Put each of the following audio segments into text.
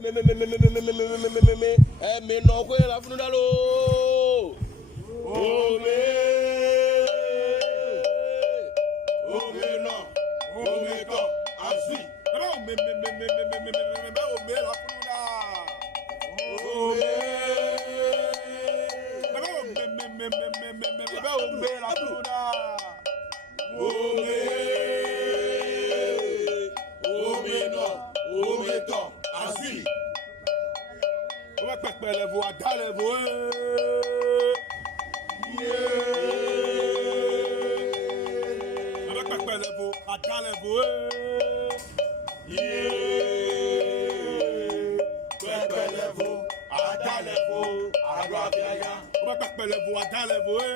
Me no kwe la funu dalo. Ome no. Ome to. Asui. Me la funu da. Ome la funu da. Ome no. Ome to. Asui. On va pas perdre les voix, dans les voix. On va pas perdre les voix, dans les voix. Perdre les voix, dans les voix. On va pas perdre les voix, dans les voix.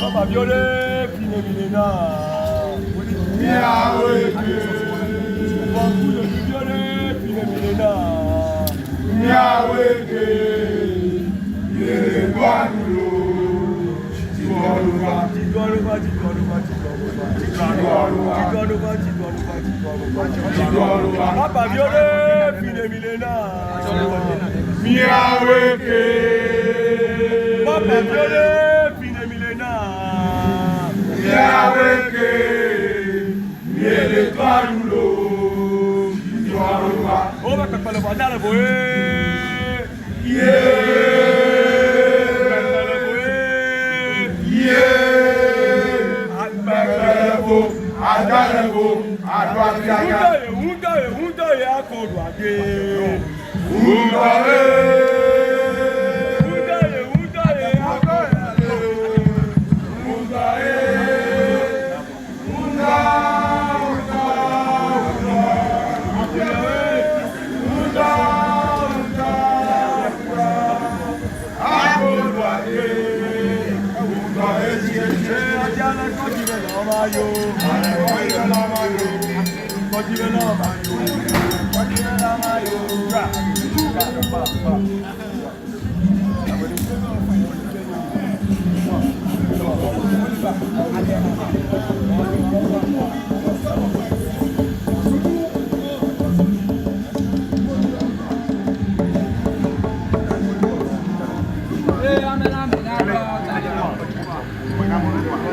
Papa violet, pine milena. Miaweke. Voncujovi violet, pine milena. Miaweke. Ewe Vodu. Papa violet, pine milena. Miaweke. Papa violet, pine milena. Miaweke. Ewe Vodu. Oh, ma papa va andare voi.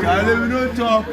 Allez, nous talk.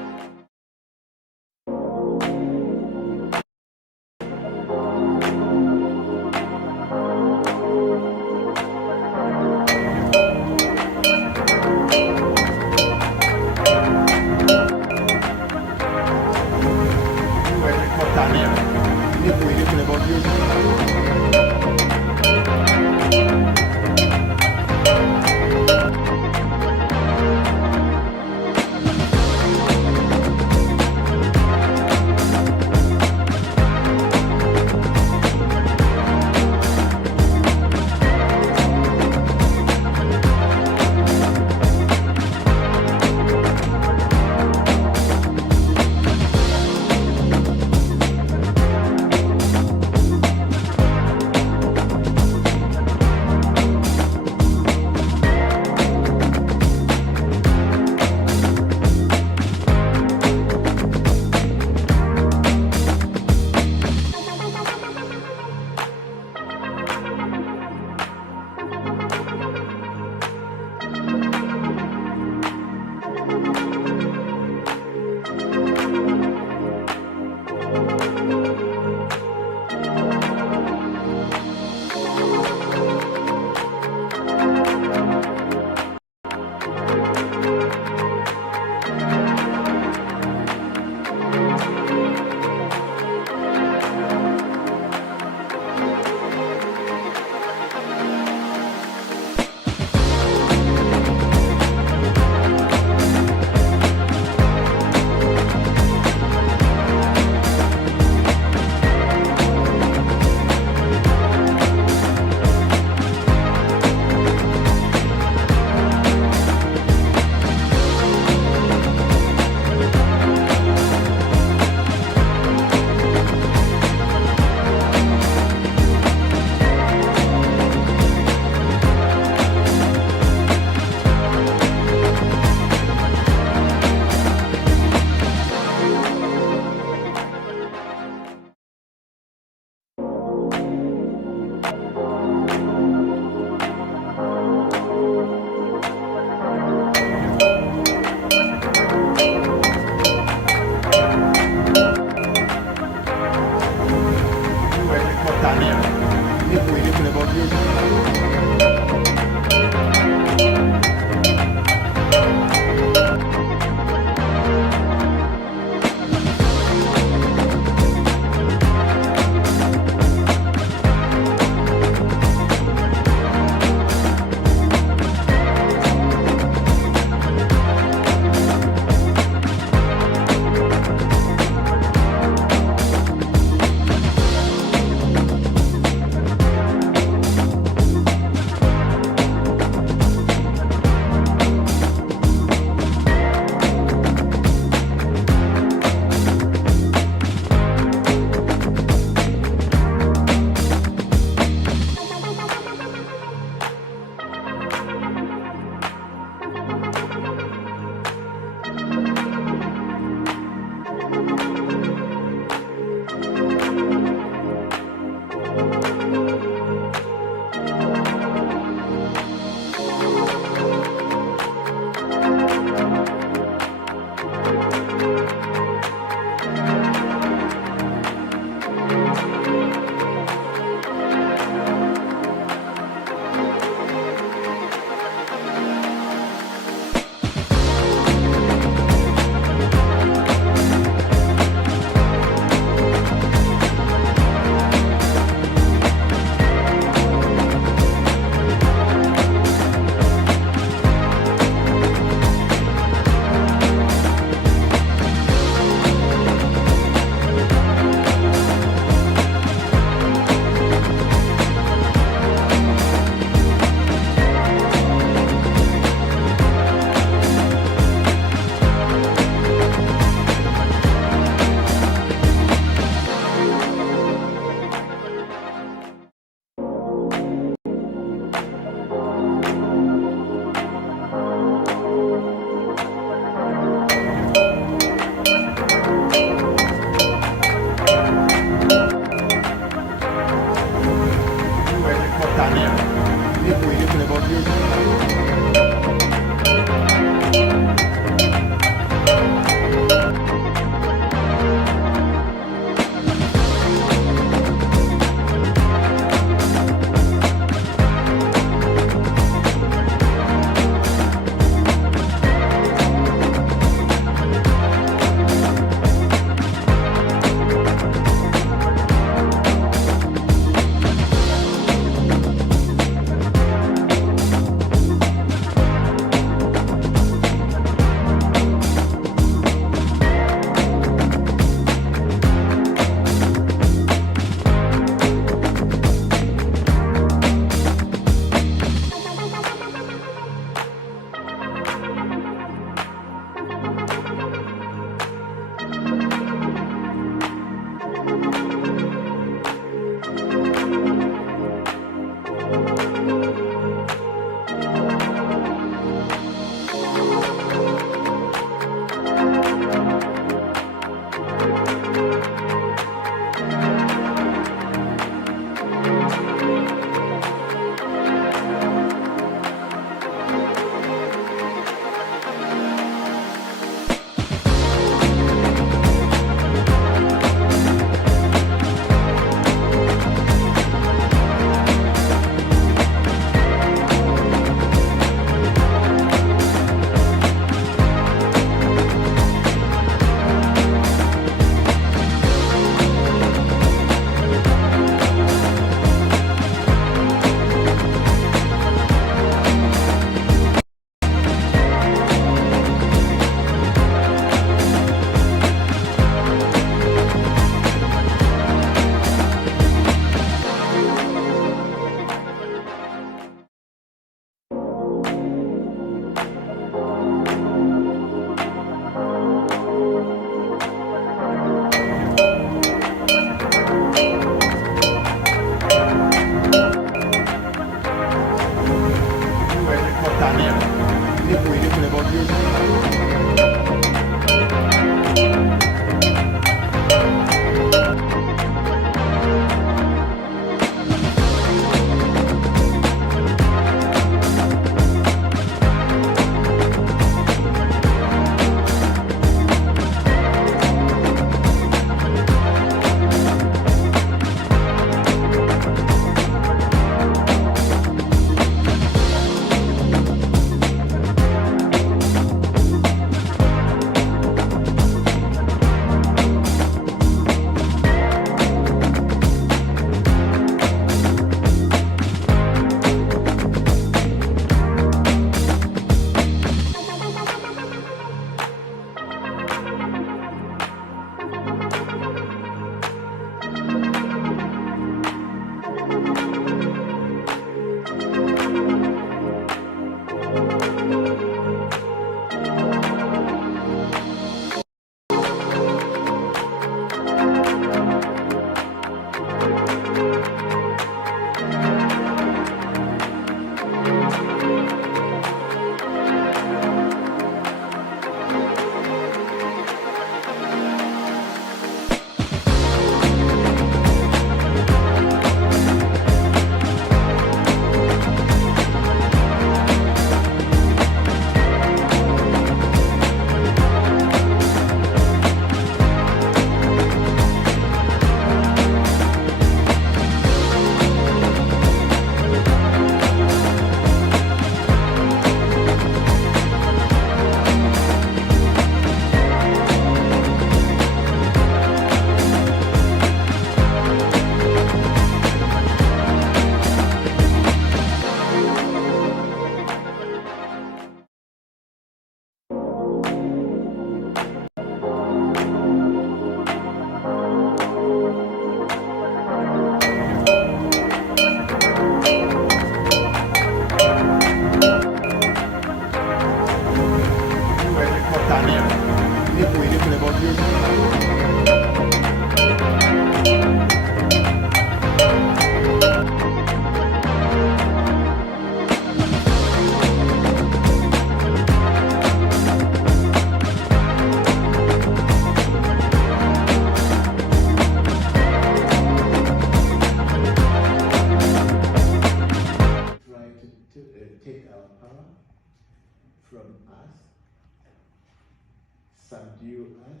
subdue us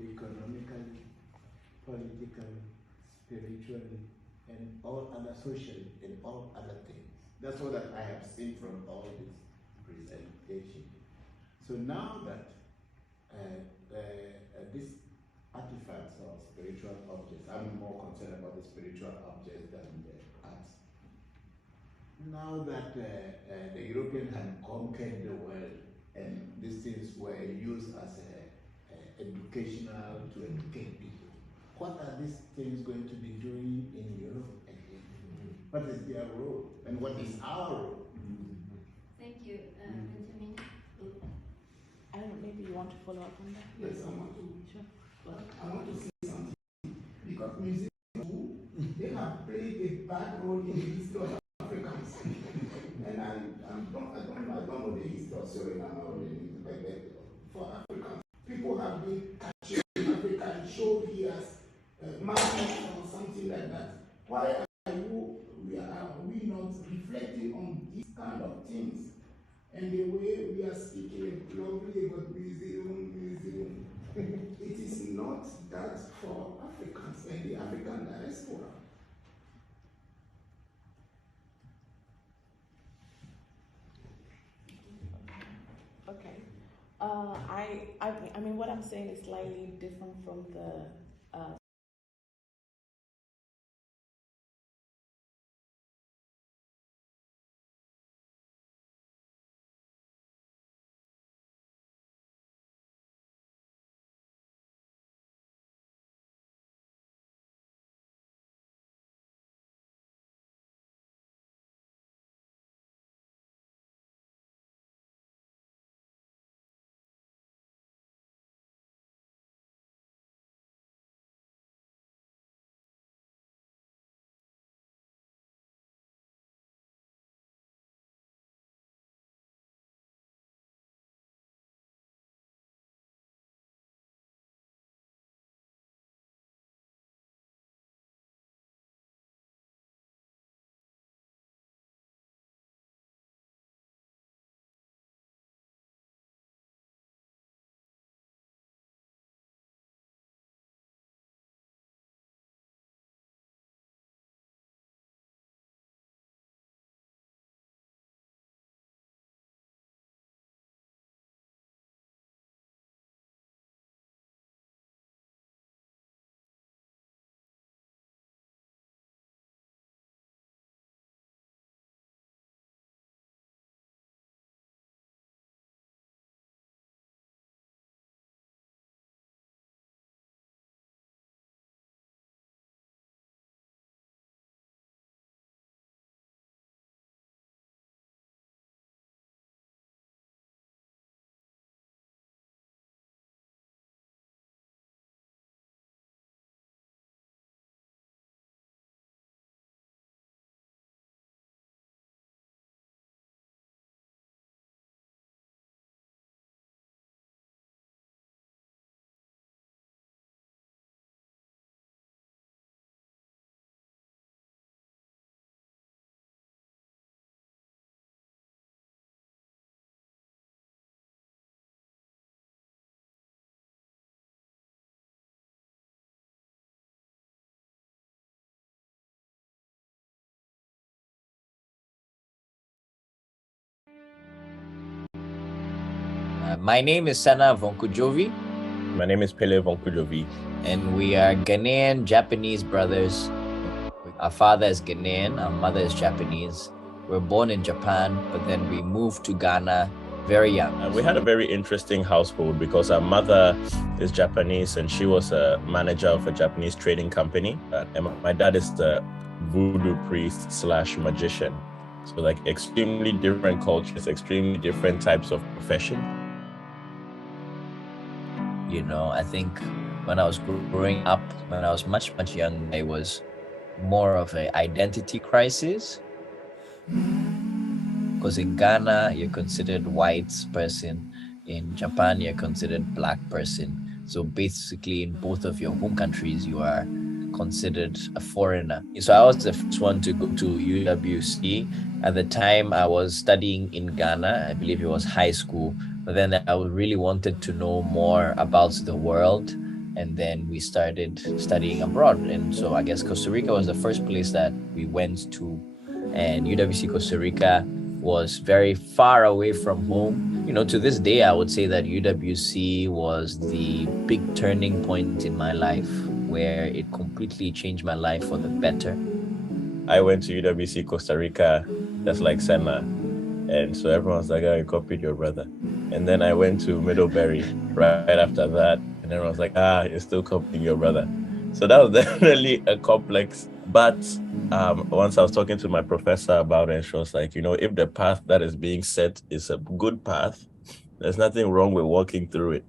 economically, politically, spiritually, and all other socially, and all other things. That's what I have seen from all this presentation. So now that these artifacts or spiritual objects, I'm more concerned about the spiritual objects than the arts. Now that the Europeans had conquered the world and these things were used as educational to educate people, what are these things going to be doing in Europe again? What is their role and what is our role? Thank you, Benjamin. I don't know, maybe you want to follow up on that? Yes, I want to. Sure. I want to say something because musicians, they have played a bad role in the history of Africans, and I don't know the history of Suriname or anything like that. For Africans, people have been captured in Africa and showed here as magnet or something like that. Why are we not reflecting on these kind of things? And the way we are speaking globally about museum, it is not that for Africans and the African diaspora. Okay. I mean, what I'm saying is slightly different from the My name is Ewe Vodu. My name is Ewe Voncujovi. And we are Ghanaian Japanese brothers. Our father is Ghanaian, our mother is Japanese. We're born in Japan, but then we moved to Ghana very young. We had a very interesting household because our mother is Japanese and she was a manager of a Japanese trading company. And my dad is the voodoo priest / magician. So like extremely different cultures, extremely different types of profession. You know, I think when I was growing up, when I was much young, it was more of an identity crisis. Because in Ghana, you're considered white person. In Japan, you're considered black person. So basically, in both of your home countries, you are considered a foreigner. So I was the first one to go to UWC. At the time, I was studying in Ghana. I believe it was high school. But then I really wanted to know more about the world. And then we started studying abroad. And so I guess Costa Rica was the first place that we went to. And UWC Costa Rica was very far away from home. You know, to this day, I would say that UWC was the big turning point in my life where it completely changed my life for the better. I went to UWC Costa Rica just like Senna. And so everyone's like, oh, you copied your brother. And then I went to Middlebury right after that. And everyone's like, you're still copying your brother. So that was definitely a complex. But once I was talking to my professor about it, she was like, if the path that is being set is a good path, there's nothing wrong with walking through it.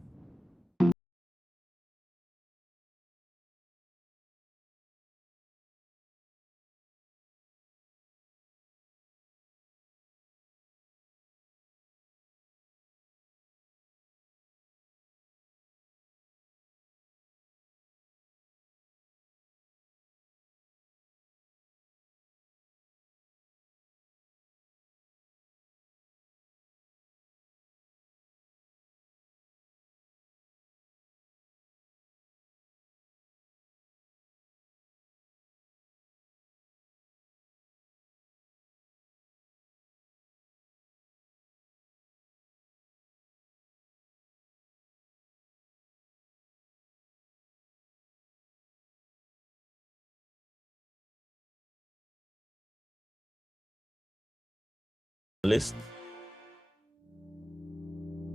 List.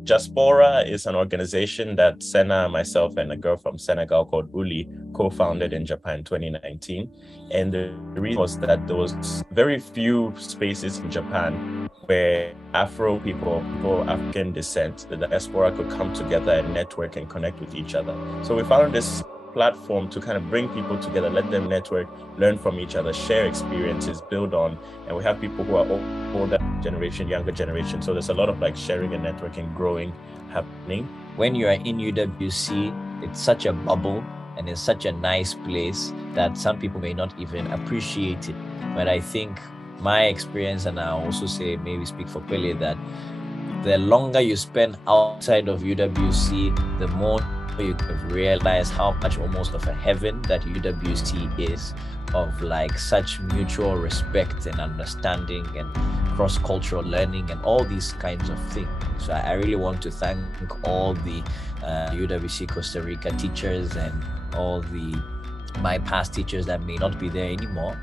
Diaspora is an organization that Senna, myself, and a girl from Senegal called Uli co-founded in Japan in 2019. And the reason was that there was very few spaces in Japan where Afro people of African descent, the diaspora, could come together and network and connect with each other. So we found this platform to kind of bring people together, let them network, learn from each other, share experiences, build on. And we have people who are older generation, younger generation. So there's a lot of like sharing and networking, growing happening. When you are in UWC, it's such a bubble and it's such a nice place that some people may not even appreciate it. But I think my experience, and I also say, maybe speak for Pele, that the longer you spend outside of UWC, the more you could realize how much almost of a heaven that UWC is, of like such mutual respect and understanding and cross-cultural learning and all these kinds of things. So I really want to thank all the UWC Costa Rica teachers and all my past teachers that may not be there anymore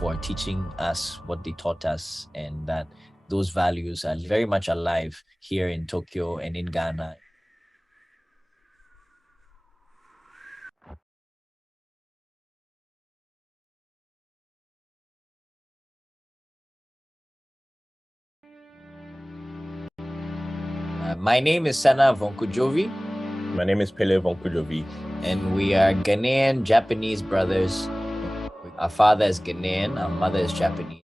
for teaching us what they taught us, and that those values are very much alive here in Tokyo and in Ghana. My name is Sana Voncujovi. My name is Pele Voncujovi. And we are Ghanaian Japanese brothers. Our father is Ghanaian, our mother is Japanese.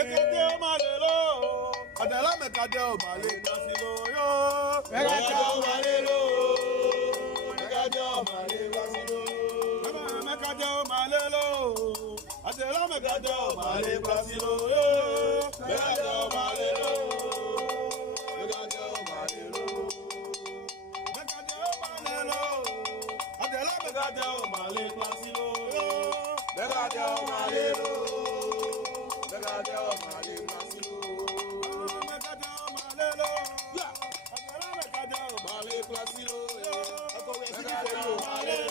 Mekadeo malelo, adela mekadeo male kasilo yo. Mekadeo malelo, mekadeo male kasilo. Mekadeo malelo, adela mekadeo male kasilo yo. Mekadeo malelo, mekadeo malelo. Mekadeo malelo, adela mekadeo male kasilo yo. Mekadeo malelo. Megadeo malelo, megadeo malelo, yeah. Megadeo malelo, klasilo, megadeo malelo,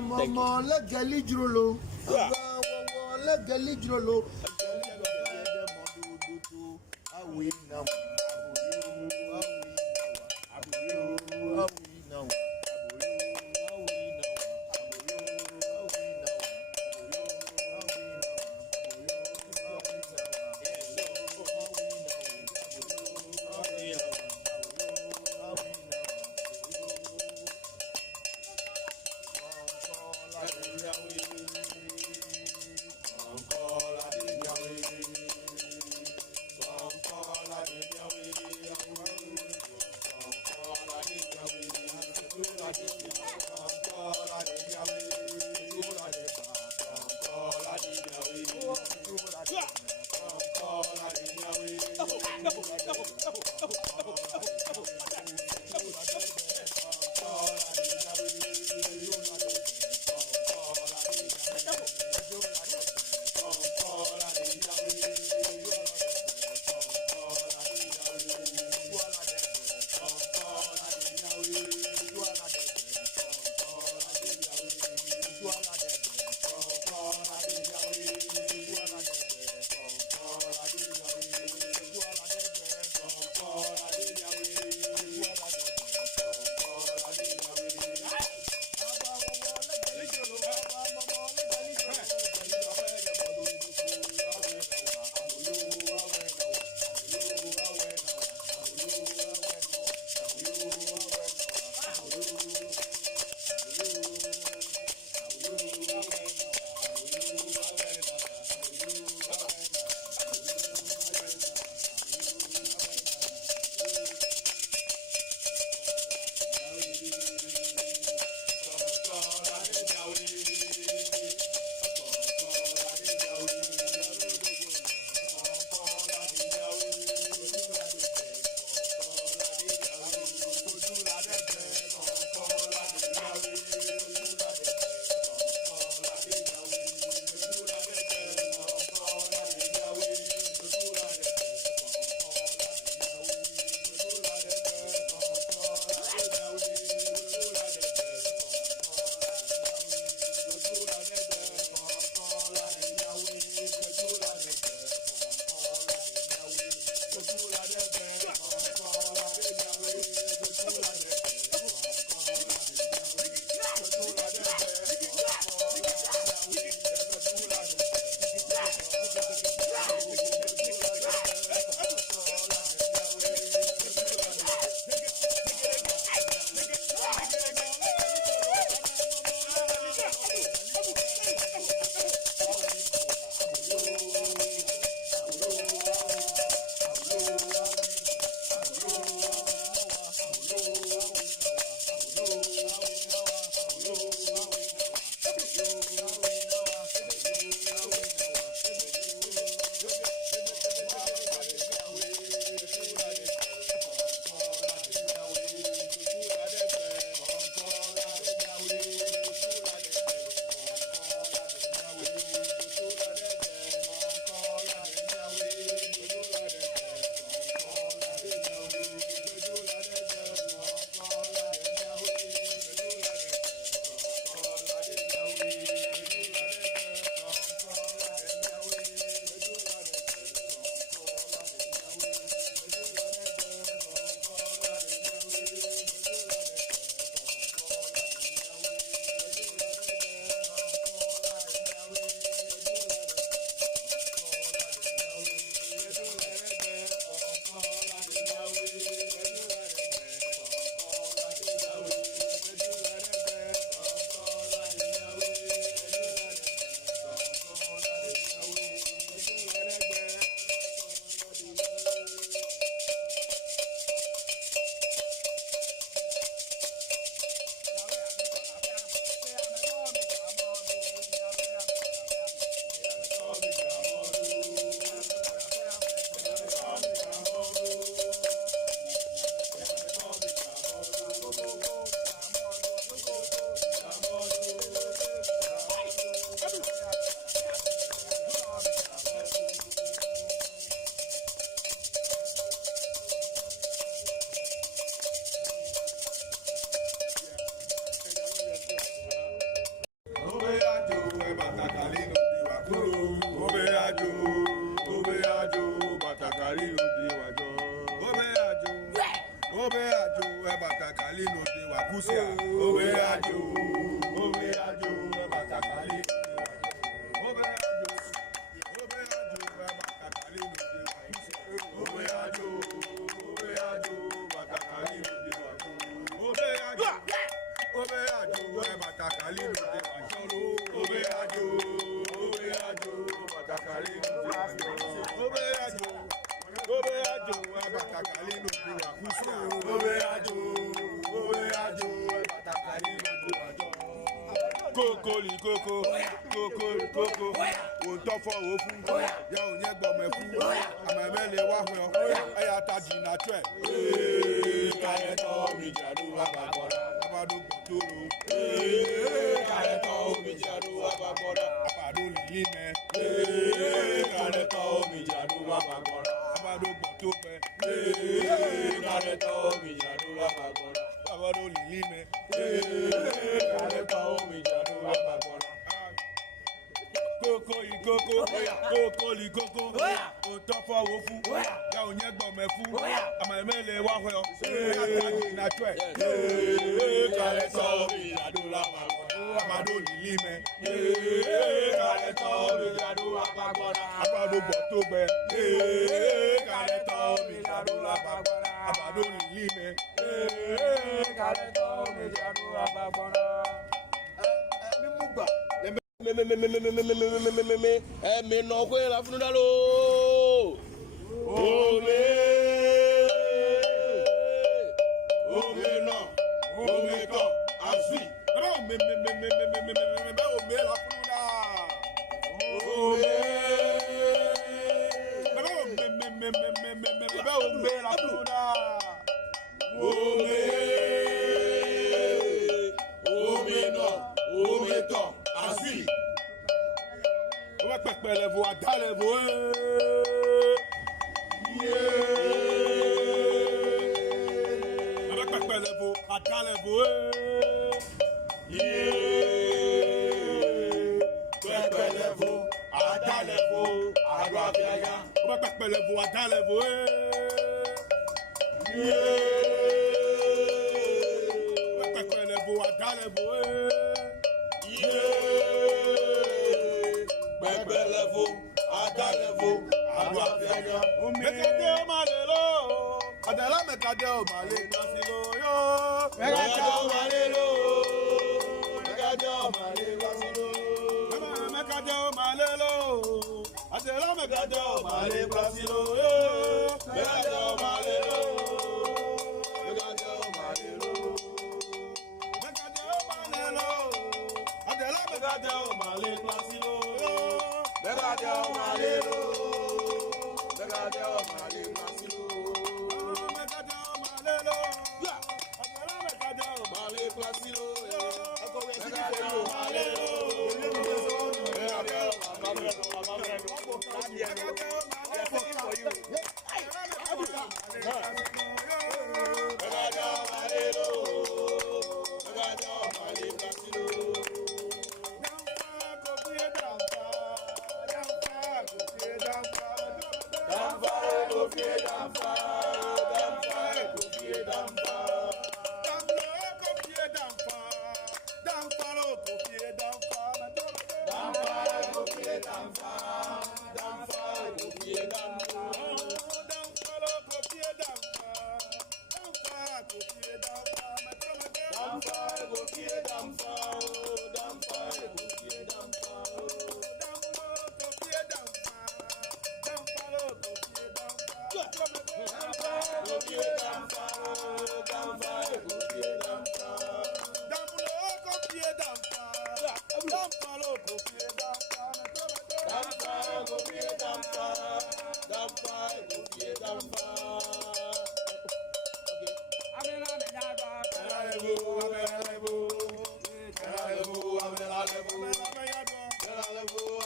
Mama, let Gali Drolo. Let Gali Drolo.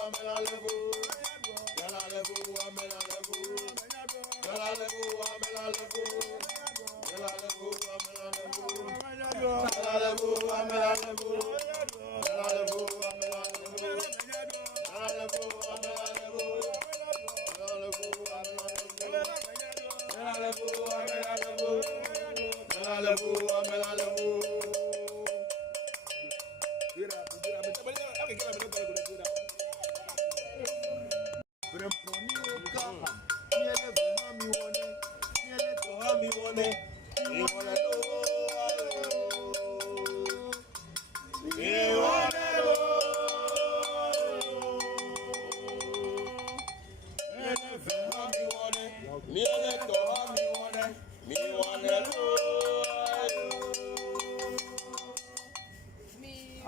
Amela levo,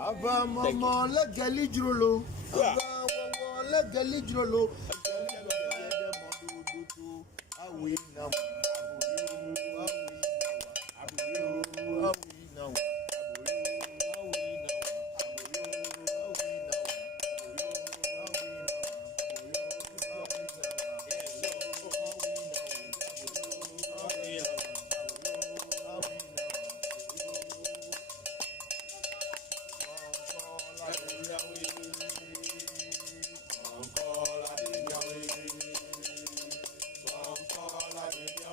Ava mama la gali drolo. Ava mama la gali drolo. Awi now. Call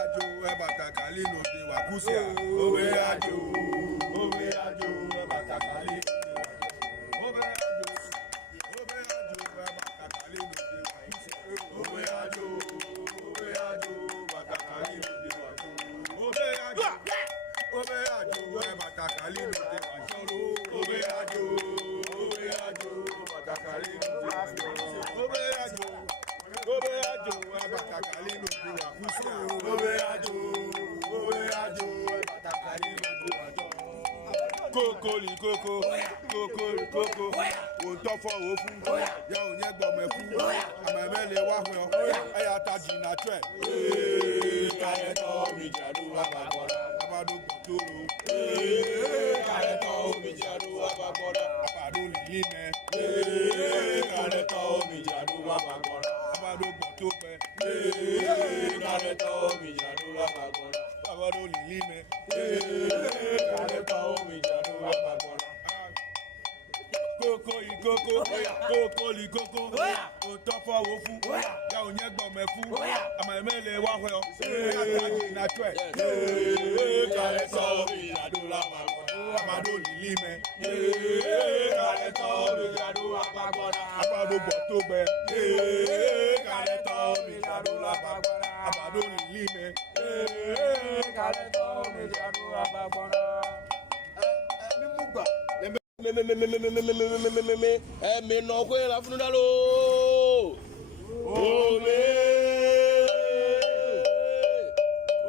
ajo ebatakali no de wakusia. Owe ajo ebatakali. Owe ajo ebatakali no de wakusia. Owe ajo ebatakali no de wakusia. Owe ajo ebatakali no de wakusia. Owe ajo ebatakali no de wakusia. Owe ajo ebatakali no de wakusia. Owe ajo ebatakali no de wakusia. Koko, Ontofo ofu, ya onye gbomefu, amemele wahwe, eya taji na tre. Kayeto mi jaru abagora, abado kuturu. Kayeto mi jaru abagora, abado lilime. Kayeto mi jaru abagora, abado kutube. Kayeto mi jaru abagora, abado lilime. Kayeto mi jaru abagora. Koko, Ontofo ofu, ya onye gbomefu, amemele wahwe, eya taji na tre. Kayeto mi jaru abagora, abado lilime. Kayeto mi jaru abagora, abado kutube. Kayeto mi jaru abagora, abado lilime. Kayeto mi jaru abagora. Me no kwe la funudalo.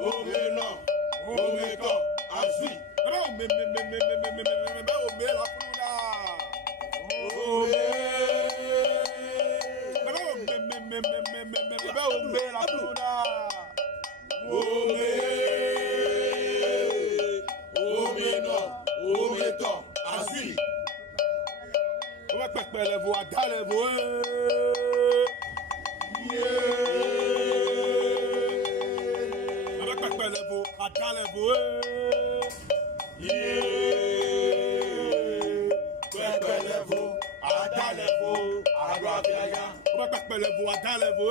Ome no, ome to, asui. Me la funula. Ome la funula. Ome no, ome to, asui. Pẹ̀lẹ́fù àdálẹ́fù pẹ̀lẹ́fù àdálẹ́fù pẹ̀lẹ́fù àdálẹ́fù àrò àbíyá pẹ̀lẹ́fù àdálẹ́fù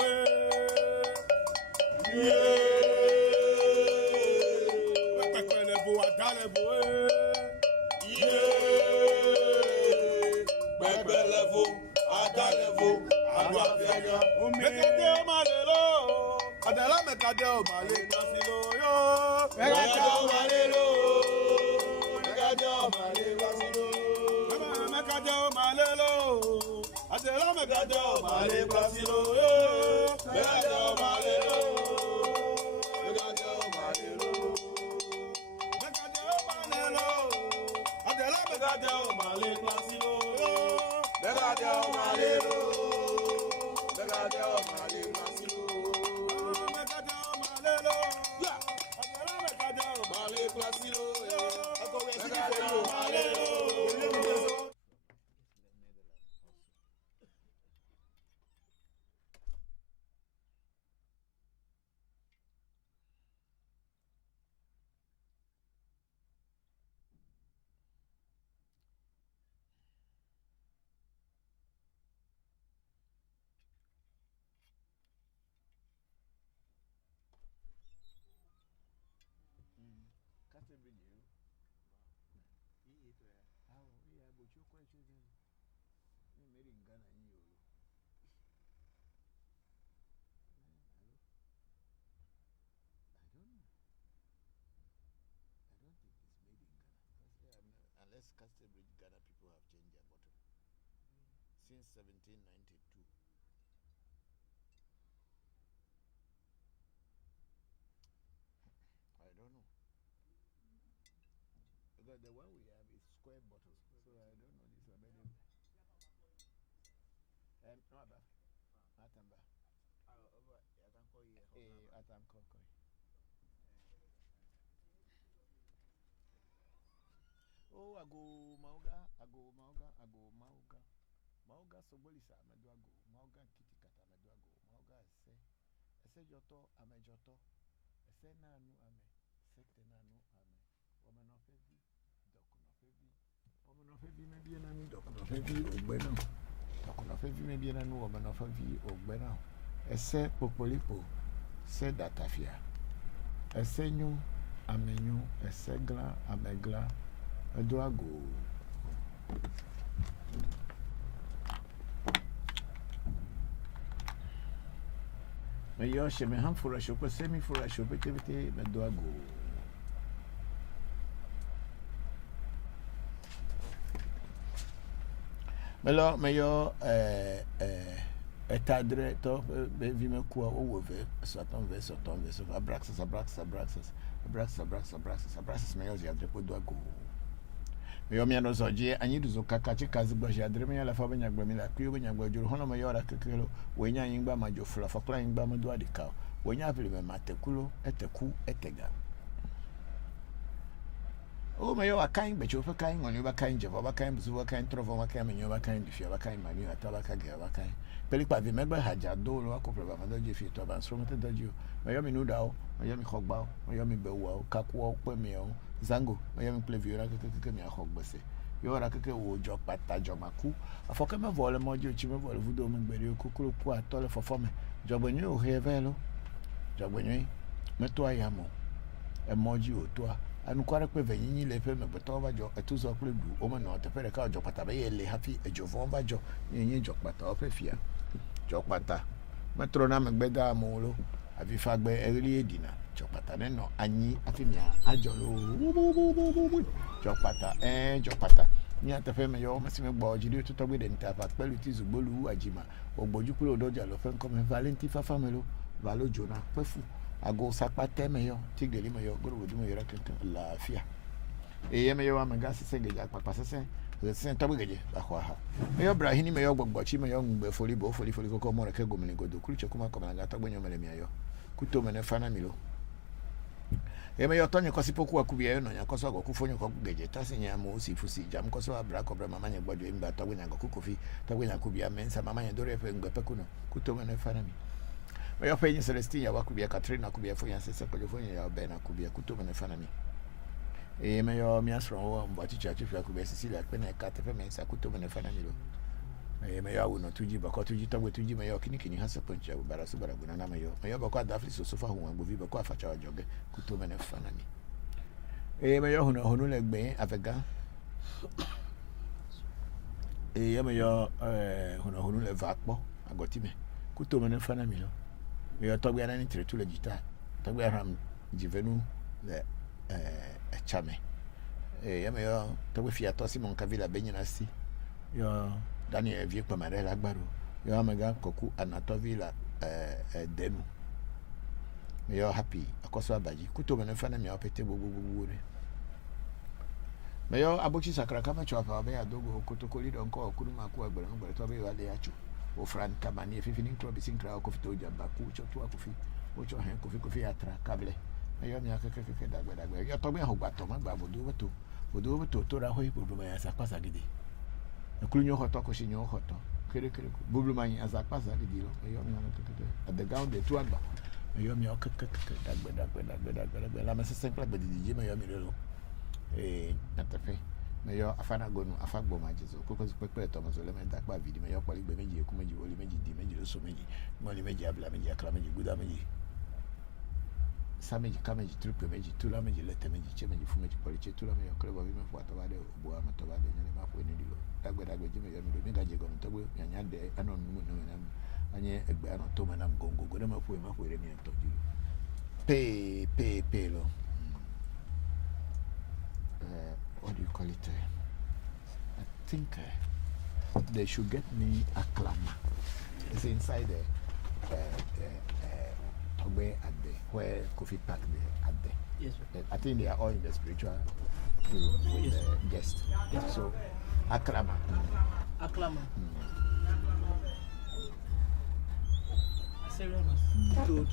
pẹ̀lẹ́fù àdálẹ́fù Bebelevo, adalevo, aguafianya. Mekade o malelo, adala mekade o male pasilo yo. Mekade o malelo, mekade o male pasilo. Mekade o malelo, adala mekade o male pasilo yo. Mekade o malelo, mekade o malelo. Mekade o malelo, adala mekade o male pasilo. Begade o malelo, begade o male masilo. Begade o malelo, ya. Begade o male masilo. Begade o malelo. Unless Castlebridge Ghana people have changed their bottle since 1792. I don't know. Because the one we have is square bottle, so I don't know this one. No, about Atamba. I can call you. Atam Kokoi. Oh, I go Mauga. Mauga Sobolisa, Meduago. Mauga Kitikata, Meduago. Mauga, I say Joto, Ame Joto. I say Nanu, Ame. Secte Nanu, Ame. Woman of Heavy, Dokun of Heavy. Woman of Heavy, maybe an Ame, Dokun of Heavy, or Bueno. Dokun of Heavy, maybe an Woman of Heavy, or Bueno. I say Popolipo, said that Afia. esenyu amenyu esegla amegla edoago me yo she me han fura shopo semi fura shopo tebete me doago melo me yo etadre to be vi me ku o ve soton ve so abraxas me yo ya drepo doago me yo me no so je anyi duzo kaka chikazi gbo je adre me ya la fa benya gbo mi la ku yo benya gbo juro hono me yo ra kekelo we nya yin gba majo fula fa kla yin gba mo do adika we nya vile me matekulo eteku etega o me yo akan be chofa kan ngoni ba kan je ba kan buzu ba kan trovo ba kan me yo ba kan difia ba kan mani ata ba ka ge ba kan peli pa vi me gba haja do lo akopre ba ma do je fi to ba so mo te do ju me yo mi nu da o me yo mi khogba o me yo mi be wo kaku o pe mi o zango me yo mi play vi ra ke mi akhogbese yo ra ke wo jo pata jo maku afoke me vole mo je chi me vole vudo me gbere kokoro ku atole fofo me jogbenyu o hevelo jogbenyu me to ayamo emoji o to anu kwara pe venyin le pe me beto ba jo etuzo kule du o me no te pere ka jo pata be le happy ejovon ba jo yin jo pata o pe fia jo pata metro na me gbeda amulo abi fagbe erili edina jo pata ne no anyi afimia ajolo jo pata ni ate fe me yo me si me gbo jidi to gbe de nta pa pelu ti zugbolu ajima ogboju kuro doja lo fe nko me valenti fa famelo valo jona pefu ago sapate me yo tigeli me yo goro wodu me yo kankan la fia e me yo amanga sese geja papa sese sese to geje akwa ha me yo brahini me yo gbogbochi me yo ngbe foli koko mo reke gomini godo kruche kuma koma nga to gbenyo mele me yo kuto me ne fana milo e me yo tonye kosipoku akubia yo no nyakoso ago kufonyo ko geje tase nya mo sifusi jam koso abra ko bra mama nya gbodo imba to gbenyo ko kofi to gbenyo akubia mensa mama nya dore fe ngbe pekuno kuto me ne fana mi me yo penyi Celestine ya wakubia Katrina kubia fo yan sese ko fo ya ben akubia kuto me ne fana mi e me yo mi asro wo mbati chachi fi akubia Cecilia pe na ka te fe mensa kuto me ne fana mi lo e me yo awu tuji bako tuji tagwe tuji me yo kini hasa poncha bara su bara guna na me yo bako adafli so sofa hu ngbo vi bako afacha wajoge kuto me ne fana mi e me yo hunu le gbe afega e me yo hunu le vakpo agoti me kuto me ne fana mi lo yo togbe na ni tretu le jita togbe ram jivenu le chame me yo togbe fi ato Simon Kavila benyina si yo Daniel vie pa mare la gbaro yo amega koku anatovila denu me yo happy akoso abaji kuto me ne fana mi opete gbogbo re me yo abochi sakra kama chwa pa be adogo kotokoli don ko okuru maku agbara ngba to be wale yacho o fran kamani efifini to be sinkra ko fito jamba ku cho to akofi o cho hen kofi atra kable me yo mi akeke dagbe yo to be hogba to magba bodo beto to ra hoyi bodo ma yasa pasa gidi ekulu nyo hoto ko shinyo hoto kere bodo ma yasa pasa gidi lo me yo mi akeke at the ground de to agba me yo mi akeke dagbe la ma se simple gbe di me yo mi lo natafe me yo afana gonu afagbo majizo koko pepe to mo so le me dakpa vidi me yo pali gbe meji eku meji oli meji di meji so meji moli meji abla meji akra meji guda meji sa meji ka meji triple meji tula meji lete meji che meji fu meji pali che tula me yo krebo vi me fu to bade obo ama to bade nyane ma fu ni dilo dagbe ji me yo mi do mi gaje go to gbe nyanya de anon nu no na anye egbe anon to manam gongo go de ma fu re mi to ji pe lo what do you call it? I think they should get me a clamor. It's inside the Togbe at the where Coffee Park at the. Yes, sir. I think they are all in the spiritual with the guest. Yes. So Aklama. Aklama. Serious. Good.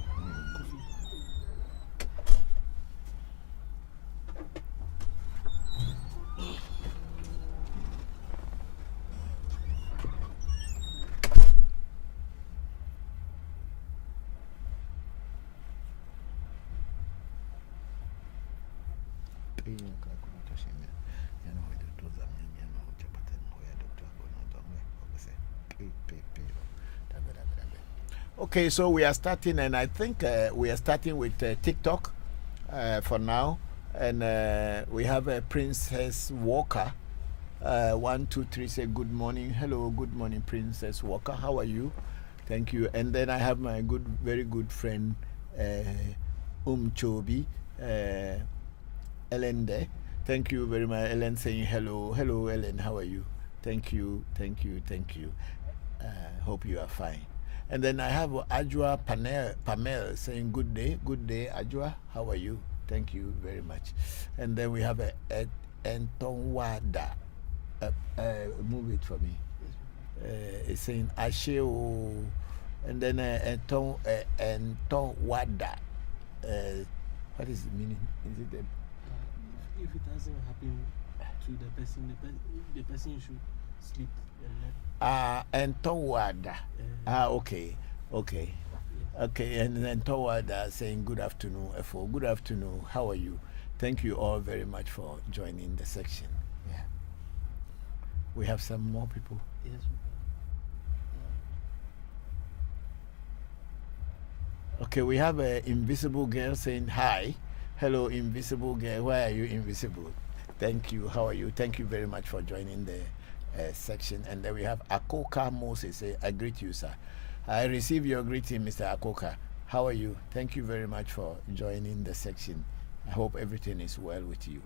Coffee. Okay, so we are starting, and I think we are starting with TikTok. for now. And we have a Princess Walker. 1, 2, 3 say good morning. Hello, good morning, Princess Walker. How are you? Thank you. And then I have my very good friend Chobi, Ellen there. Thank you very much, Ellen, saying hello. Hello, Ellen. How are you? Thank you. Hope you are fine. And then I have Ajwa Pamel saying good day, Ajwa. How are you? Thank you very much. And then we have Entonwada. Move it for me. It's saying Asheo. And then Entonwada. What is the meaning? Is it if it hasn't happened to the person, the person should sleep and not. Entonwada. Okay. Okay. Okay, and then toward saying good afternoon, F4. Good afternoon. How are you? Thank you all very much for joining the section. Yeah. We have some more people. Yes. Okay, we have an invisible girl saying hi. Hello, invisible girl. Why are you invisible? Thank you. How are you? Thank you very much for joining the section. And then we have Akoka Moses. I greet you, sir. I receive your greeting, Mr. Akoka. How are you? Thank you very much for joining the section. I hope everything is well with you.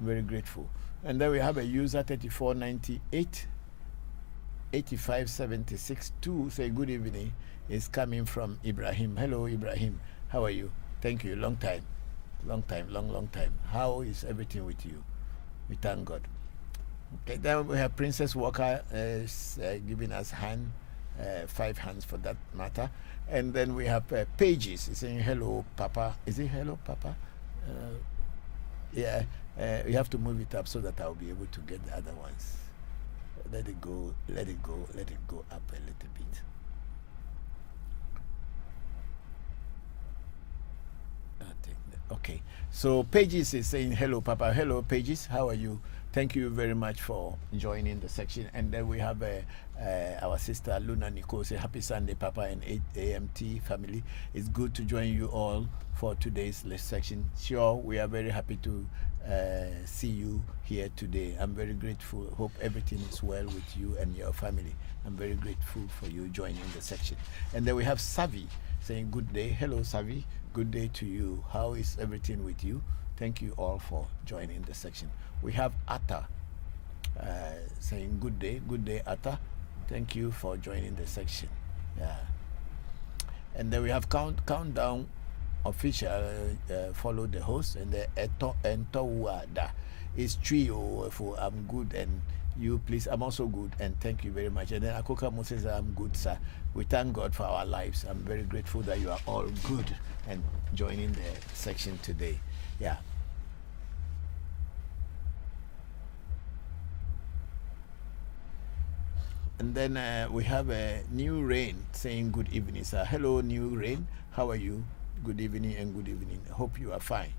I'm very grateful. And then we have a user 3498 8576 2 say good evening. Is coming from Ibrahim. Hello, Ibrahim. How are you? Thank you. Long time. Long time. How is everything with you? We thank God. Okay, then we have Princess Walker giving us 5 hands for that matter. And then we have Pages saying hello, Papa. Is it hello, Papa? Yeah, you have to move it up so that I'll be able to get the other ones. Let it go up a little bit. Okay, so Pages is saying hello, Papa. Hello, Pages. How are you? Thank you very much for joining the section. And then we have our sister Luna Nicole say happy Sunday, Papa, and AMT family. It's good to join you all for today's section. Sure, we are very happy to see you here today. I'm very grateful. Hope everything is well with you and your family. I'm very grateful for you joining the section. And then we have Savi saying good day. Hello, Savi. Good day to you. How is everything with you? Thank you all for joining the section. We have Atta saying good day, Atta. Thank you for joining the section. Yeah. And then we have countdown official. Follow the host, and the Entowada is trio for I'm good and you please. I'm also good and thank you very much. And then Akoka Moses, I'm good, sir. We thank God for our lives. I'm very grateful that you are all good and joining the section today. Yeah. And then we have New Rain saying good evening, sir. Hello, New Rain. How are you? Good evening and good evening. I hope you are fine.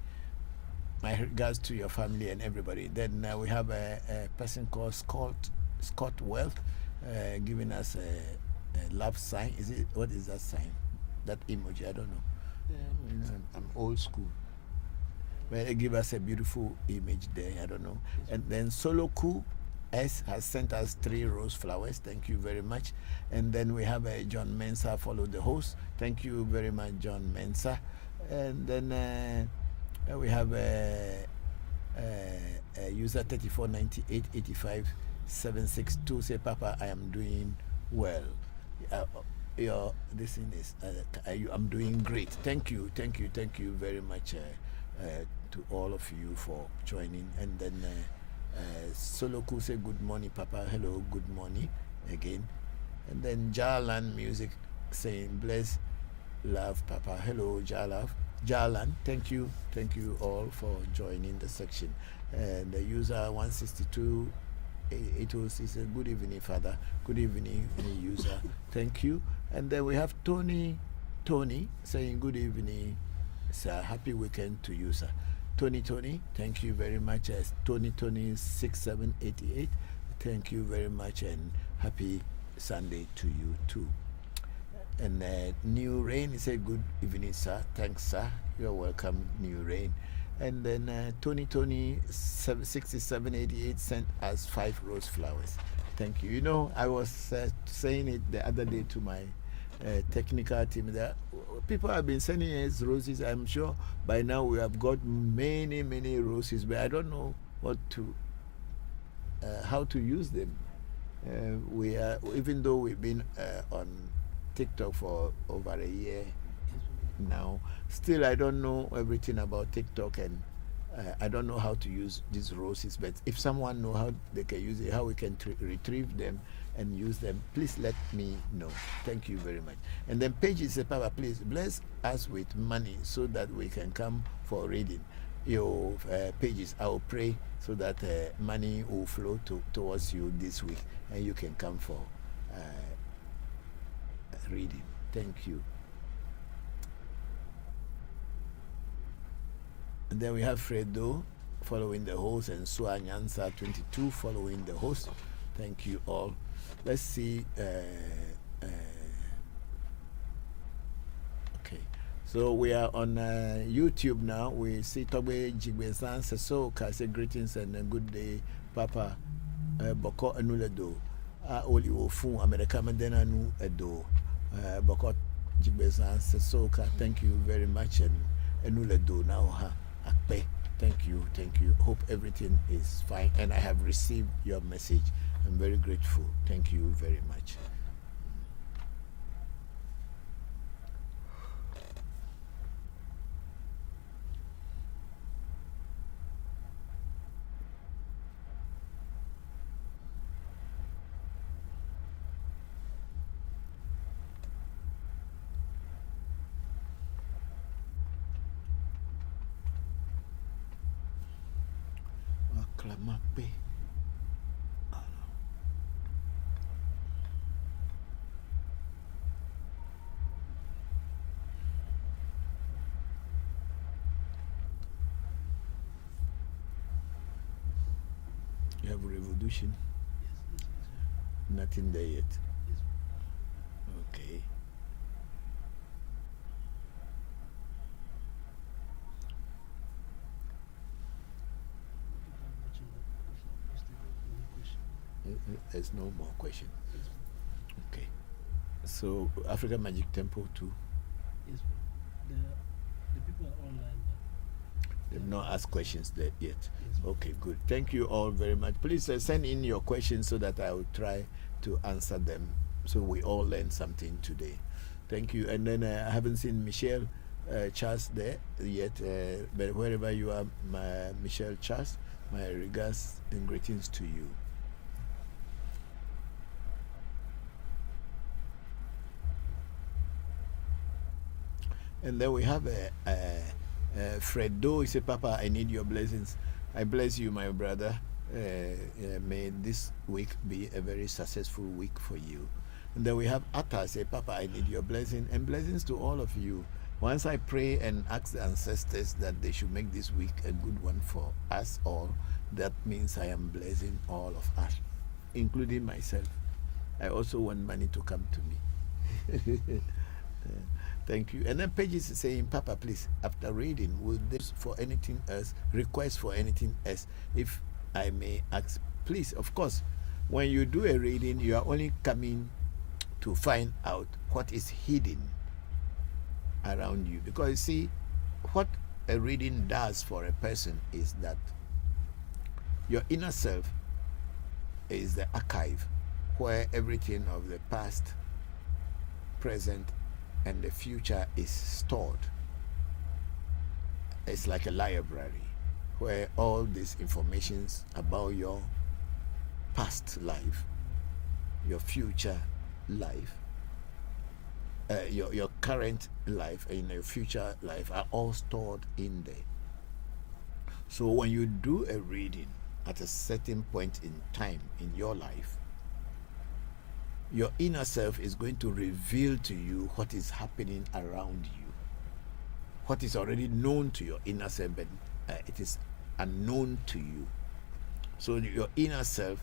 My regards to your family and everybody. Then we have a person called Scott Wealth giving us a love sign. What is that sign? That emoji? I don't know. I'm old school. Well, give us a beautiful image there. I don't know. And then Soloku S has sent us 3 rose flowers. Thank you very much. And then we have John Mensah follow the host. Thank you very much, John Mensah. And then we have user 3498 85762 say, Papa, I am doing well. This thing is I'm doing great. Thank you very much to all of you for joining. And then Soloku say good morning, Papa. Hello, good morning again. And then Jalan Music saying bless love, Papa. Hello, Jalan. Thank you all for joining the section. And the user 162 it was a good evening, Father. Good evening, user. Thank you. And then we have Tony saying good evening, sir. Happy weekend to you, sir. Tony, thank you very much. Tony 6788. Thank you very much and happy Sunday to you too. And New Rain, he said, good evening, sir. Thanks, sir. You're welcome, New Rain. And then Tony 6788 sent us 5 rose flowers. Thank you. You know, I was saying it the other day to my technical team that people have been sending us roses. I'm sure by now we have got many, many roses, but I don't know what to, how to use them. We are, even though we've been on TikTok for over a year now, still I don't know everything about TikTok, and I don't know how to use these roses. But if someone know how they can use it, how we can retrieve them and use them, please let me know. Thank you very much. And then Pages said, Papa, please bless us with money so that we can come for reading your Pages. I will pray so that money will flow towards you this week, and you can come for reading. Thank you. And then we have Fredo following the host, and Sua Nyansa 22 following the host. Thank you all. Let's see. Okay, so we are on YouTube now. We see Tobe Jigbesan Sesoka say greetings and a good day, Papa. Bokor Anuledo. Oli Ofun America Mandena Edo. Bokor Jigbesan Sesoka. Thank you very much, and Anuledo now ha. Akpe. Thank you. Hope everything is fine, and I have received your message. I'm very grateful. Thank you very much. Mape. You have a revolution? Yes. Nothing there yet. Okay. There's no more question. Okay. So African Magic Temple too. Yes, the people are online. They've not asked questions there yet. Okay, good. Thank you all very much. Please send in your questions so that I will try to answer them, so we all learn something today. Thank you. And then I haven't seen Michelle Charles there yet, but wherever you are, Michelle Charles, my regards and greetings to you. And then we have Fredo. He said, Papa, I need your blessings. I bless you, my brother. May this week be a very successful week for you. And then we have Atta say, Papa, I need your blessing, and blessings to all of you. Once I pray and ask the ancestors that they should make this week a good one for us all, that means I am blessing all of us, including myself. I also want money to come to me. Thank you. And then Pages is saying, Papa, please, after reading, will this for anything else, request for anything else, if I may ask? Please, of course, when you do a reading, you are only coming to find out what is hidden around you. Because you see, what a reading does for a person is that your inner self is the archive where everything of the past, present, and the future is stored. It's like a library where all these informations about your past life, your future life, your current life, and your future life are all stored in there. So when you do a reading at a certain point in time in your life, your inner self is going to reveal to you what is happening around you, what is already known to your inner self, but it is unknown to you. So your inner self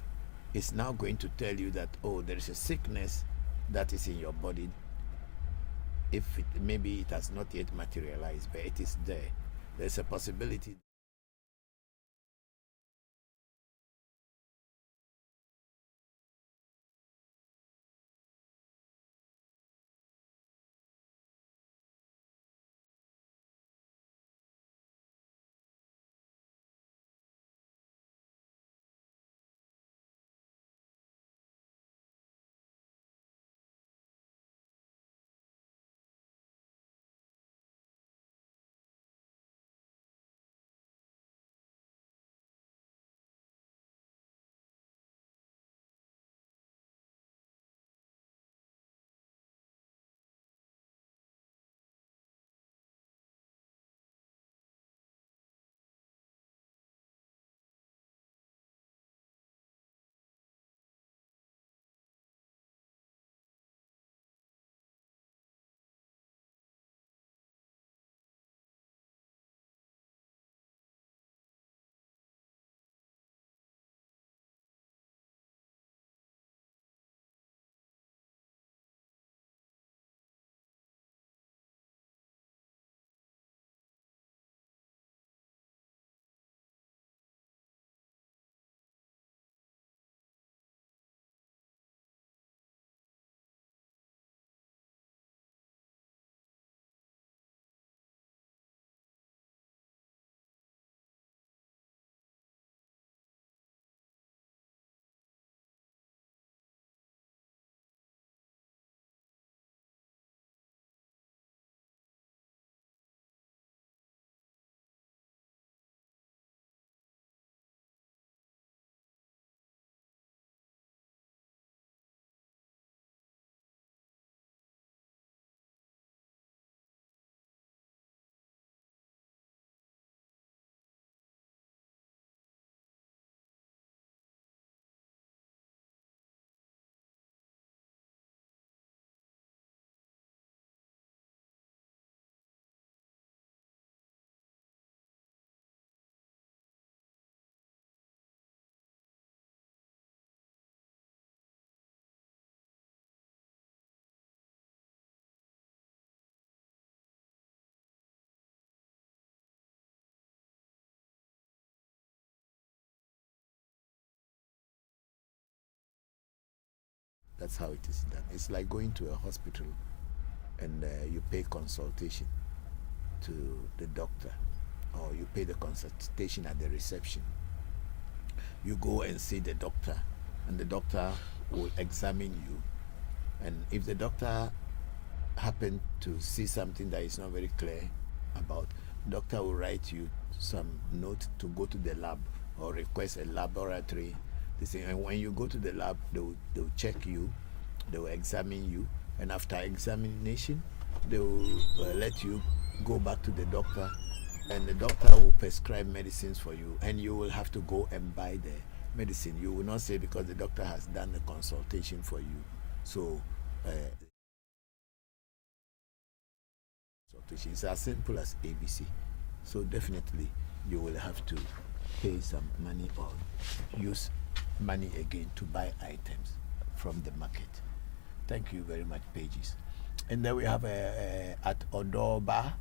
is now going to tell you that, oh, there is a sickness that is in your body, if maybe it has not yet materialized, but it is there. There's a possibility. That's how it is done. It's like going to a hospital and you pay consultation to the doctor, or you pay the consultation at the reception. You go and see the doctor, and the doctor will examine you. And if the doctor happen to see something that is not very clear about, doctor will write you some note to go to the lab or request a laboratory. And when you go to the lab, they'll check you, they will examine you, and after examination, they will let you go back to the doctor, and the doctor will prescribe medicines for you, and you will have to go and buy the medicine. You will not say because the doctor has done the consultation for you. So it's as simple as ABC. So definitely you will have to pay some money or use money again to buy items from the market. Thank you very much, Pages. And then we have at Odoba,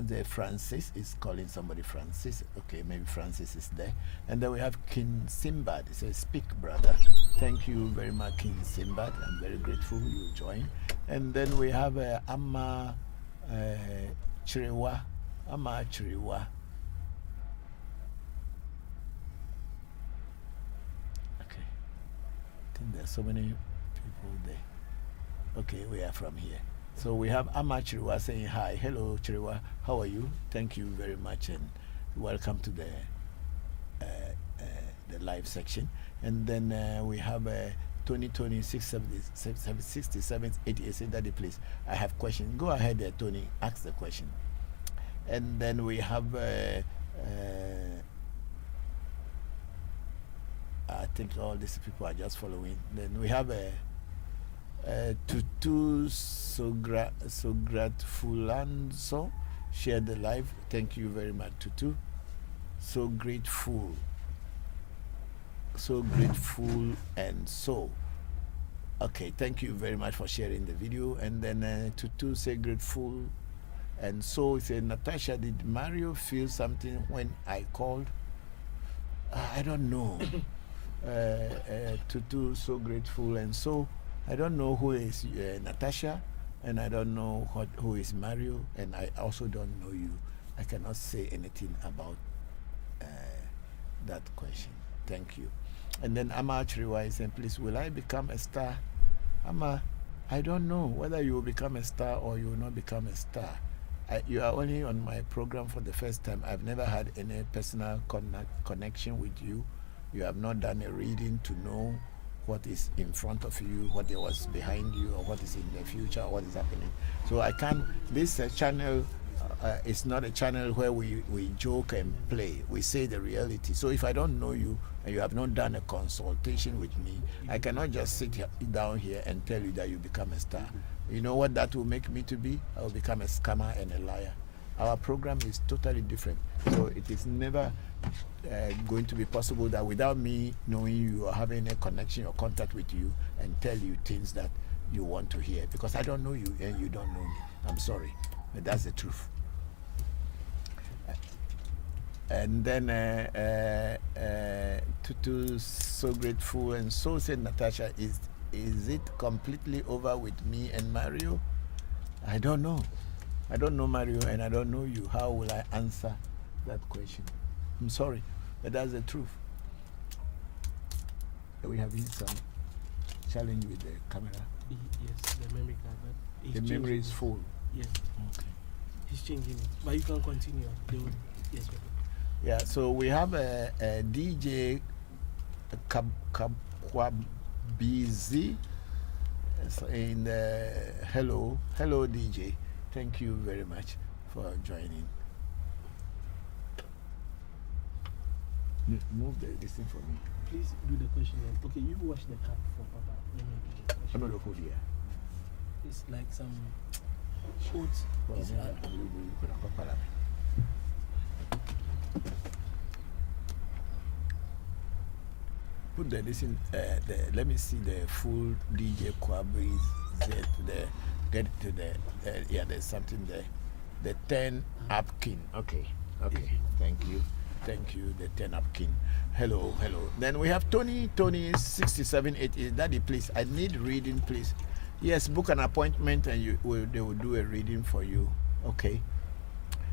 the Francis is calling somebody Francis. Okay, maybe Francis is there. And then we have King Simbad. It says, speak, brother. Thank you very much, King Simbad. I'm very grateful you joined. And then we have Amma Chiriwa. Amma Chiriwa. Okay. I think there's so many people there. Okay, we are from here. So we have Amma Chiriwa saying hi. Hello, Chiriwa. How are you? Thank you very much, and welcome to the live section. And then we have 2020 67 88. Say, Daddy, please, I have question. Go ahead, Tony. Ask the question. And then we have I think all these people are just following. Then we have Tutu Sogratfulanso share the live. Thank you very much, Tutu. So grateful, and so Okay, thank you very much for sharing the video. And then Tutu say grateful. And so say, Natasha, did Mario feel something when I called? I don't know. Tutu, so grateful. And so I don't know who is Natasha, and I don't know who is Mario, and I also don't know you. I cannot say anything about that question. Thank you. And then Ama Chiriwa is saying, please, will I become a star? Ama, I don't know whether you will become a star or you will not become a star. You are only on my program for the first time. I've never had any personal connection with you. You have not done a reading to know what is in front of you, what was behind you, or what is in the future, or what is happening. So I can't, this channel is not a channel where we joke and play. We say the reality. So if I don't know you and you have not done a consultation with me, I cannot just sit down here and tell you that you become a star. You know what that will make me to be? I will become a scammer and a liar. Our program is totally different. So it is never going to be possible that without me knowing you or having a connection or contact with you and tell you things that you want to hear, because I don't know you and you don't know me. I'm sorry, but that's the truth. And then Tutu, so grateful, and so said Natasha, is it completely over with me and Mario? I don't know. I don't know Mario and I don't know you. How will I answer that question? I'm sorry, but that's the truth. We have some challenge with the camera. Yes, the memory card. The memory is full. Yeah. Okay. He's changing it, but you can continue. Yes, okay. Yeah, so we have a DJ Kabwabizi in the hello DJ. Thank you very much for joining. Move this thing for me. Please do the question. Okay, you wash the cup for Papa. Let me do the question. I'm not a food here. It's like some oats. Put this in. Let me see the full DJ Kwabri's get to the yeah. There's something there. The 10 Upkin. Okay. Thank you. The 10 Upkin. Hello. Then we have Tony 6788. Daddy, please. I need reading, please. Yes, book an appointment and they will do a reading for you. Okay.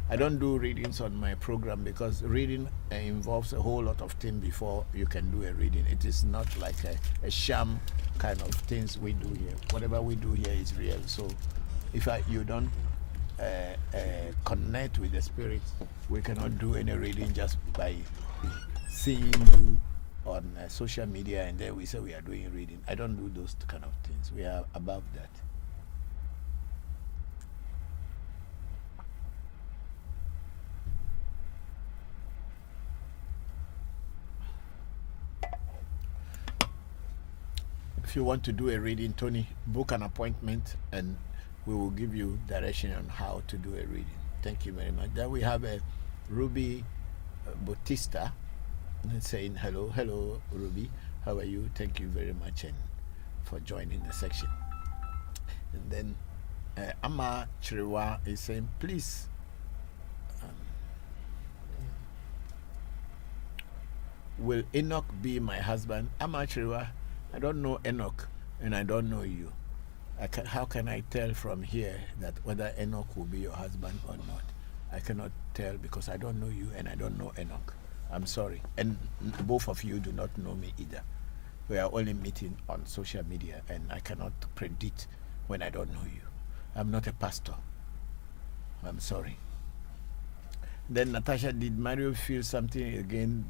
I don't do readings on my program because reading involves a whole lot of things before you can do a reading. It is not like a sham kind of things we do here. Whatever we do here is real. So if you don't connect with the spirit, we cannot do any reading just by seeing you on social media and then we say we are doing reading. I don't do those kind of things. We are above that. If you want to do a reading, Tony, book an appointment and we will give you direction on how to do a reading. Thank you very much. Then we have a Ruby Bautista saying hello Ruby, how are you? Thank you very much and for joining the section. And then Ama Chiriwa is saying, please will Enoch be my husband? Ama Chiriwa, I don't know Enoch and I don't know you. How can I tell from here that whether Enoch will be your husband or not? I cannot tell because I don't know you and I don't know Enoch. I'm sorry. And both of you do not know me either. We are only meeting on social media and I cannot predict when I don't know you. I'm not a pastor. I'm sorry. Then Natasha, did Mario feel something again?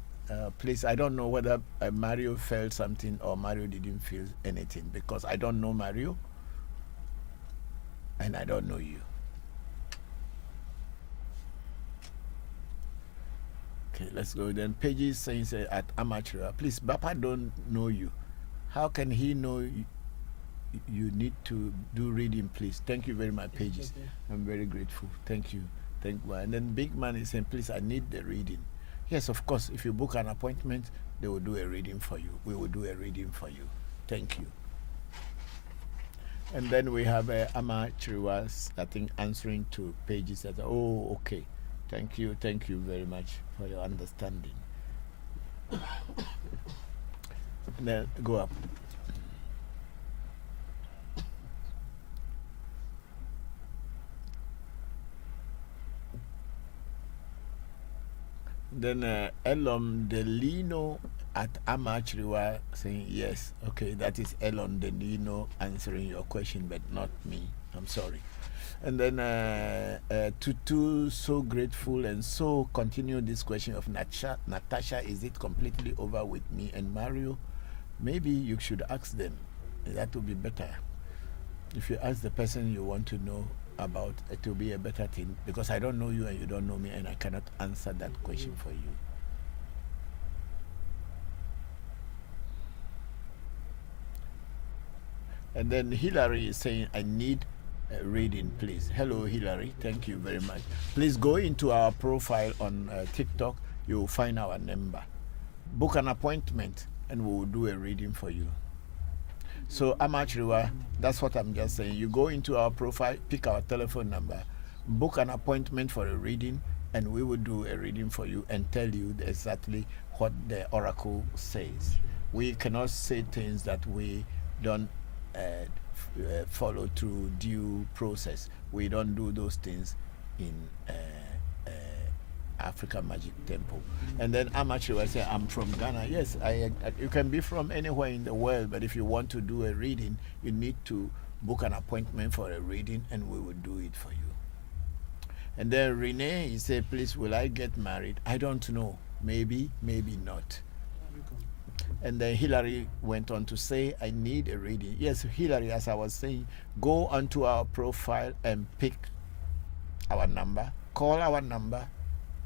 Please, I don't know whether Mario felt something or Mario didn't feel anything because I don't know Mario and I don't know you. Okay, let's go. Then Pages saying at amateur, please, Bapa don't know you. How can he know you need to do reading, please? Thank you very much, Pages. Okay. I'm very grateful. Thank you. And then Big Man is saying, please, I need the reading. Yes, of course. If you book an appointment, they will do a reading for you. We will do a reading for you. Thank you. And then we have Ama Chiriwas, I think, answering to pages. That, oh, okay. Thank you very much for your understanding. And then go up. Then Elon Delino at Amachriwa saying yes. Okay, that is Elon Delino answering your question, but not me. I'm sorry. And then Tutu, so grateful, and so continue this question of Natasha, is it completely over with me and Mario? Maybe you should ask them. That would be better. If you ask the person you want to know about, it will be a better thing, because I don't know you and you don't know me, and I cannot answer that question for you. And then Hillary is saying, I need a reading, please. Hello, Hillary. Thank you very much. Please go into our profile on TikTok. You will find our number. Book an appointment, and we will do a reading for you. So, Amachriwa, that's what I'm just saying. You go into our profile, pick our telephone number, book an appointment for a reading, and we will do a reading for you and tell you exactly what the oracle says. We cannot say things that we don't follow through due process. We don't do those things in Africa Magic Temple. And then Amachriwa say, I'm from Ghana. Yes, you can be from anywhere in the world, but if you want to do a reading, you need to book an appointment for a reading, and we will do it for you. And then Renee, he said, please, will I get married? I don't know. Maybe, maybe not. And then Hillary went on to say, I need a reading. Yes, Hillary, as I was saying, go onto our profile and pick our number, call our number,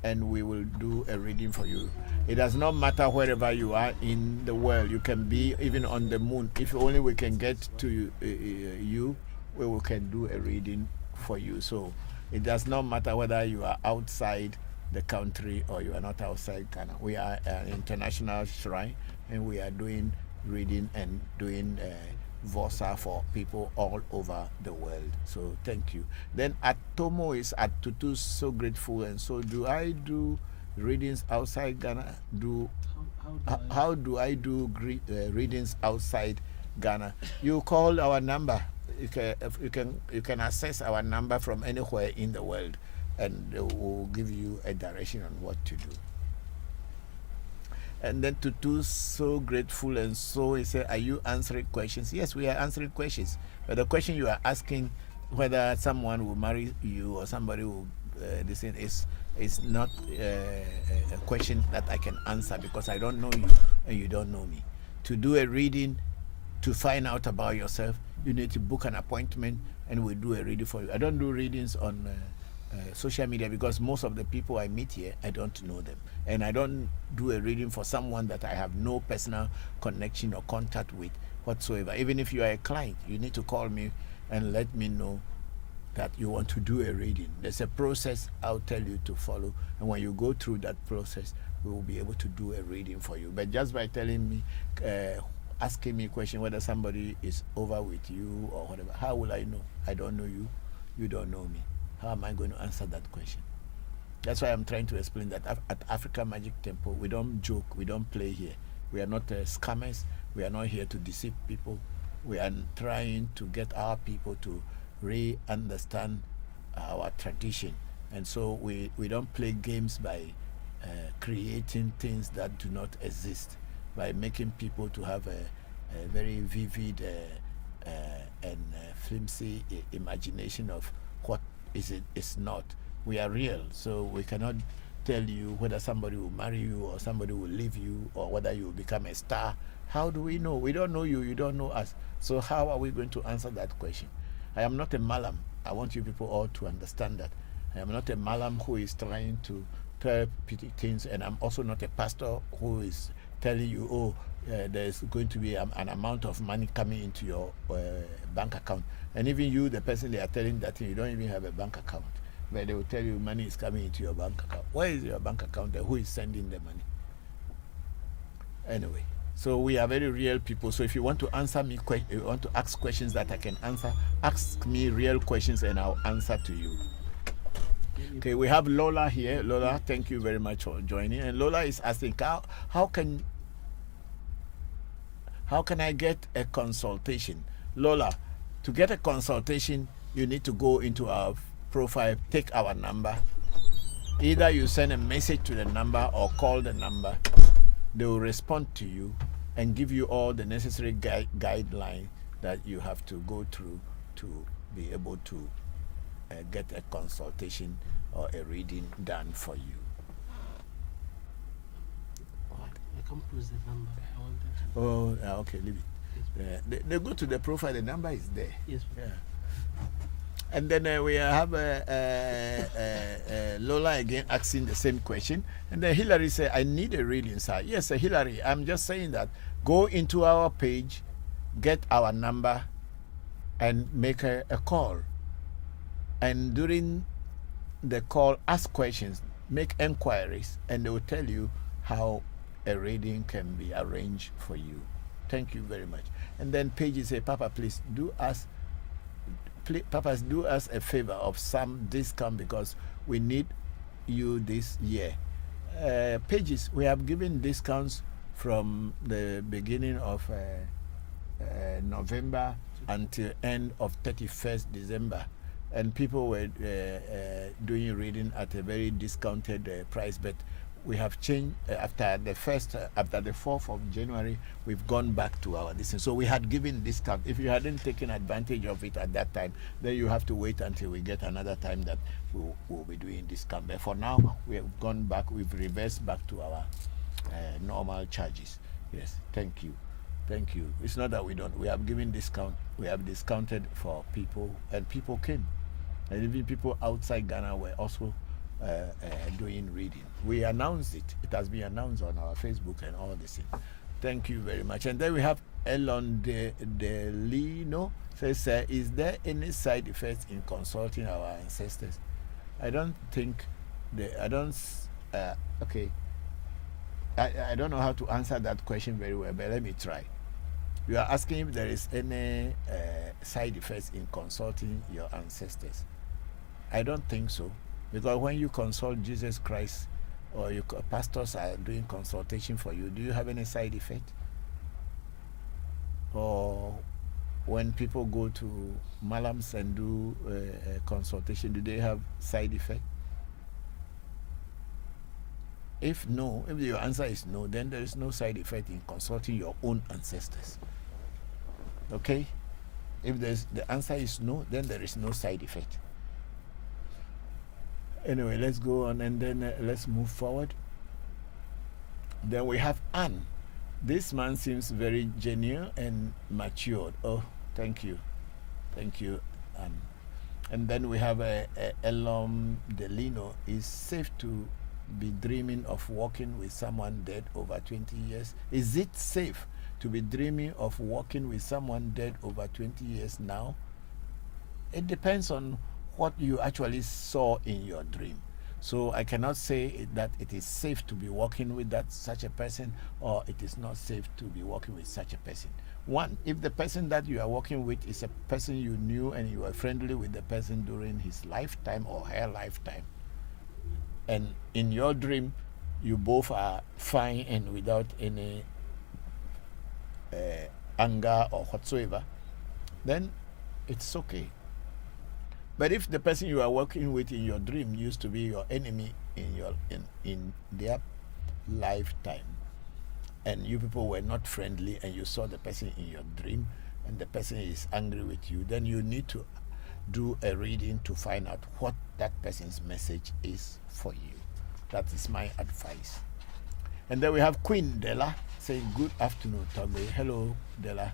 and we will do a reading for you. It does not matter wherever you are in the world. You can be even on the moon. If only we can get to you, we can do a reading for you. So it does not matter whether you are outside the country or you are not outside Ghana. We are an international shrine, and we are doing reading and doing Vosa for people all over the world. So thank you. Then Atomo is at Tutu, so grateful. And so, do I do readings outside Ghana? How do I do readings outside Ghana? You call our number. You can access our number from anywhere in the world, and we'll give you a direction on what to do. And then Tutu, so grateful, and so he said, are you answering questions? Yes, we are answering questions. But the question you are asking, whether someone will marry you or somebody will this is not a question that I can answer, because I don't know you and you don't know me. To do a reading, to find out about yourself, you need to book an appointment, and we'll do a reading for you. I don't do readings on social media, because most of the people I meet here, I don't know them. And I don't do a reading for someone that I have no personal connection or contact with whatsoever. Even if you are a client, you need to call me and let me know that you want to do a reading. There's a process I'll tell you to follow, and when you go through that process, we will be able to do a reading for you. But just by telling me, asking me a question whether somebody is over with you or whatever, how will I know? I don't know you, you don't know me. How am I going to answer that question? That's why I'm trying to explain that at Africa Magic Temple, we don't joke, we don't play here. We are not scammers. We are not here to deceive people. We are trying to get our people to re-understand our tradition. And so we don't play games by creating things that do not exist, by making people to have a very vivid and flimsy imagination of what is not. We are real, so we cannot tell you whether somebody will marry you or somebody will leave you or whether you will become a star. How do we know? We don't know you, you don't know us. So how are we going to answer that question? I am not a malam. I want you people all to understand that. I am not a malam who is trying to tell petty things, and I'm also not a pastor who is telling you, oh, there's going to be an amount of money coming into your bank account. And even you, the person they are telling that you don't even have a bank account. But they will tell you money is coming into your bank account. Where is your bank account and who is sending the money? Anyway, So we are very real people. So if you want to answer me, you want to ask questions that I can answer, ask me real questions and I'll answer to you. Okay, we have Lola here. Lola, thank you very much for joining. And Lola is asking, how can I get a consultation? Lola, to get a consultation, you need to go into our profile, take our number. Either you send a message to the number or call the number. They will respond to you and give you all the necessary guidelines that you have to go through to be able to get a consultation or a reading done for you. I can't post the number. I wanted to. Oh, okay, leave it. They go to the profile, the number is there. Yes. Yeah. And then we have Lola again asking the same question. And then Hillary said, I need a reading, sir. Yes, Hillary, I'm just saying that. Go into our page, get our number, and make a call. And during the call, ask questions, make inquiries, and they will tell you how a reading can be arranged for you. Thank you very much. And then Paige say, Papa, please do us a favor of some discount because we need you this year. Pages, we have given discounts from the beginning of November until end of 31st December. And people were doing reading at a very discounted price, but we have changed after the 4th of January. We've gone back to our distance. So we had given discount. If you hadn't taken advantage of it at that time, then you have to wait until we get another time that we'll be doing discount. But for now, we have gone back. We've reversed back to our normal charges. Yes, thank you. Thank you. It's not that we don't. We have given discount. We have discounted for people, and people came. And even people outside Ghana were also doing reading. We announced it. It has been announced on our Facebook and all this thing. Thank you very much. And then we have Elon Delino says, is there any side effects in consulting our ancestors? I don't think I don't know how to answer that question very well, but let me try. You are asking if there is any side effects in consulting your ancestors. I don't think so. Because when you consult Jesus Christ or your pastors are doing consultation for you, do you have any side effect? Or when people go to malams and do consultation, do they have side effect? If no, if your answer is no, then there is no side effect in consulting your own ancestors. Okay? If the answer is no, then there is no side effect. Anyway, let's go on and then let's move forward. Then we have Anne. This man seems very genuine and matured. Oh, thank you. Thank you, Anne. And then we have Elom Delino. Is safe to be dreaming of walking with someone dead over 20 years? Is it safe to be dreaming of walking with someone dead over 20 years now? It depends on what you actually saw in your dream. So I cannot say that it is safe to be walking with such a person, or it is not safe to be walking with such a person. One, if the person that you are walking with is a person you knew and you were friendly with the person during his lifetime or her lifetime, and in your dream you both are fine and without any anger or whatsoever, then it's okay. But if the person you are working with in your dream used to be your enemy in their lifetime, and you people were not friendly, and you saw the person in your dream, and the person is angry with you, then you need to do a reading to find out what that person's message is for you. That is my advice. And then we have Queen Della saying, good afternoon, Tommy. Hello, Della.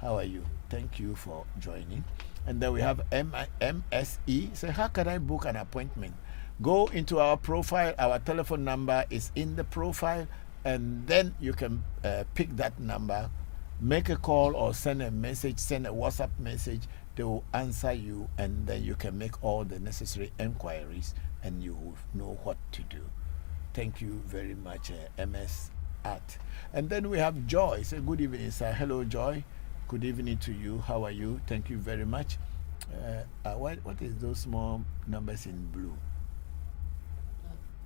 How are you? Thank you for joining. And then we have MSE. Say, how can I book an appointment? Go into our profile. Our telephone number is in the profile. And then you can pick that number, make a call or send a message, send a WhatsApp message. They will answer you, and then you can make all the necessary inquiries, and you will know what to do. Thank you very much, MS Art. And then we have Joy. Say good evening, sir. Hello, Joy. Good evening to you. How are you? Thank you very much. What is those small numbers in blue?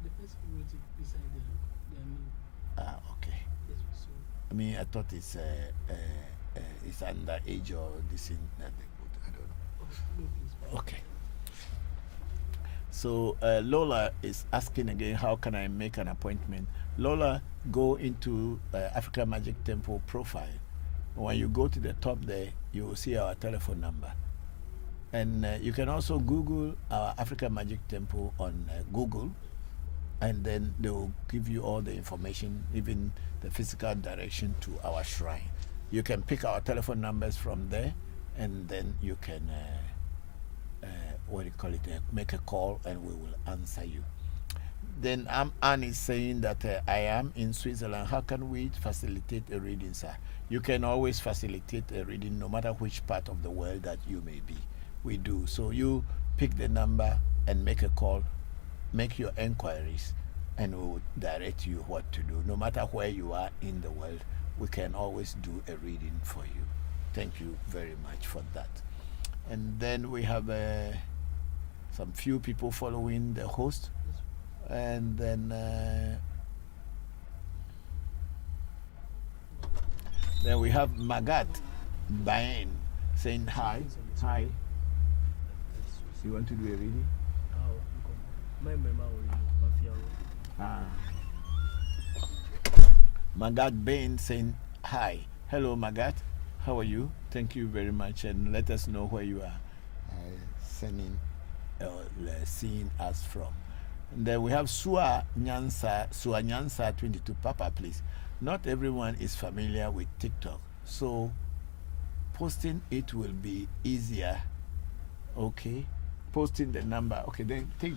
The person wrote it beside their name. Okay. Yes, so I mean, I thought it's underage or this in. I don't know. no, please. Okay. So Lola is asking again, how can I make an appointment? Lola, go into Africa Magic Temple profile. When you go to the top there, you will see our telephone number. And you can also Google our Africa Magic Temple on Google, and then they will give you all the information, even the physical direction to our shrine. You can pick our telephone numbers from there, and then you can make a call, and we will answer you. Then Anne is saying that I am in Switzerland. How can we facilitate a reading, sir? You can always facilitate a reading no matter which part of the world that you may be. We do. So you pick the number and make a call, make your enquiries, and we will direct you what to do. No matter where you are in the world, we can always do a reading for you. Thank you very much for that. And then we have some few people following the host. And then we have Magat Bain saying hi. Hi. You want to do a reading? Magat Bain saying hi. Hello, Magat. How are you? Thank you very much, and let us know where you are seeing us from. And then we have Sua Nyansa 22. Papa, please. Not everyone is familiar with TikTok, so posting it will be easier. Okay, posting the number. Okay, then take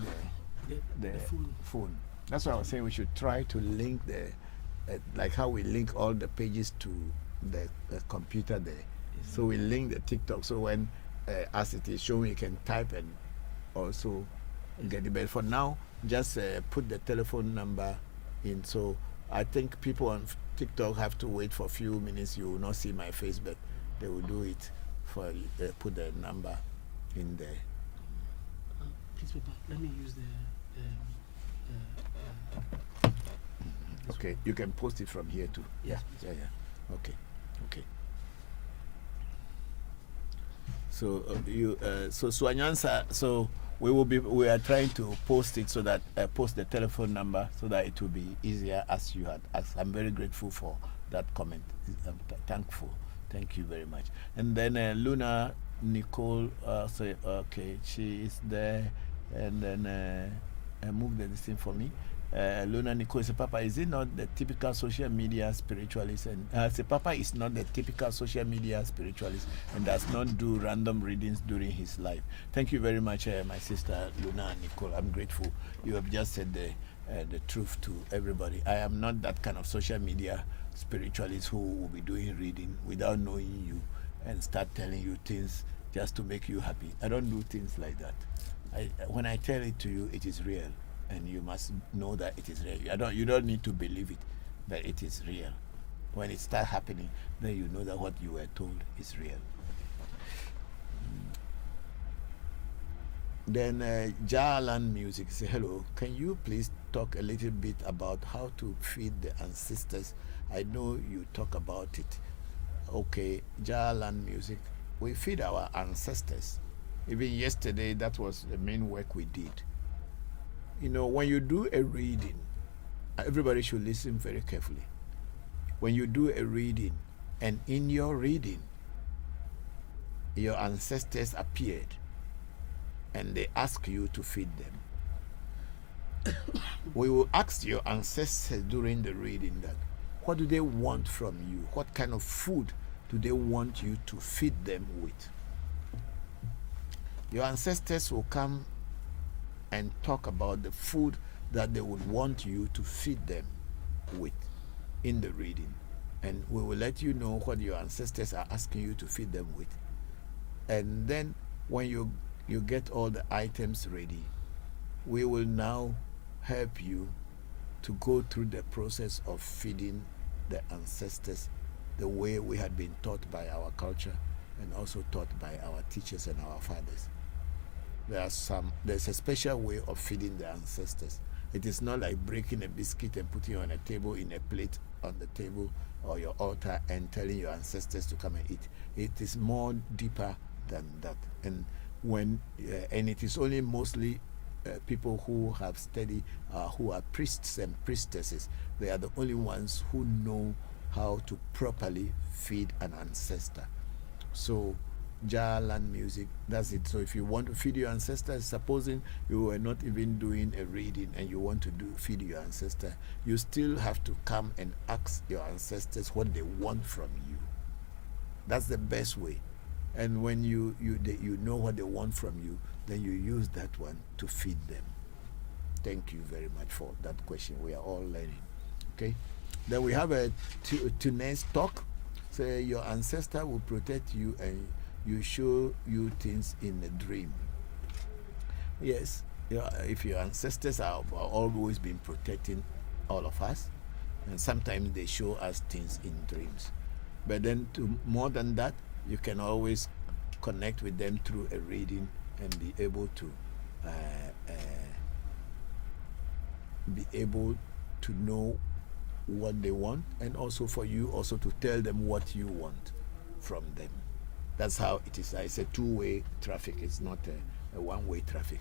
the phone. That's what I was saying. We should try to link like how we link all the pages to the computer there. So we link the TikTok. So when as it is shown, you can type and also get it. But for now, just put the telephone number in. So I think people on TikTok have to wait for a few minutes. You will not see my face, but they will do it for put the number in there. Please, Papa, let me use the. Okay, you can post it from here too. Yeah. Okay. So so Swanyansa, so we are trying to post it so that post the telephone number so that it will be easier as you had asked. I'm very grateful for that comment. I'm thankful. Thank you very much. And then Luna Nicole say okay, she is there, and then move the thing for me. Luna Nicole said, Papa, is it not the typical social media spiritualist? And say, Papa is not the typical social media spiritualist and does not do random readings during his life. Thank you very much, my sister Luna Nicole. I'm grateful. You have just said the truth to everybody. I am not that kind of social media spiritualist who will be doing reading without knowing you and start telling you things just to make you happy. I don't do things like that. When I tell it to you, it is real. And you must know that it is real. You don't need to believe it, but it is real. When it starts happening, then you know that what you were told is real. Then Jalan Music say, hello, can you please talk a little bit about how to feed the ancestors? I know you talk about it. Okay, Jalan Music, we feed our ancestors. Even yesterday, that was the main work we did. You know, when you do a reading, everybody should listen very carefully. When you do a reading, and in your reading, your ancestors appeared, and they ask you to feed them. We will ask your ancestors during the reading that, what do they want from you? What kind of food do they want you to feed them with? Your ancestors will come and talk about the food that they would want you to feed them with in the reading. And we will let you know what your ancestors are asking you to feed them with. And then when you get all the items ready, we will now help you to go through the process of feeding the ancestors the way we had been taught by our culture and also taught by our teachers and our fathers. There's a special way of feeding the ancestors. It is not like breaking a biscuit and putting it on a table in a plate on the table or your altar and telling your ancestors to come and eat. It is more deeper than that. And it is only mostly people who have studied, who are priests and priestesses. They are the only ones who know how to properly feed an ancestor. So Jalan music, that's it. So if you want to feed your ancestors, supposing you were not even doing a reading and you want to feed your ancestor, you still have to come and ask your ancestors what they want from you. That's the best way. And when you know what they want from you, then you use that one to feed them. Thank you very much for that question. We are all learning. Okay. Then we have a today's talk. Say your ancestor will protect you and you show you things in a dream. Yes, if your ancestors have always been protecting all of us, and sometimes they show us things in dreams. But then more than that, you can always connect with them through a reading and be able to know what they want, and also for you also to tell them what you want from them. That's how it is. It's a two-way traffic. It's not a one-way traffic.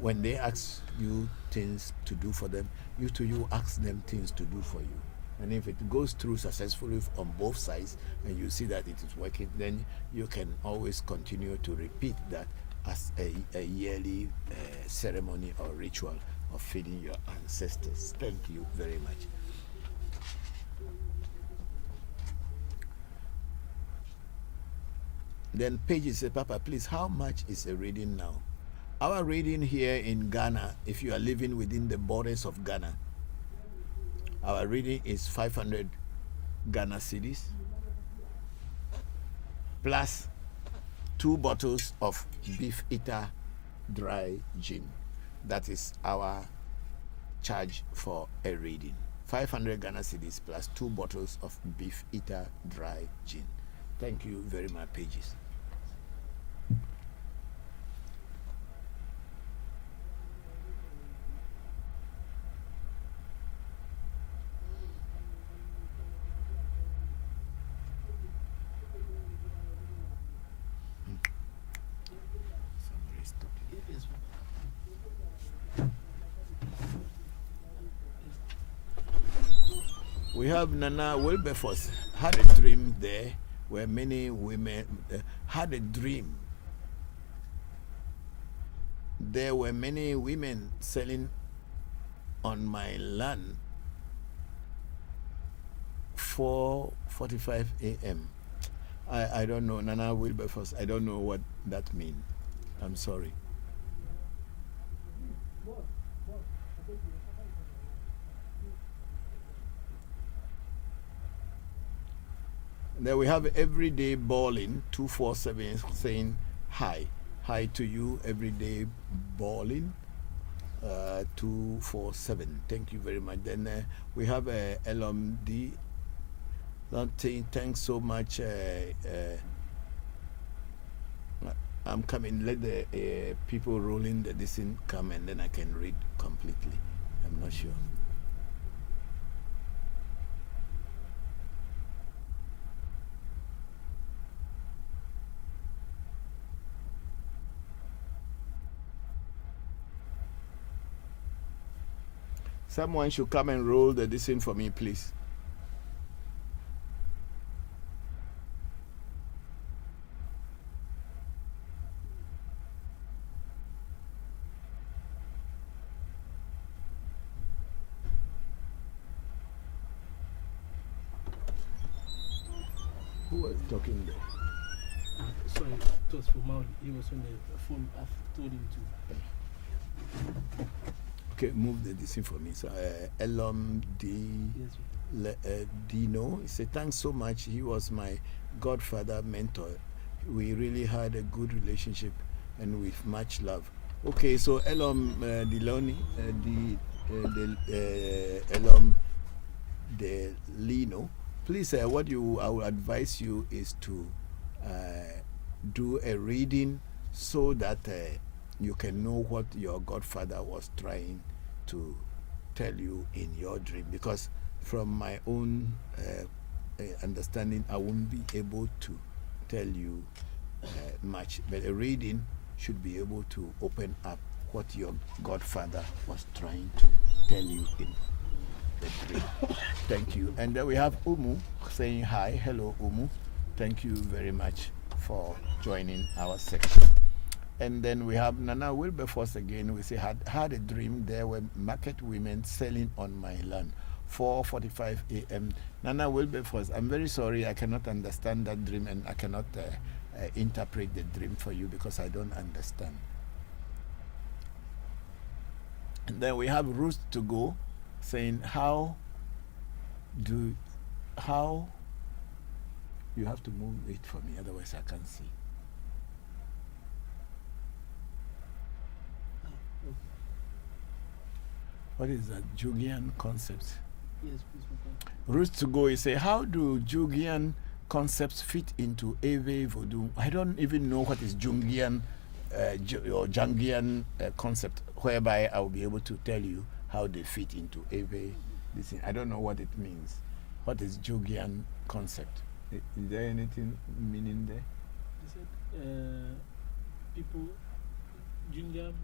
When they ask you things to do for them, you ask them things to do for you. And if it goes through successfully on both sides and you see that it is working, then you can always continue to repeat that as a yearly ceremony or ritual of feeding your ancestors. Thank you very much. Then Paige said, Papa, please, how much is a reading now? Our reading here in Ghana, if you are living within the borders of Ghana, our reading is 500 Ghana cedis plus 2 bottles of beef eater dry gin. That is our charge for a reading. 500 Ghana cedis plus 2 bottles of beef eater dry gin. Thank you very much, Pages. We have Nana Wilberforce had a dream there where many women had a dream. There were many women selling on my land 4:45 a.m. I don't know, Nana Wilberforce. I don't know what that means. I'm sorry. Then we have everyday balling 247 saying hi. Hi to you, everyday balling 247. Thank you very much. Then we have LMD saying thanks so much. I'm coming. Let the people rolling the listen come and then I can read completely. I'm not sure. Someone should come and roll the listen for me, please. Who was talking there? Sorry, it was for Maud. He was on the phone. I've told him to. Okay, move the DC for me. So, Dino, he said, thanks so much. He was my godfather mentor. We really had a good relationship and with much love. Okay, so Deloni, Delino please, I will advise you is to do a reading so that you can know what your godfather was trying to tell you in your dream. Because from my own understanding, I won't be able to tell you much. But a reading should be able to open up what your godfather was trying to tell you in the dream. Thank you. And then we have Umu saying hi. Hello, Umu. Thank you very much for joining our section. And then we have Nana Wilberforce again. We say, had a dream there were market women selling on my land. 4:45 a.m. Nana Wilberforce, I'm very sorry, I cannot understand that dream, and I cannot interpret the dream for you because I don't understand. And then we have Ruth to go saying, how you have to move it for me, otherwise I can't see. What is that Jungian concept? Yes, please. Ruth to go, you say, how do Jungian concepts fit into Ewe Vodu? I don't even know what is Jungian or Jungian concept, whereby I will be able to tell you how they fit into Ewe. I don't know what it means. What is Jungian concept? Is there anything meaning there? They said Jungian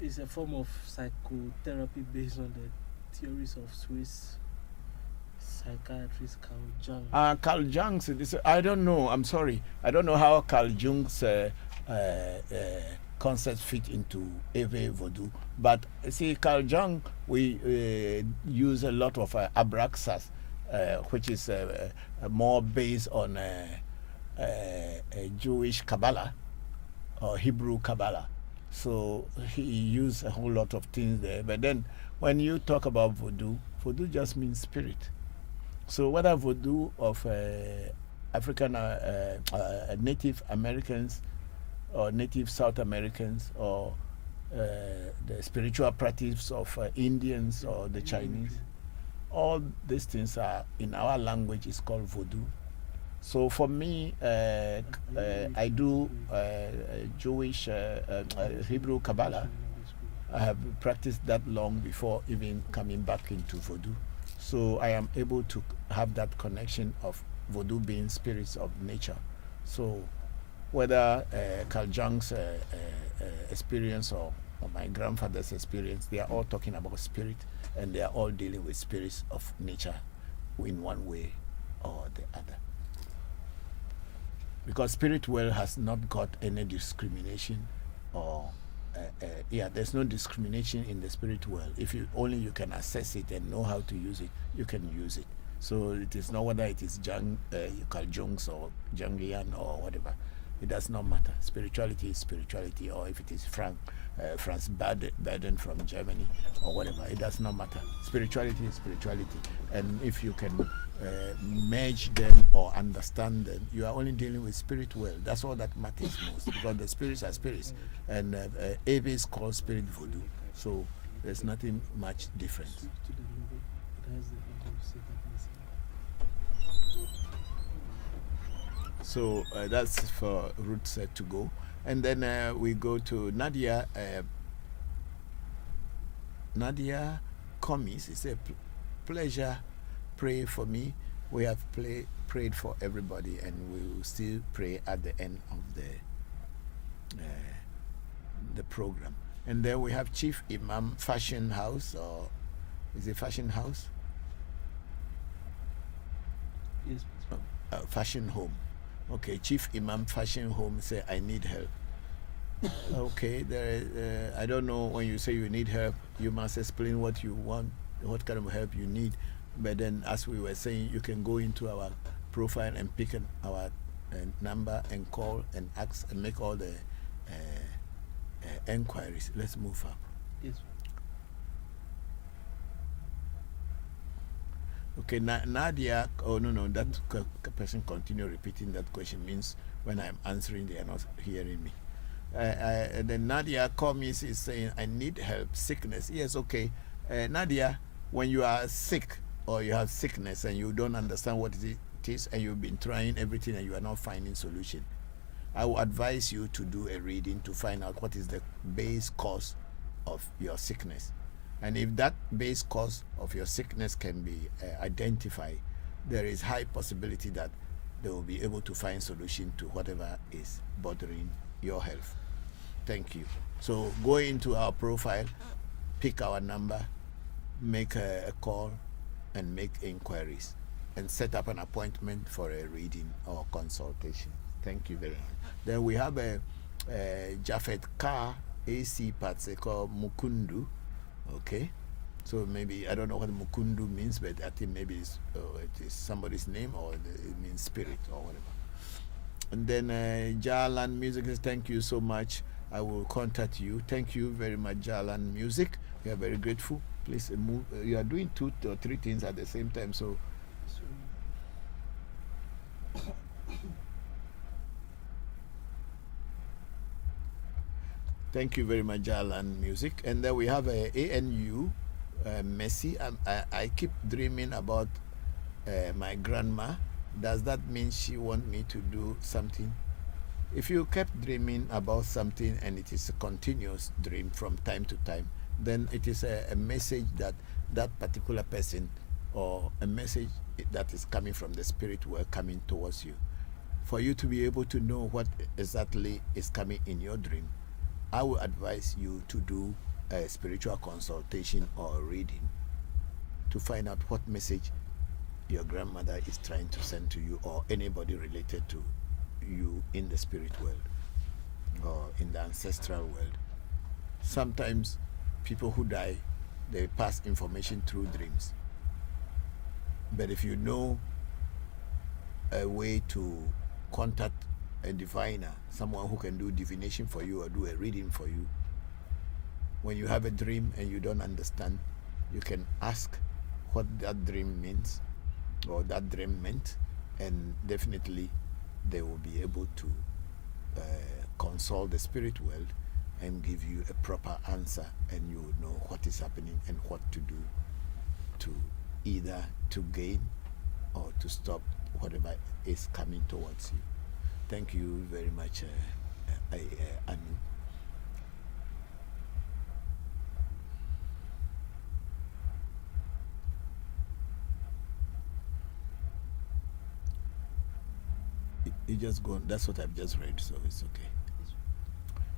is a form of psychotherapy based on the theories of Swiss psychiatrist Carl Jung. Carl Jung's, I don't know, I'm sorry. I don't know how Carl Jung's concepts fit into Ewe Vodu. But see, Carl Jung, we use a lot of Abraxas, which is more based on Jewish Kabbalah or Hebrew Kabbalah. So he used a whole lot of things there. But then when you talk about Voodoo, Voodoo just means spirit. So whether Voodoo of African Native Americans or Native South Americans or the spiritual practice of Indians or the Chinese, all these things are in our language is called Voodoo. So for me, I do Jewish Hebrew Kabbalah. I have practiced that long before even coming back into Voodoo. So I am able to have that connection of Voodoo being spirits of nature. So whether Carl Jung's experience or my grandfather's experience, they are all talking about spirit, and they are all dealing with spirits of nature in one way or the other. Because spirit world has not got any discrimination or there's no discrimination in the spirit world. If you can assess it and know how to use it, you can use it. So it is not whether it is Carl Jung's or Jungian or whatever. It does not matter. Spirituality is spirituality, or if it is Franz Baden from Germany or whatever, it does not matter. Spirituality is spirituality, and if you can merge them or understand them, you are only dealing with spirit world. That's all that matters most, because the spirits are spirits, and Ewe is called spirit voodoo, so there's nothing much different. So that's for Ruth to go, and then we go to Nadia. Nadia Commis, it's a pleasure. Pray for me. We have prayed for everybody, and we will still pray at the end of the program. And then we have Chief Imam Fashion House, or is it Fashion House? Yes. Fashion Home. Okay, Chief Imam Fashion Home say, I need help. Okay, I don't know, when you say you need help, you must explain what you want, what kind of help you need. But then, as we were saying, you can go into our profile and pick our number and call and ask and make all the enquiries. Let's move up. Yes. Okay, Nadia, oh no, that person continue repeating that question means when I'm answering, they are not hearing me. Then Nadia Commis is saying, I need help, sickness. Yes, okay. Nadia, when you are sick, or you have sickness and you don't understand what it is, and you've been trying everything and you are not finding solution, I will advise you to do a reading to find out what is the base cause of your sickness. And if that base cause of your sickness can be identified, there is high possibility that they will be able to find solution to whatever is bothering your health. Thank you. So go into our profile, pick our number, make a call, and make inquiries, and set up an appointment for a reading or consultation. Thank you very much. Then we have a Japheth car AC parts called Mukundu. Okay, so maybe I don't know what Mukundu means, but I think maybe it is somebody's name, or it means spirit or whatever. And then Jalan Music says, thank you so much. I will contact you. Thank you very much, Jalan Music. We are very grateful. Please move. You are doing 2 or 3 things at the same time, so. Thank you very much, Jalan Music. And then we have a ANU, Messi. I keep dreaming about my grandma. Does that mean she want me to do something? If you kept dreaming about something and it is a continuous dream from time to time, then it is a message that that particular person, or a message that is coming from the spirit world coming towards you. For you to be able to know what exactly is coming in your dream, I will advise you to do a spiritual consultation or reading to find out what message your grandmother is trying to send to you, or anybody related to you in the spirit world or in the ancestral world. Sometimes people who die, they pass information through dreams. But if you know a way to contact a diviner, someone who can do divination for you or do a reading for you, when you have a dream and you don't understand, you can ask what that dream means or that dream meant, and definitely they will be able to consult the spirit world and give you a proper answer, and you will know what is happening and what to do to either to gain or to stop whatever is coming towards you. Thank you very much, Anu. You just go, that's what I've just read, so it's okay.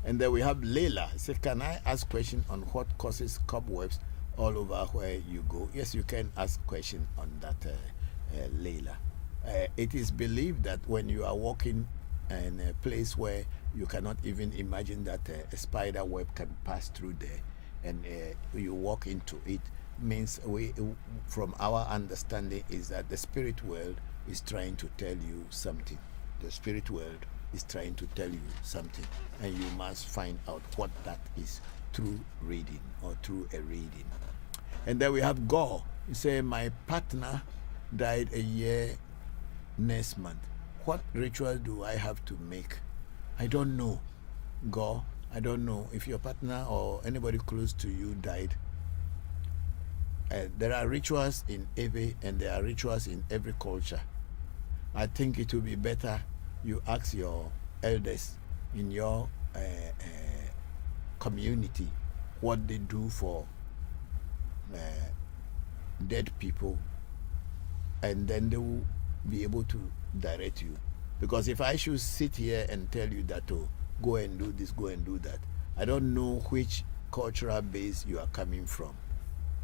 And then we have Leila. Say, can I ask question on what causes cobwebs all over where you go? Yes, you can ask question on that, Leila. It is believed that when you are walking in a place where you cannot even imagine that a spider web can pass through there, and you walk into it, means from our understanding, is that the spirit world is trying to tell you something. The spirit world is trying to tell you something, and you must find out what that is through reading or through a reading. And then we have Gore. He say, my partner died a year next month. What ritual do I have to make? I don't know, Gore. I don't know. If your partner or anybody close to you died, there are rituals in Ewe, and there are rituals in every culture. I think it will be better you ask your elders in your community what they do for dead people, and then they will be able to direct you. Because if I should sit here and tell you that, oh, go and do this, go and do that, I don't know which cultural base you are coming from.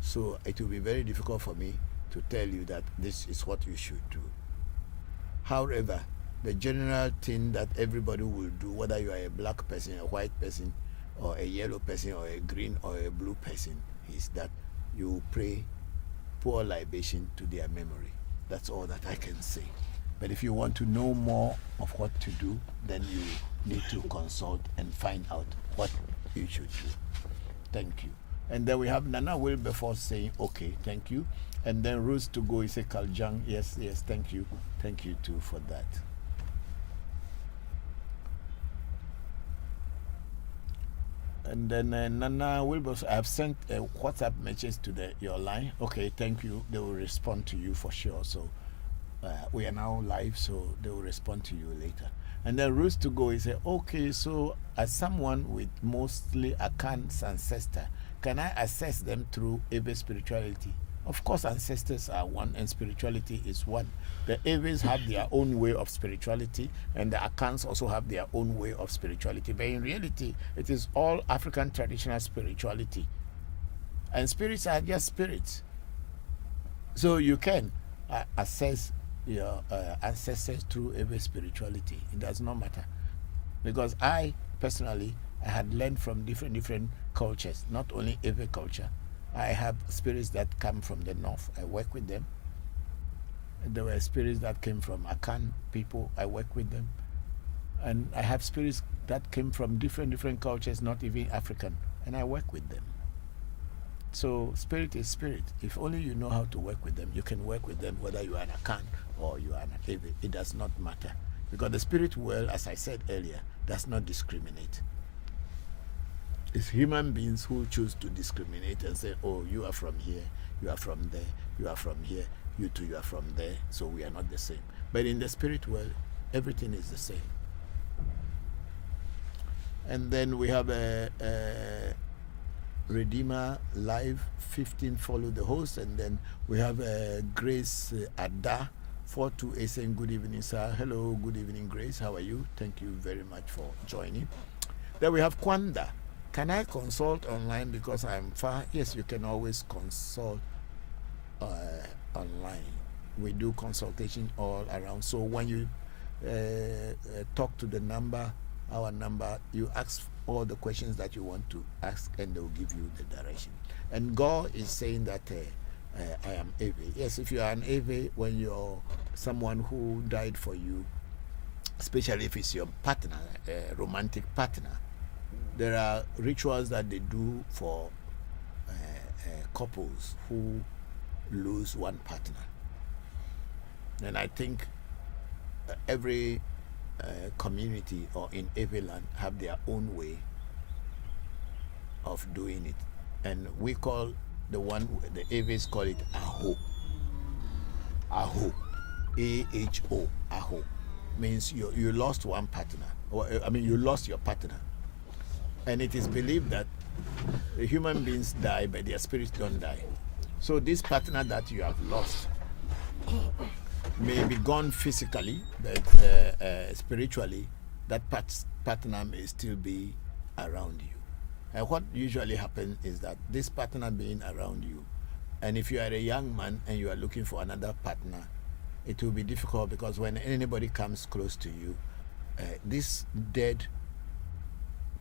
So it will be very difficult for me to tell you that this is what you should do. However, the general thing that everybody will do, whether you are a black person, a white person, or a yellow person, or a green or a blue person, is that you pray, pour libation to their memory. That's all that I can say. But if you want to know more of what to do, then you need to consult and find out what you should do. Thank you. And then we have Nana Wilberforce saying, okay, thank you. And then Rose to go is a Kaljang. Yes, thank you. Thank you too for that. And then Nana Wilbur, I've sent a WhatsApp message to your line. Okay, thank you. They will respond to you for sure. So we are now live, so they will respond to you later. And then Ruth to go, he said, okay, so as someone with mostly Akan's ancestor, can I assess them through Ewe spirituality? Of course, ancestors are one and spirituality is one. The Ewes have their own way of spirituality, and the Akans also have their own way of spirituality. But in reality, it is all African traditional spirituality. And spirits are just spirits. So you can assess your ancestors through Ewe spirituality. It does not matter. Because I, personally, I had learned from different cultures, not only Ewe culture. I have spirits that come from the north. I work with them. There were spirits that came from Akan people. I work with them. And I have spirits that came from different cultures, not even African. And I work with them. So spirit is spirit. If only you know how to work with them, you can work with them whether you are an Akan or you are an Ewe. It does not matter. Because the spirit world, as I said earlier, does not discriminate. It's human beings who choose to discriminate and say, oh, you are from here, you are from there, you are from here, you too, you are from there, so we are not the same. But in the spirit world, everything is the same. And then we have a Redeemer Live 15, follow the host. And then we have Grace Ada 428 saying, good evening, sir. Hello, good evening, Grace. How are you? Thank you very much for joining. Then we have Kwanda. Can I consult online because I'm far? Yes, you can always consult online. We do consultation all around. So when you talk to the number, our number, you ask all the questions that you want to ask and they'll give you the direction. And God is saying that I am Ewe. Yes, if you are an Ewe, when you're someone who died for you, especially if it's your partner, a romantic partner, there are rituals that they do for couples who lose one partner. And I think every community or in every land have their own way of doing it. And we call the Ewes call it Aho. Aho. A-H-O. Aho. Means you lost one partner. Or, you lost your partner. And it is believed that human beings die, but their spirits don't die. So this partner that you have lost may be gone physically, but spiritually, that partner may still be around you. And what usually happens is that this partner being around you, and if you are a young man and you are looking for another partner, it will be difficult because when anybody comes close to you, this dead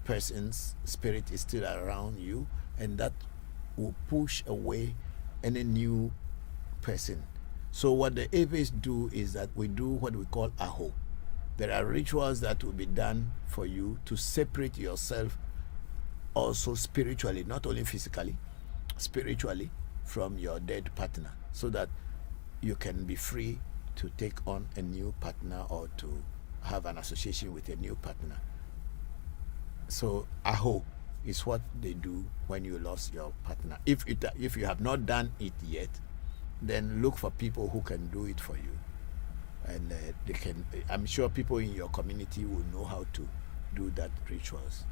person's spirit is still around you, and that will push away any new person. So what the Ewes do is that we do what we call Aho. There are rituals that will be done for you to separate yourself also spiritually, not only physically, spiritually from your dead partner, so that you can be free to take on a new partner or to have an association with a new partner. So Aho is what they do when you lost your partner. If you have not done it yet, then look for people who can do it for you, and they can. I'm sure people in your community will know how to do that rituals.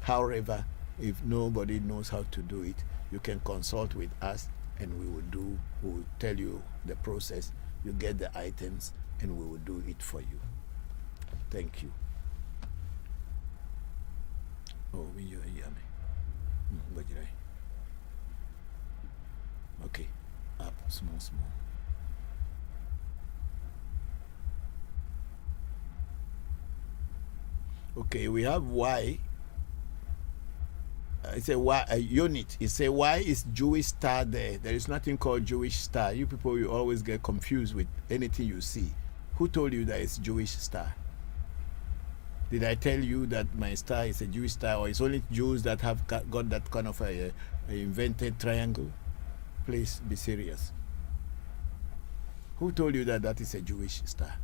However, if nobody knows how to do it, you can consult with us, and we will tell you the process. You get the items, and we will do it for you. Thank you. Oh, we are here. Okay, up small. Okay, we have Y. It's a Y a unit. It's a Y is Jewish star there. There is nothing called Jewish star. You people, you always get confused with anything you see. Who told you that it's Jewish star? Did I tell you that my star is a Jewish star, or it's only Jews that have got that kind of a invented triangle? Please be serious. Who told you that that is a Jewish star?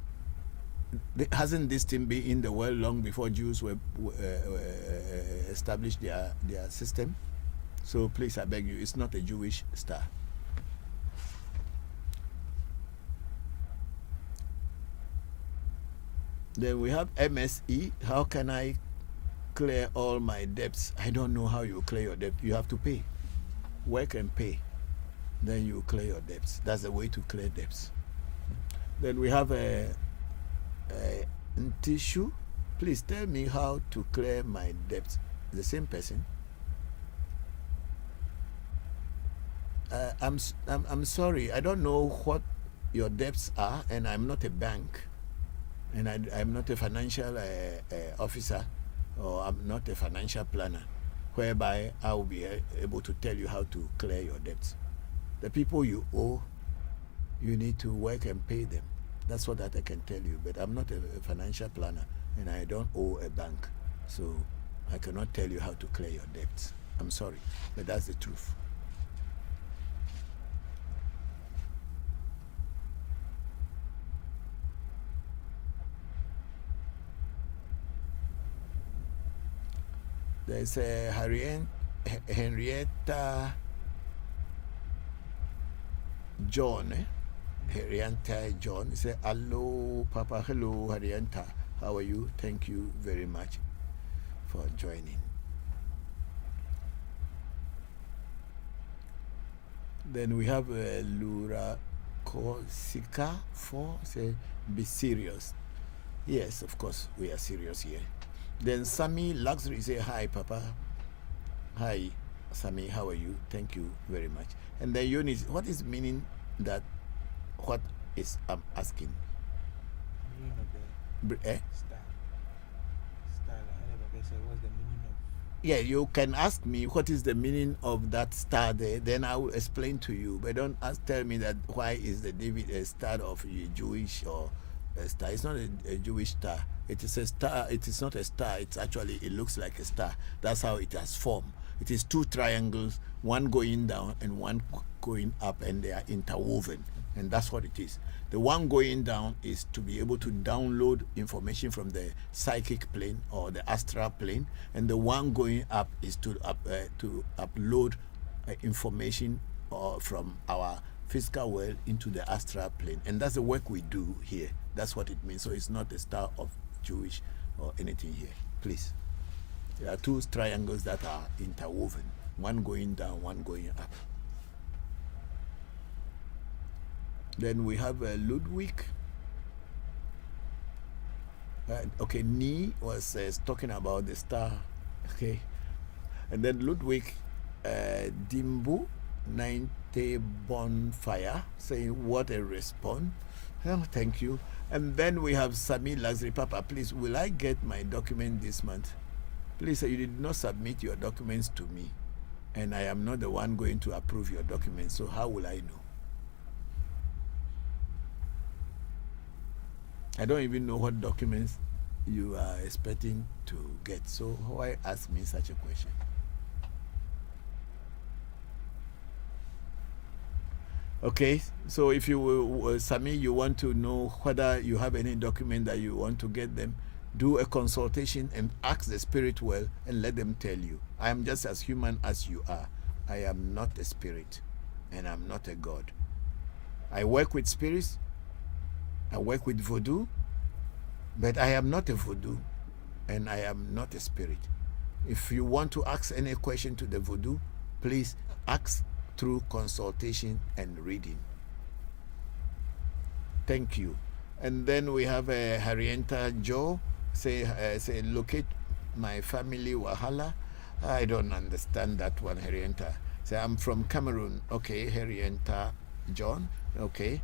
hasn't this thing been in the world long before Jews were established their system? So please, I beg you, it's not a Jewish star. Then we have MSE. How can I clear all my debts? I don't know how you clear your debt. You have to pay. Work and pay. Then you clear your debts. That's the way to clear debts. Then we have a tissue. Please tell me how to clear my debts. The same person. I'm sorry. I don't know what your debts are, and I'm not a bank, and I'm not a financial officer, or I'm not a financial planner, whereby I will be able to tell you how to clear your debts. The people you owe, you need to work and pay them. That's what that I can tell you. But I'm not a financial planner, and I don't owe a bank, so I cannot tell you how to clear your debts. I'm sorry, but that's the truth. There's a Henrietta John. Henrietta John. Say hello, Papa. Hello, Henrietta. How are you? Thank you very much for joining. Then we have Lura Kosika for say be serious. Yes, of course we are serious here. Then Sammy Luxury say hi, Papa. Hi, Sammy. How are you? Thank you very much. And then Eunice, what is meaning that? What is I'm asking? Meaning of the star. Star. I never said what's the meaning of. Yeah, you can ask me what is the meaning of that star there. Then I will explain to you. But don't tell me that why is the David a star of a Jewish or a star. It's not a Jewish star. It is a star. It is not a star. It's actually, it looks like a star. That's how it has formed. It is two triangles, one going down and one going up, and they are interwoven. And that's what it is. The one going down is to be able to download information from the psychic plane or the astral plane, and the one going up is to upload information from our physical world into the astral plane. And that's the work we do here. That's what it means. So it's not a star of Jewish or anything here. Please. There are two triangles that are interwoven, one going down, one going up. Then we have Ludwig. Okay, Ni was talking about the star. Okay. And then Ludwig Dimbu 90 Bonfire saying, what a response. Oh, thank you. And then we have Sami Lazri. Papa, please, will I get my document this month? Please, you did not submit your documents to me, and I am not the one going to approve your documents, so how will I know? I don't even know what documents you are expecting to get, so why ask me such a question? Okay, so if you will, Sami, you want to know whether you have any document that you want to get them, do a consultation and ask the spirit well and let them tell you. I am just as human as you are. I am not a spirit and I'm not a god. I work with spirits, I work with voodoo, but I am not a voodoo and I am not a spirit. If you want to ask any question to the voodoo, please ask through consultation and reading. Thank you. And then we have Harrienta Joe say locate my family Wahala. I don't understand that one, Harrienta. Say I'm from Cameroon. Okay, Harrienta John. Okay.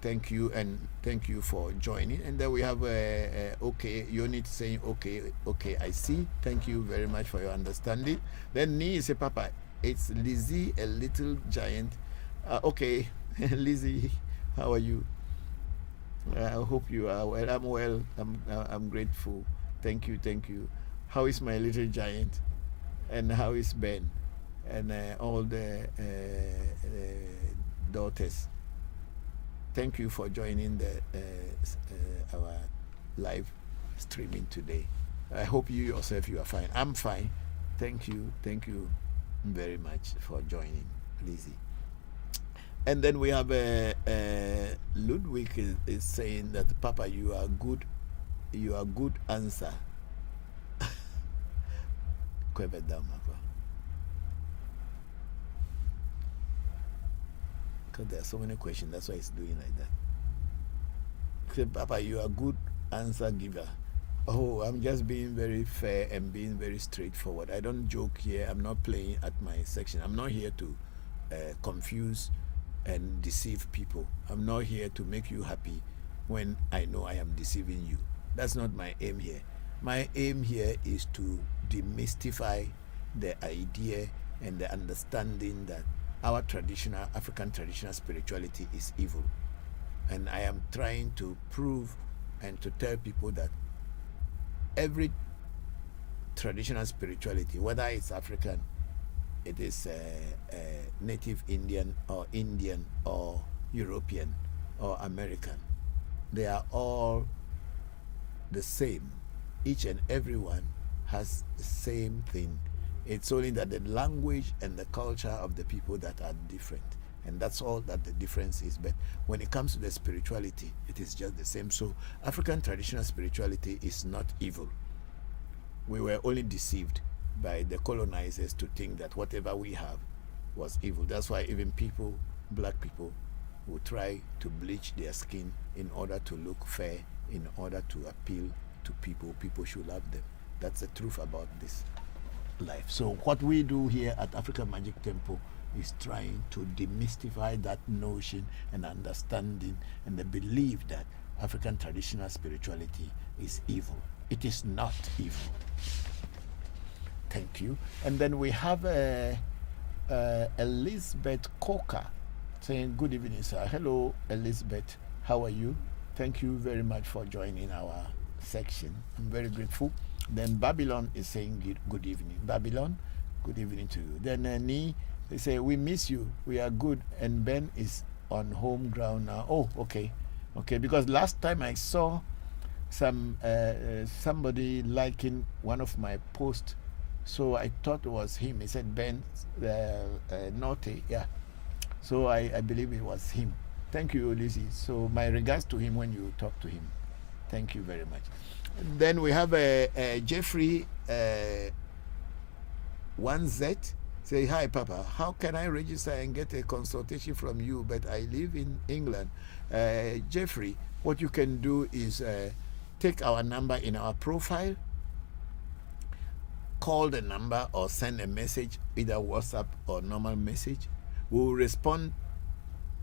Thank you, and thank you for joining. And then we have okay, Unit saying okay, I see. Thank you very much for your understanding. Then Ni say, Papa, it's Lizzie, a little giant. Okay, Lizzie, how are you? I hope you are well. I'm well. I'm grateful. Thank you. How is my little giant? And how is Ben? And all the daughters. Thank you for joining the our live streaming today. I hope you yourself, you are fine. I'm fine. Thank you very much for joining, Lizzie. And then we have Ludwig is saying that, Papa, you are good answer. Because there are so many questions, that's why it's doing like that. Say, Papa, you are good answer giver. Oh, I'm just being very fair and being very straightforward. I don't joke here. I'm not playing at my section. I'm not here to confuse and deceive people. I'm not here to make you happy when I know I am deceiving you. That's not my aim here. My aim here is to demystify the idea and the understanding that our African traditional spirituality is evil. And I am trying to prove and to tell people that every traditional spirituality, whether it's African, it is native Indian or European or American, they are all the same. Each and every one has the same thing. It's only that the language and the culture of the people that are different. And that's all that the difference is. But when it comes to the spirituality, it is just the same. So African traditional spirituality is not evil. We were only deceived by the colonizers to think that whatever we have was evil. That's why even people, black people, will try to bleach their skin in order to look fair, in order to appeal to people. People should love them. That's the truth about this life. So what we do here at African Magic Temple is trying to demystify that notion and understanding and the belief that African traditional spirituality is evil. It is not evil. Thank you. And then we have Elizabeth Coker saying, good evening, sir. Hello, Elizabeth. How are you? Thank you very much for joining our section. I'm very grateful. Then Babylon is saying good evening. Babylon, good evening to you. Then Ni, they say, we miss you. We are good. And Ben is on home ground now. Oh, okay. Okay, because last time I saw somebody liking one of my posts, so I thought it was him. He said Ben Naughty, yeah. So I believe it was him. Thank you, Lizzie. So my regards to him when you talk to him. Thank you very much. Then we have Jeffrey 1Z. Say, hi, Papa. How can I register and get a consultation from you? But I live in England. Jeffrey, what you can do is take our number in our profile, call the number or send a message, either WhatsApp or normal message. We will respond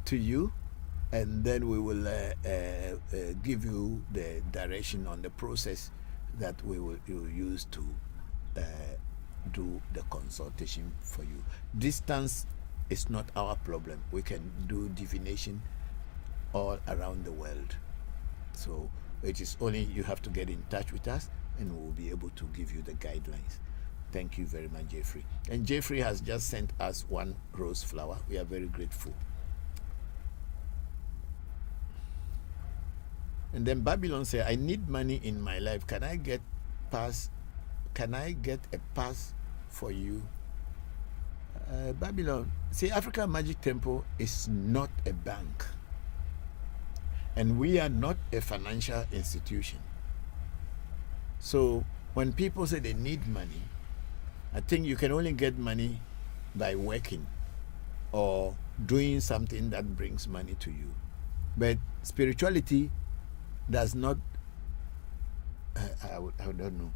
to you, and then we will give you the direction on the process that we will use to do the consultation for you. Distance is not our problem. We can do divination all around the world. So it is only you have to get in touch with us, and we'll be able to give you the guidelines. Thank you very much, Jeffrey. And Jeffrey has just sent us one rose flower. We are very grateful. And then Babylon said, I need money in my life. Can I get a pass for you? Babylon, see, African Magic Temple is not a bank. And we are not a financial institution. So when people say they need money, I think you can only get money by working or doing something that brings money to you. But spirituality does not, I don't know.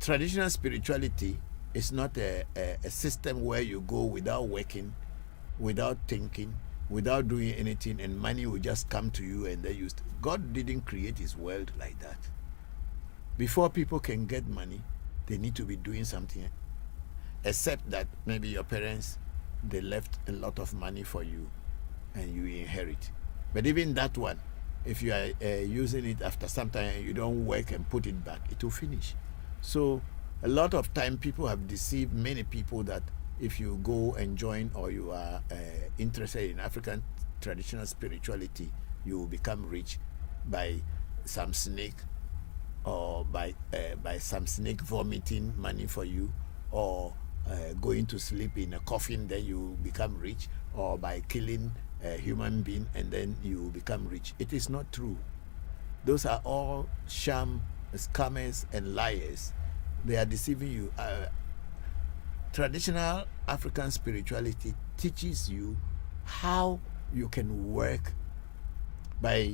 Traditional spirituality is not a system where you go without working, without thinking, without doing anything, and money will just come to you and they use it. God didn't create his world like that. Before people can get money, they need to be doing something, except that maybe your parents, they left a lot of money for you and you inherit. But even that one, if you are using it after some time and you don't work and put it back, it will finish. So a lot of time people have deceived many people that if you go and join or you are interested in African traditional spirituality, you will become rich by some snake, or by some snake vomiting money for you, or going to sleep in a coffin, then you become rich, or by killing a human being and then you become rich. It is not true. Those are all sham, scammers, and liars. They are deceiving you. Traditional African spirituality teaches you how you can work by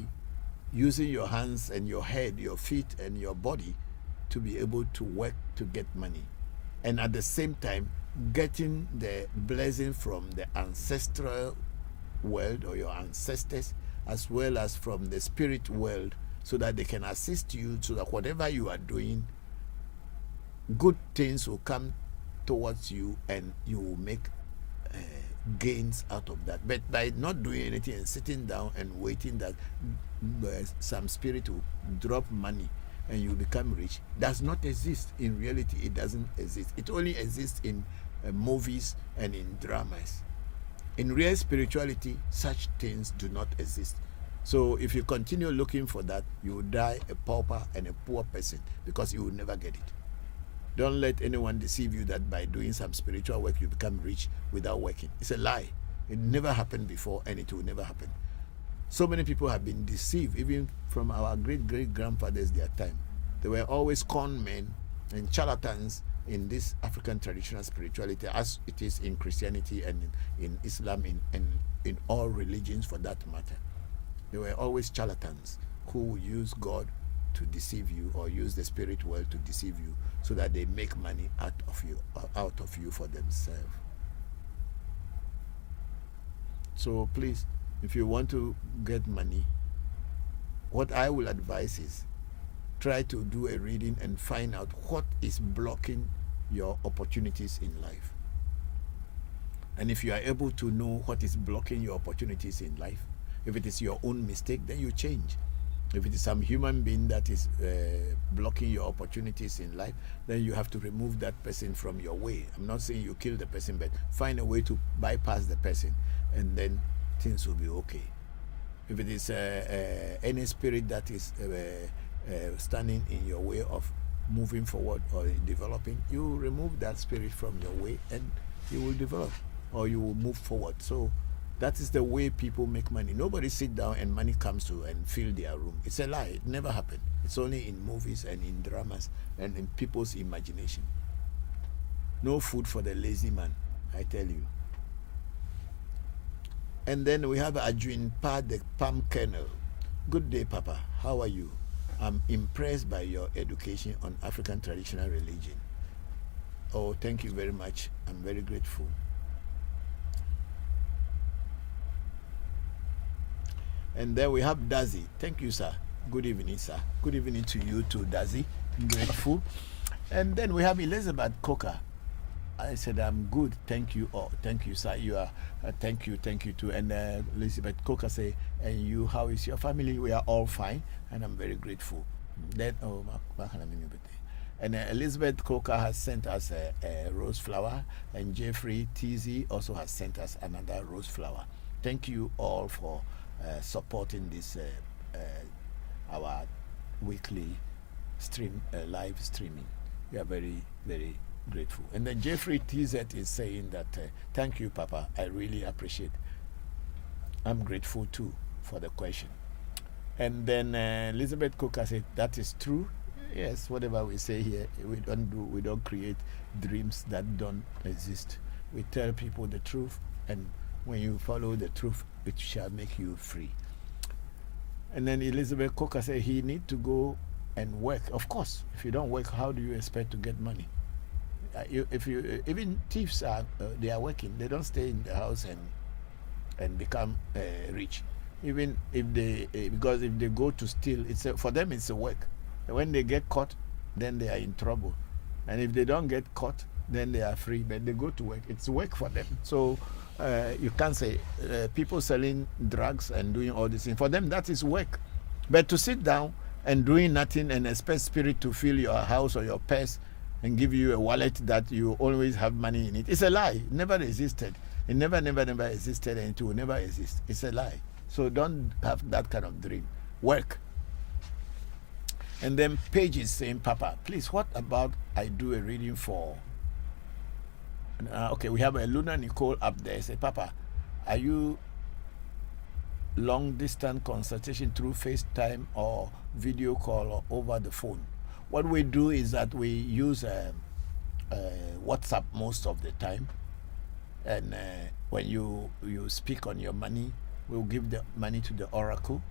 using your hands and your head, your feet and your body to be able to work to get money. And at the same time, getting the blessing from the ancestral world or your ancestors, as well as from the spirit world, so that they can assist you, so that whatever you are doing, good things will come towards you and you will make gains out of that. But by not doing anything and sitting down and waiting that some spirit will drop money and you become rich, does not exist. In reality, it doesn't exist. It only exists in movies and in dramas. In real spirituality, such things do not exist. So if you continue looking for that, you will die a pauper and a poor person, because you will never get it. Don't let anyone deceive you that by doing some spiritual work you become rich without working. It's a lie. It never happened before and it will never happen. So many people have been deceived, even from our great-great-grandfathers their time. They were always con men and charlatans in this African traditional spirituality, as it is in Christianity and in Islam, and in all religions for that matter. They were always charlatans who use God to deceive you, or use the spirit world to deceive you, so that they make money out of you for themselves. So please, if you want to get money, what I will advise is try to do a reading and find out what is blocking your opportunities in life. And if you are able to know what is blocking your opportunities in life, if it is your own mistake, then you change. If it is some human being that is blocking your opportunities in life, then you have to remove that person from your way. I'm not saying you kill the person, but find a way to bypass the person, and then things will be okay. If it is any spirit that is standing in your way of moving forward or developing, you remove that spirit from your way and you will develop, or you will move forward. So that is the way people make money. Nobody sit down and money comes to and fill their room. It's a lie. It never happened. It's only in movies and in dramas and in people's imagination. No food for the lazy man, I tell you. And then we have Adwin Pa, the palm kernel. Good day, Papa. How are you? I'm impressed by your education on African traditional religion. Oh, thank you very much. I'm very grateful. And then we have Dazi. Thank you, sir. Good evening, sir. Good evening to you too, Dazi. I'm grateful. And then we have Elizabeth Coker. I said, I'm good. Thank you all. Thank you, sir. You are, thank you too. And Elizabeth Coker say, and you, how is your family? We are all fine. And I'm very grateful. Then, and Elizabeth Coker has sent us a rose flower. And Jeffrey TZ also has sent us another rose flower. Thank you all for supporting this our weekly stream, live streaming. We are very, very grateful. And then Jeffrey TZ is saying that thank you, Papa. I really appreciate. I'm grateful too for the question. And then Elizabeth Coker said that is true. Yes, whatever we say here, we don't create dreams that don't exist. We tell people the truth, and when you follow the truth, it shall make you free. And then Elizabeth Coker said he need to go and work. Of course, if you don't work, how do you expect to get money? Even thieves they are working. They don't stay in the house and become rich. Even if they, because if they go to steal, for them it's a work. When they get caught, then they are in trouble. And if they don't get caught, then they are free. But they go to work. It's work for them. So you can't say people selling drugs and doing all these things. For them, that is work. But to sit down and doing nothing and expect spirit to fill your house or your purse and give you a wallet that you always have money in it, it's a lie. It never existed. It never existed, and it will never exist. It's a lie. So don't have that kind of dream. Work. And then Paige is saying, Papa, please, what about I do a reading for? Okay, we have a Luna Nicole up there. Say, Papa, are you long distance consultation through FaceTime or video call or over the phone? What we do is that we use WhatsApp most of the time, and when you speak on your money, we'll give the money to the oracle,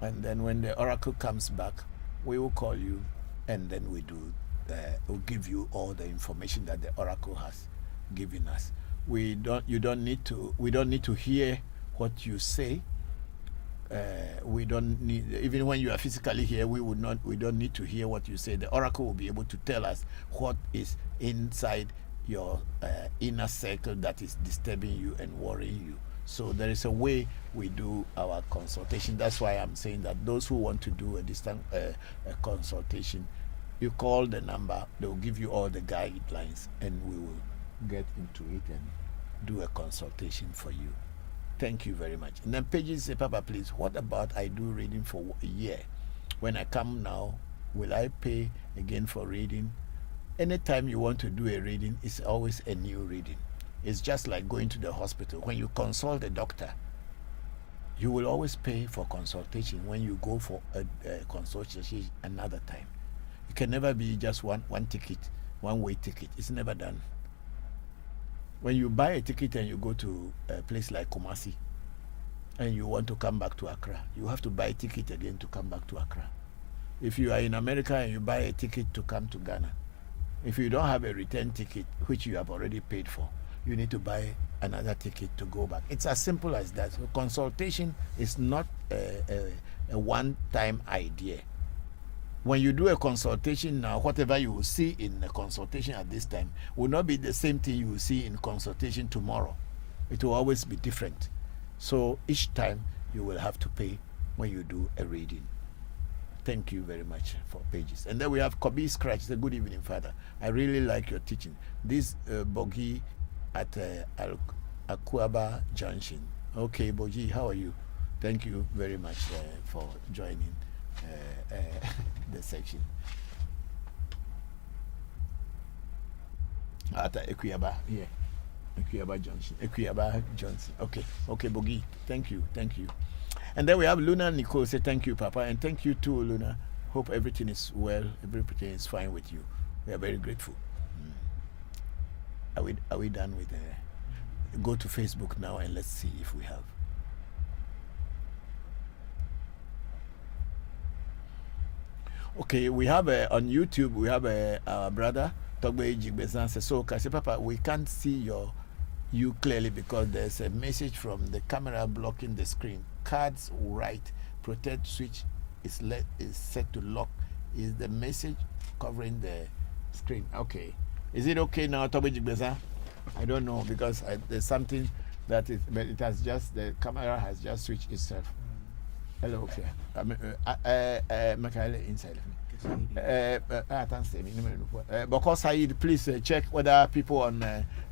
and then when the oracle comes back, we will call you, and then we'll give you all the information that the oracle has given us. We don't need to hear what you say. We don't need, even when you are physically here, we don't need to hear what you say. The oracle will be able to tell us what is inside your inner circle that is disturbing you and worrying you. So there is a way we do our consultation. That's why I'm saying that those who want to do a distant consultation, you call the number, they'll give you all the guidelines, and we will get into it and do a consultation for you. Thank you very much. And then Pages say, Papa, please, what about I do reading for a year? When I come now, will I pay again for reading? Anytime you want to do a reading, it's always a new reading. It's just like going to the hospital. When you consult a doctor, you will always pay for consultation. When you go for a consultation another time, it can never be just one ticket, one-way ticket. It's never done. When you buy a ticket and you go to a place like Kumasi and you want to come back to Accra, you have to buy a ticket again to come back to Accra. If you are in America and you buy a ticket to come to Ghana, if you don't have a return ticket, which you have already paid for, you need to buy another ticket to go back. It's as simple as that. So consultation is not a one-time idea. When you do a consultation now, whatever you will see in a consultation at this time will not be the same thing you will see in consultation tomorrow. It will always be different. So each time you will have to pay when you do a reading. Thank you very much for Pages. And then we have Kobe Scratch. Say, good evening, Father. I really like your teaching. This Bogi at Akuaba Junction. Okay, Bogi, how are you? Thank you very much for joining the section. At Equiaba, yeah. Equiaba Junction. Equiaba Johnson. Okay, Bogi. Thank you. And then we have Luna Nicole. Say thank you, Papa, and thank you too, Luna. Hope everything is well, everything is fine with you. We are very grateful. Are we done with go to Facebook now and let's see if we have. Okay, we have on YouTube, we have our brother Togbe Jigbezan says, so Kasi Papa, we can't see you clearly because there's a message from the camera blocking the screen. Cards right, protect switch is set to lock. Is the message covering the screen? Okay. Is it okay now, Togbe Jigbezan? I don't know because there's something that is, but it has just, the camera has just switched itself. Hello, okay. Michael inside of me. Bokor Said, please check whether people on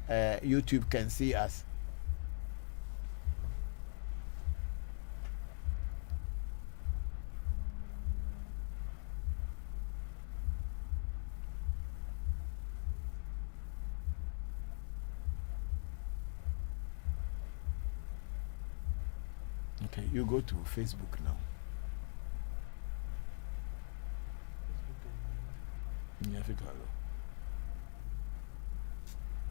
YouTube can see us. Okay, you go to Facebook now.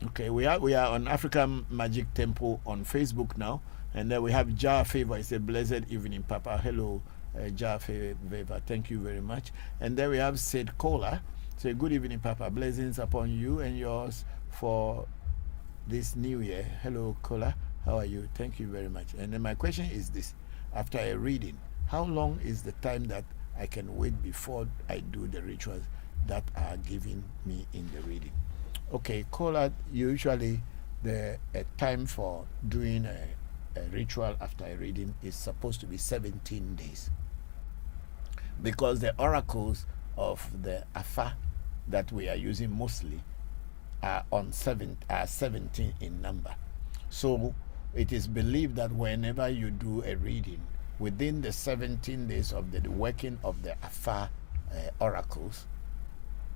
Okay, we are on African Magic Temple on Facebook now, and then we have Jar Favor. It's a blessed evening, Papa. Hello, Jar Favor. Thank you very much. And then we have Said Kola. Say good evening, Papa. Blessings upon you and yours for this new year. Hello, Kola. How are you? Thank you very much. And then my question is this: after a reading, how long is the time that I can wait before I do the rituals that are given me in the reading? Okay, Kola, usually the time for doing a ritual after a reading is supposed to be 17 days. Because the oracles of the Afa that we are using mostly are 17 in number. So it is believed that whenever you do a reading, within the 17 days of the working of the Afa oracles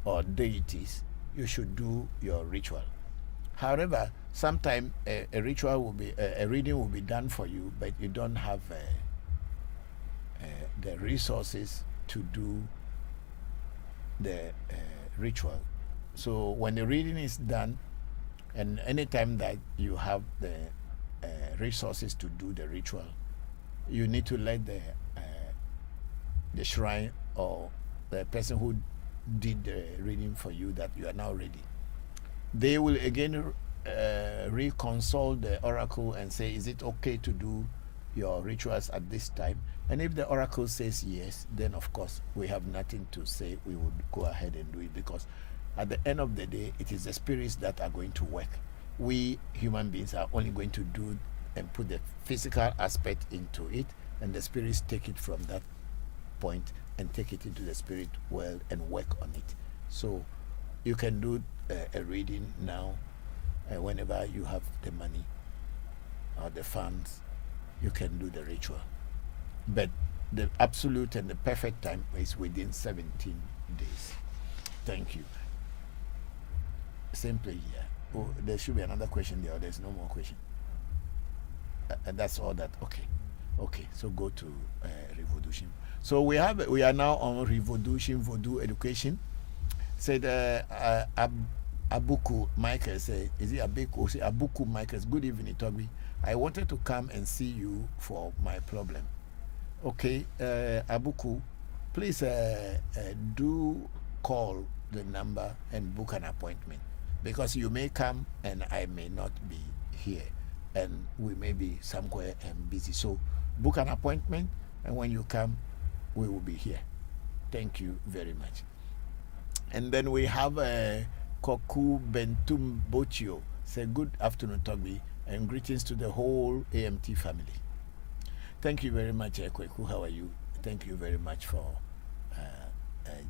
or deities, you should do your ritual. However, sometimes a ritual will be a reading will be done for you, but you don't have the resources to do the ritual. So when the reading is done, and anytime that you have the resources to do the ritual, you need to let the shrine or the person who did the reading for you that you are now ready. They will again reconsult the oracle and say, is it okay to do your rituals at this time? And if the oracle says yes, then of course we have nothing to say. We would go ahead and do it, because at the end of the day, it is the spirits that are going to work. We human beings are only going to do and put the physical aspect into it, and the spirits take it from that point and take it into the spirit world and work on it. So you can do a reading now, whenever you have the money or the funds, you can do the ritual. But the absolute and the perfect time is within 17 days. Thank you. Simply here. Oh, there should be another question there, or there's no more question. And that's all that. Okay, so go to Revolution. So we are now on Revolution Vodu Education. Said Abuku Michael, say, is it Abuku? Say Abuku Michael, good evening, Toby. I wanted to come and see you for my problem. Okay, Abuku, please do call the number and book an appointment, because you may come and I may not be here, and we may be somewhere and busy. So book an appointment, and when you come, we will be here. Thank you very much. And then we have Koku Bentum Bochio. Say good afternoon, Toby, and greetings to the whole AMT family. Thank you very much, Kweku. How are you? Thank you very much for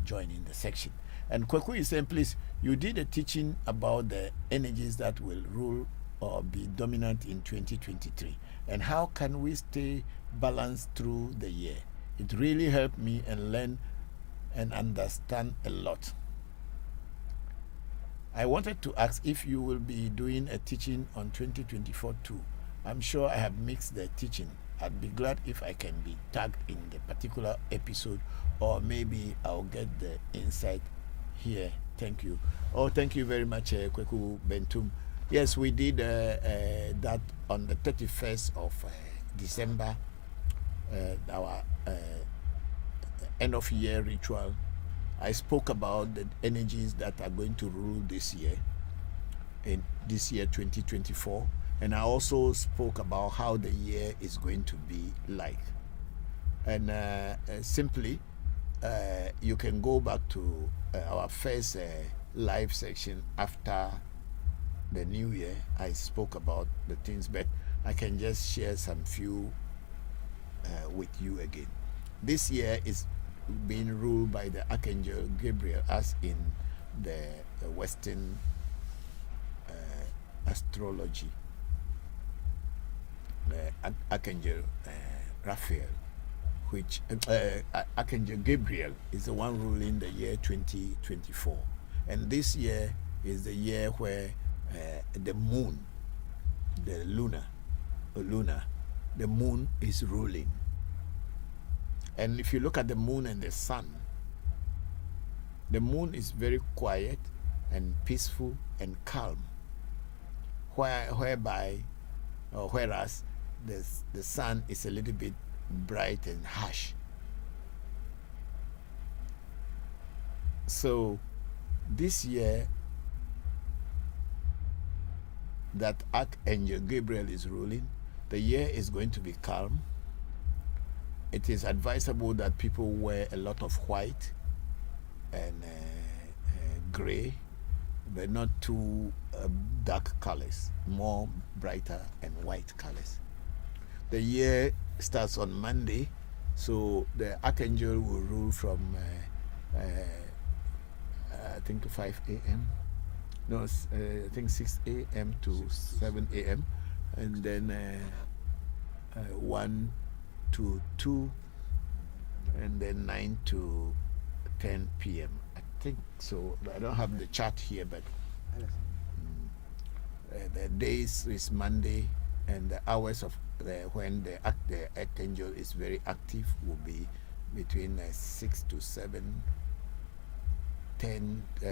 joining the section. And Kweku is saying, please, you did a teaching about the energies that will rule or be dominant in 2023. And how can we stay balanced through the year? It really helped me and learn and understand a lot. I wanted to ask if you will be doing a teaching on 2024 too. I'm sure I have mixed the teaching. I'd be glad if I can be tagged in the particular episode, or maybe I'll get the insight here. Thank you. Oh, thank you very much, Kweku Bentum. Yes, we did that on the 31st of December, our end of year ritual. I spoke about the energies that are going to rule this year, in this year 2024. And I also spoke about how the year is going to be like. And simply, you can go back to our first live section after the new year. I spoke about the things, but I can just share some few with you again. This year is being ruled by the Archangel Gabriel, as in the Western astrology. Archangel Raphael, which Archangel Gabriel is the one ruling the year 2024, and this year is the year where the moon, the the moon is ruling. And if you look at the moon and the sun, the moon is very quiet and peaceful and calm, whereas the sun is a little bit bright and harsh. So this year that Archangel Gabriel is ruling, the year is going to be calm. It is advisable that people wear a lot of white and gray, but not too dark colors, more brighter and white colors. The year starts on Monday, so the Archangel will rule from I think 5 a.m. No, I think 6 a.m. to 7 a.m. and then 1 to 2, and then 9 to 10 p.m. I think so. I don't have the chart here, but the days is Monday, and the hours of when the archangel is very active will be between 6 to 7, 10, 5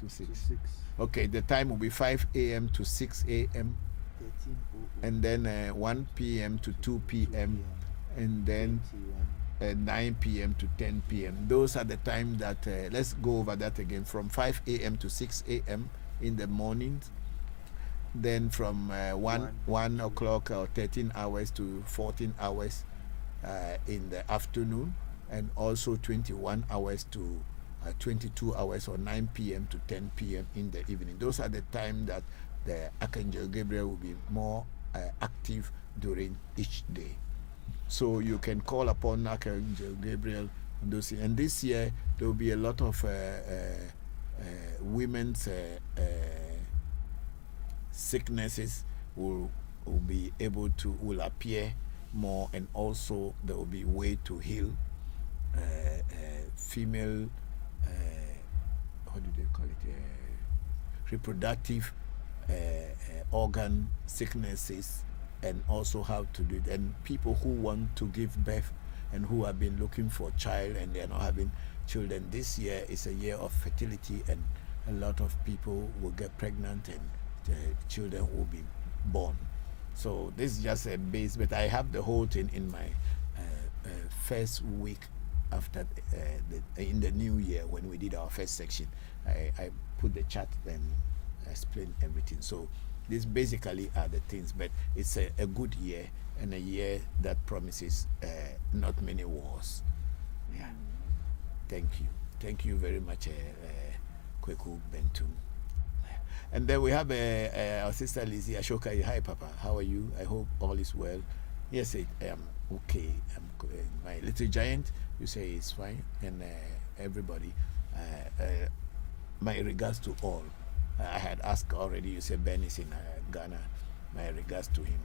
to 6. to 6. Okay, the time will be 5 a.m. to 6 a.m. 13:00. and then 1 p.m. to 2 p.m. and then 9 p.m. to 10 p.m. Those are the time that, let's go over that again, from 5 a.m. to 6 a.m. in the mornings, then from 1 o'clock or 13 hours to 14 hours in the afternoon, and also 21 hours to 22 hours or 9 p.m. to 10 p.m. in the evening. Those are the time that the Archangel Gabriel will be more active during each day. So you can call upon Archangel Gabriel on those. And this year there will be a lot of women's sicknesses will appear more, and also there will be way to heal female how do they call it, reproductive organ sicknesses, and also how to do it. And people who want to give birth and who have been looking for a child and they are not having children, this year is a year of fertility, and a lot of people will get pregnant and children will be born. So this is just a base, but I have the whole thing in my first week after in the new year when we did our first section. I put the chart and explain everything. So these basically are the things, but it's a good year, and a year that promises not many wars. Yeah. Thank you very much, Kweku Bentum. And then we have our sister Lizzie Ashoka. Hi, Papa. How are you? I hope all is well. Yes, I am okay. My little giant, you say it's fine, and everybody. My regards to all. I had asked already. You said Ben is in Ghana. My regards to him.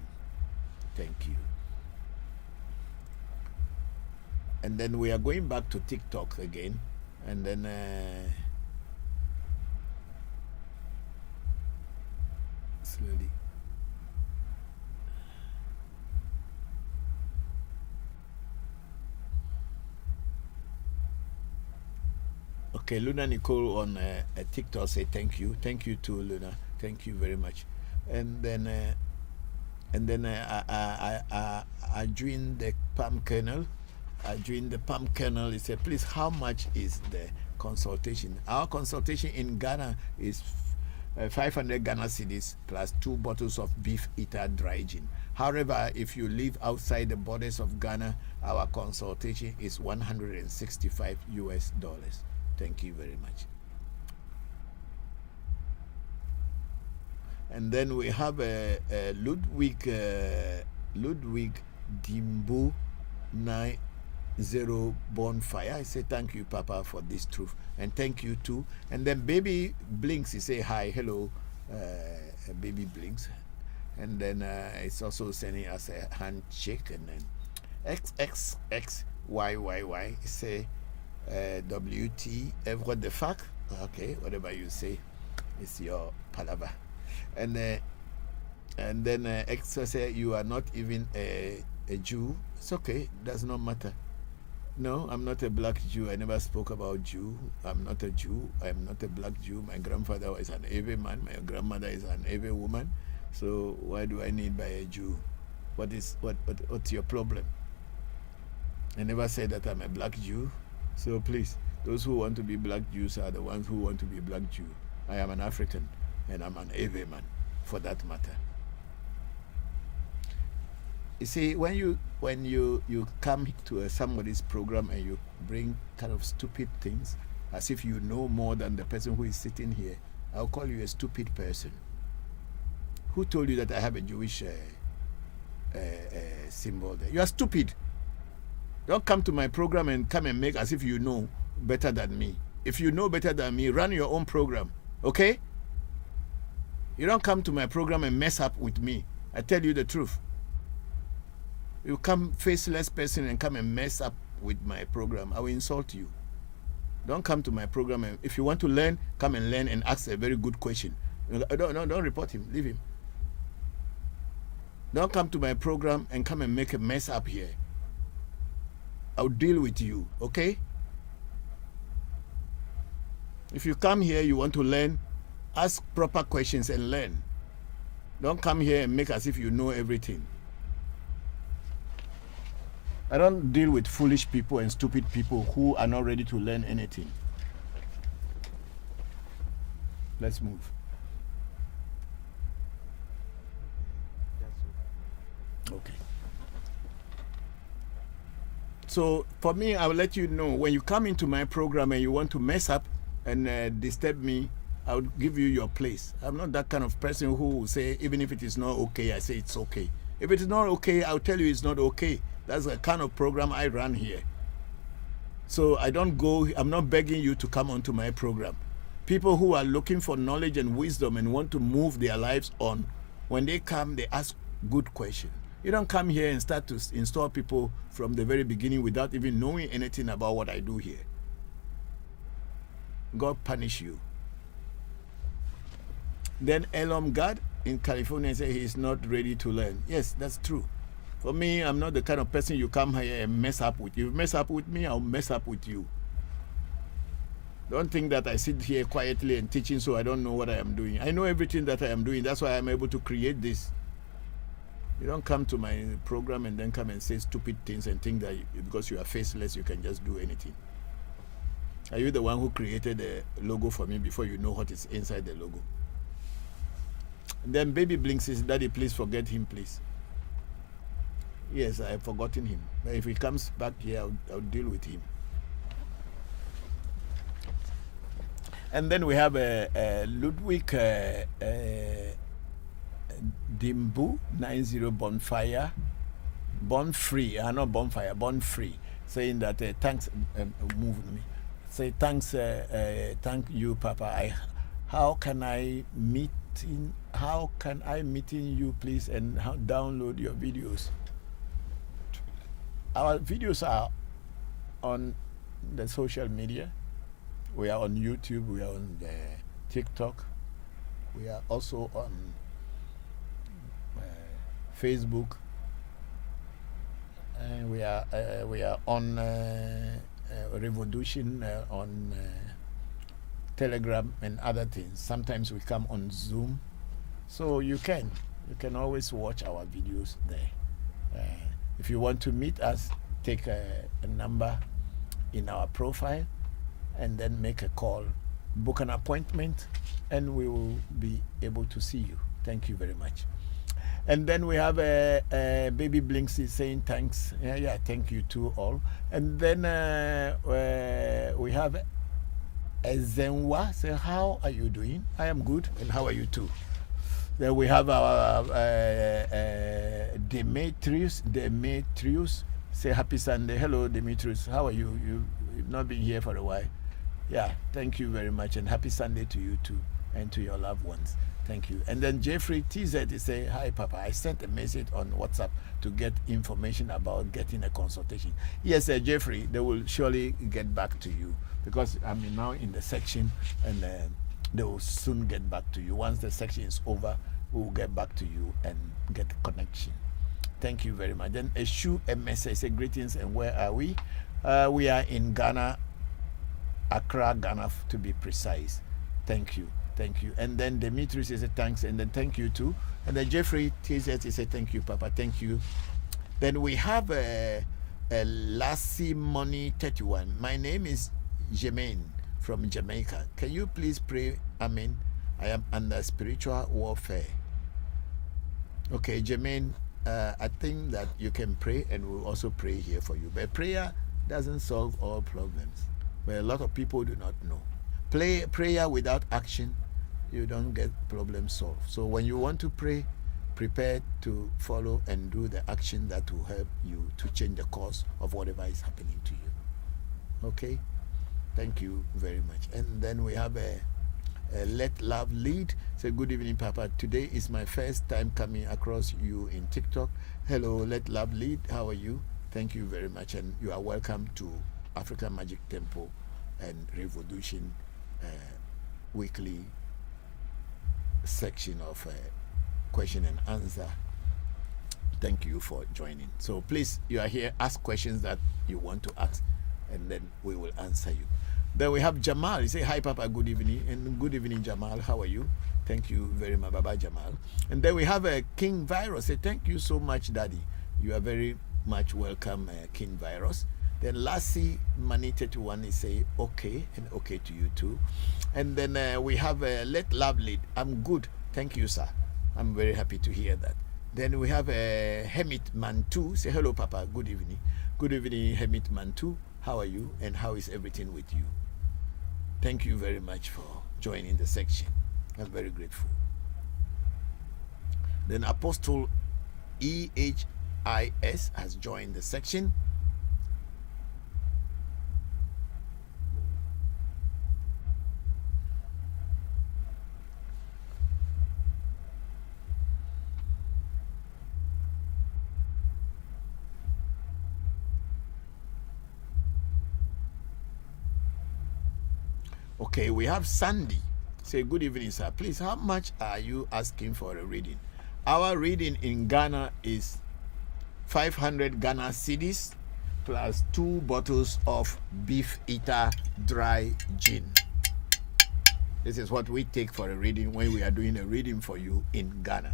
Thank you. And then we are going back to TikTok again, and then. Slowly. Okay, Luna Nicole on TikTok say thank you. Thank you too, Luna. Thank you very much. And then I joined the palm kernel. He said, please, how much is the consultation? Our consultation in Ghana is 500 Ghana cedis plus 2 bottles of beef eater dry gin. However, if you live outside the borders of Ghana, our consultation is $165 US. Thank you very much. And then we have Ludwig Dimbu 90 Bonfire. I say thank you, Papa, for this truth, and thank you too. And then Baby Blinks, he say hi, hello, Baby Blinks. And then it's also sending us a handshake. And then XXXYYY, he say WTF, what the fuck? Okay, whatever you say, it's your palaver. And then X say you are not even a Jew. It's okay, does not matter. No, I'm not a black Jew. I never spoke about Jew. I'm not a Jew. I'm not a black Jew. My grandfather was an Ewe man. My grandmother is an Ewe woman. So why do I need by a Jew? What's your problem? I never said that I'm a black Jew. So please, those who want to be black Jews are the ones who want to be black Jew. I am an African, and I'm an Ewe man, for that matter. You see, when you come to somebody's program and you bring kind of stupid things, as if you know more than the person who is sitting here, I'll call you a stupid person. Who told you that I have a Jewish symbol there? You are stupid. Don't come to my program and come and make as if you know better than me. If you know better than me, run your own program, okay? You don't come to my program and mess up with me. I tell you the truth. You come faceless person and come and mess up with my program, I will insult you. Don't come to my program. And if you want to learn, come and learn and ask a very good question. Don't report him. Leave him. Don't come to my program and come and make a mess up here. I'll deal with you, okay? If you come here, you want to learn, ask proper questions and learn. Don't come here and make as if you know everything. I don't deal with foolish people and stupid people who are not ready to learn anything. Let's move. Okay. So for me, I will let you know when you come into my program and you want to mess up and disturb me, I'll give you your place. I'm not that kind of person who will say, even if it is not okay, I say it's okay. If it is not okay, I'll tell you it's not okay. That's the kind of program I run here. So I don't go, I'm not begging you to come onto my program. People who are looking for knowledge and wisdom and want to move their lives on, when they come, they ask good questions. You don't come here and start to install people from the very beginning without even knowing anything about what I do here. God punish you. Then Elam God in California said he is not ready to learn. Yes, that's true. For me, I'm not the kind of person you come here and mess up with. You mess up with me, I'll mess up with you. Don't think that I sit here quietly and teaching so I don't know what I am doing. I know everything that I am doing. That's why I'm able to create this. You don't come to my program and then come and say stupid things and think that because you are faceless, you can just do anything. Are you the one who created the logo for me before you know what is inside the logo? And then Baby Blink says, Daddy, please forget him, please. Yes, I have forgotten him. But if he comes back here, I'll deal with him. And then we have Ludwig Dimbu 90 Bonfire, Born Free, not Bonfire, Born Free, saying that thanks, move me. Say thanks, thank you, Papa. How can I meet in you, please, and download your videos? Our videos are on the social media. We are on YouTube, we are on TikTok, we are also on Facebook, and we are on Revolution on Telegram and other things. Sometimes we come on Zoom, so you can always watch our videos there. If you want to meet us, take a number in our profile and then make a call, book an appointment, and we will be able to see you. Thank you very much. And then we have Baby Blinks is saying thanks. Yeah, thank you to all. And then we have Ezenwa say, how are you doing? I am good, and how are you too? Then we have our Demetrius say happy Sunday. Hello Demetrius, how are you? You've not been here for a while. Yeah, thank you very much, and happy Sunday to you too, and to your loved ones. Thank you. And then Jeffrey TZ is saying, hi Papa, I sent a message on WhatsApp to get information about getting a consultation. Yes, Jeffrey, they will surely get back to you because I'm now in the section, and they will soon get back to you. Once the section is over, we will get back to you and get connection. Thank you very much. Then Eshu MS say greetings, and where are we? We are in Ghana, Accra, Ghana to be precise. Thank you. Thank you. And then Demetrius says thanks, and then thank you too. And then Jeffrey TZ says thank you, Papa. Thank you. Then we have a Lassie Money 31. My name is Jermaine from Jamaica. Can you please pray? Amen. I am under spiritual warfare. Okay, Jermaine, I think that you can pray, and we'll also pray here for you. But prayer doesn't solve all problems. But a lot of people do not know. Prayer without action, you don't get problem solved. So when you want to pray, prepare to follow and do the action that will help you to change the course of whatever is happening to you. Okay? Thank you very much. And then we have Let Love Lead. Say, good evening, Papa. Today is my first time coming across you in TikTok. Hello, Let Love Lead. How are you? Thank you very much, and you are welcome to African Magic Temple and Revolution weekly section of question and answer. Thank you for joining. So please, you are here, ask questions that you want to ask, and then we will answer you. Then we have Jamal. You say, hi, Papa, good evening. And good evening, Jamal. How are you? Thank you very much, Baba Jamal. And then we have King Virus. Say, thank you so much, Daddy. You are very much welcome, King Virus. Then Lassie Mani31 is say, okay, and okay to you too. And then we have Let Love Lead. I'm good. Thank you, sir. I'm very happy to hear that. Then we have Hemit Mantu. Say, hello, Papa. Good evening. Good evening, Hemit Mantu. How are you? And how is everything with you? Thank you very much for joining the section. I'm very grateful. Then Apostle EHIS has joined the section. Okay, we have Sandy. Say, good evening, sir. Please, how much are you asking for a reading? Our reading in Ghana is 500 Ghana cedis plus 2 bottles of Beef Eater dry gin. This is what we take for a reading when we are doing a reading for you in Ghana.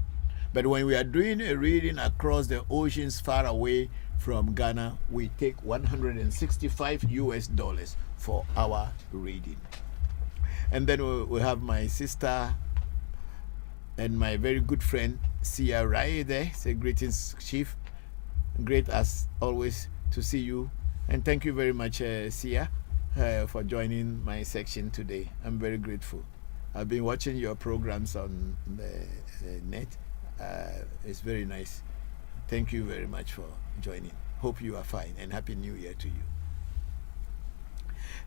But when we are doing a reading across the oceans far away from Ghana, we take $165 for our reading. And then we have my sister and my very good friend Sia Rai there. Say, greetings, Chief. Great as always to see you. And thank you very much, Sia, for joining my section today. I'm very grateful. I've been watching your programs on the net. It's very nice. Thank you very much for joining. Hope you are fine, and Happy New Year to you.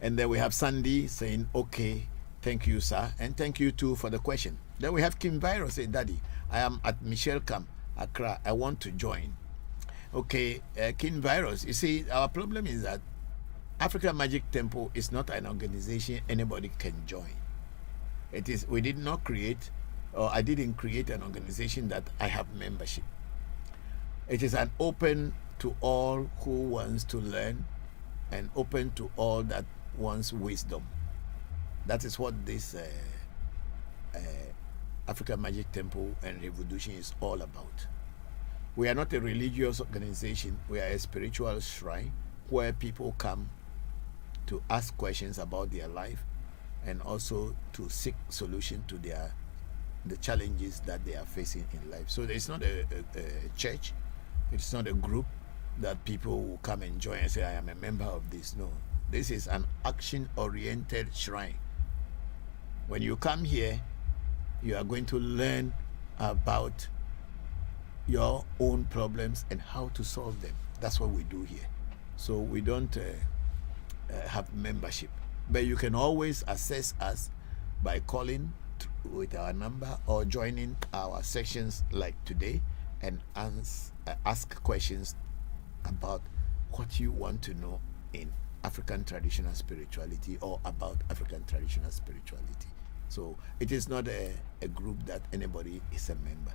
And then we have Sandy saying, okay, thank you, sir. And thank you too for the question. Then we have Kim Virus say, Daddy, I am at Michelle Camp, Accra. I want to join. Okay, Kim Virus, you see, our problem is that African Magic Temple is not an organization anybody can join. It is, we did not create, or I didn't create an organization that I have membership. It is an open to all who wants to learn and open to all that wants wisdom. That is what this African Magic Temple and Revolution is all about. We are not a religious organization. We are a spiritual shrine where people come to ask questions about their life and also to seek solution to the challenges that they are facing in life. So it's not a church. It's not a group that people will come and join and say, I am a member of this. No, this is an action-oriented shrine. When you come here, you are going to learn about your own problems and how to solve them. That's what we do here. So we don't have membership, but you can always access us by calling with our number or joining our sections like today and ask questions about what you want to know in African traditional spirituality or about African traditional spirituality. So it is not a group that anybody is a member.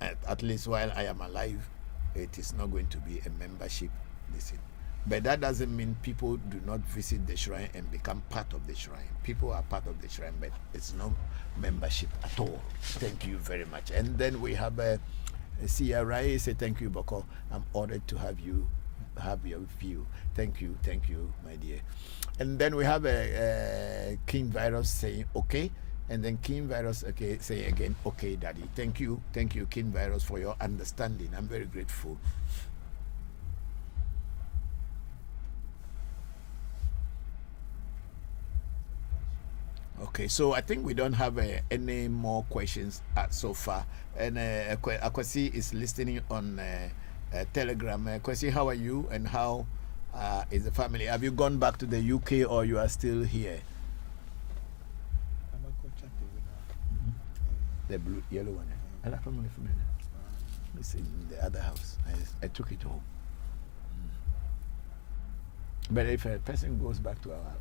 And at least while I am alive, it is not going to be a membership. Listen. But that doesn't mean people do not visit the shrine and become part of the shrine. People are part of the shrine, but it's no membership at all. Thank you very much. And then we have CRI say, thank you, Bokor. I'm honored to have you have your view. Thank you, my dear. And then we have a King Virus saying, okay. And then King Virus, okay, say again, okay, Daddy. Thank you, King Virus, for your understanding. I'm very grateful. Okay, so I think we don't have any more questions so far. And Akwasi is listening on Telegram. Akwasi, how are you and how is the family? Have you gone back to the UK or you are still here? The blue, yellow one. I like from it's in the other house. I took it home. But if a person goes back to our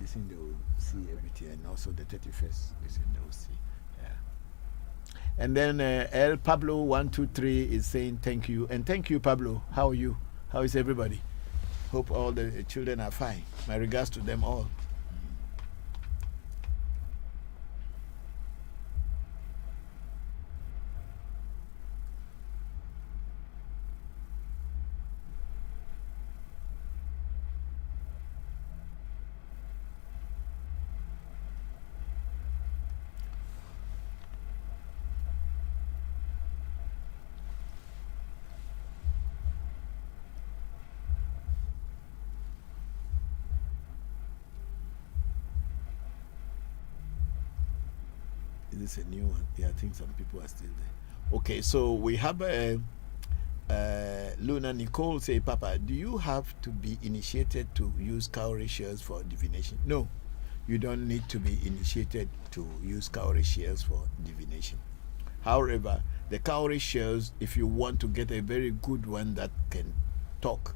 this thing, they will see everything, and also the 31st, this thing they will see. Yeah. And then El Pablo 123 is saying thank you, and thank you, Pablo. How are you? How is everybody? Hope all the children are fine. My regards to them all. Is this a new one? Yeah, I think some people are still there. Okay, so we have Luna Nicole say, Papa, do you have to be initiated to use cowrie shells for divination? No, you don't need to be initiated to use cowrie shells for divination. However, the cowrie shells, if you want to get a very good one that can talk,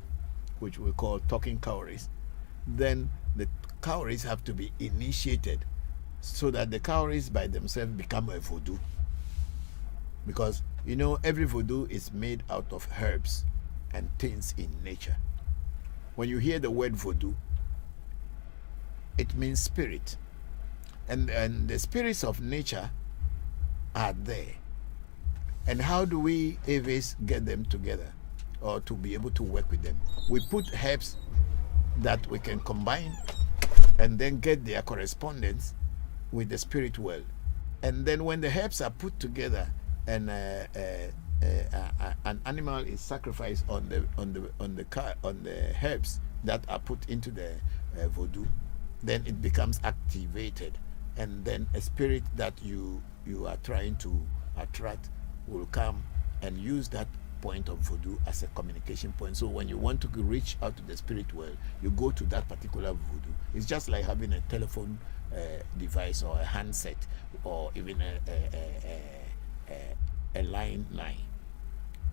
which we call talking cowries, then the cowries have to be initiated so that the cowries by themselves become a voodoo. Because you know, every voodoo is made out of herbs and things in nature. When you hear the word voodoo, it means spirit. And the spirits of nature are there. And how do we always get them together or to be able to work with them? We put herbs that we can combine and then get their correspondence with the spirit world. And then when the herbs are put together and an animal is sacrificed on the herbs that are put into the voodoo, then it becomes activated, and then a spirit that you are trying to attract will come and use that point of voodoo as a communication point. So when you want to reach out to the spirit world, you go to that particular voodoo. It's just like having a telephone device or a handset or even a line.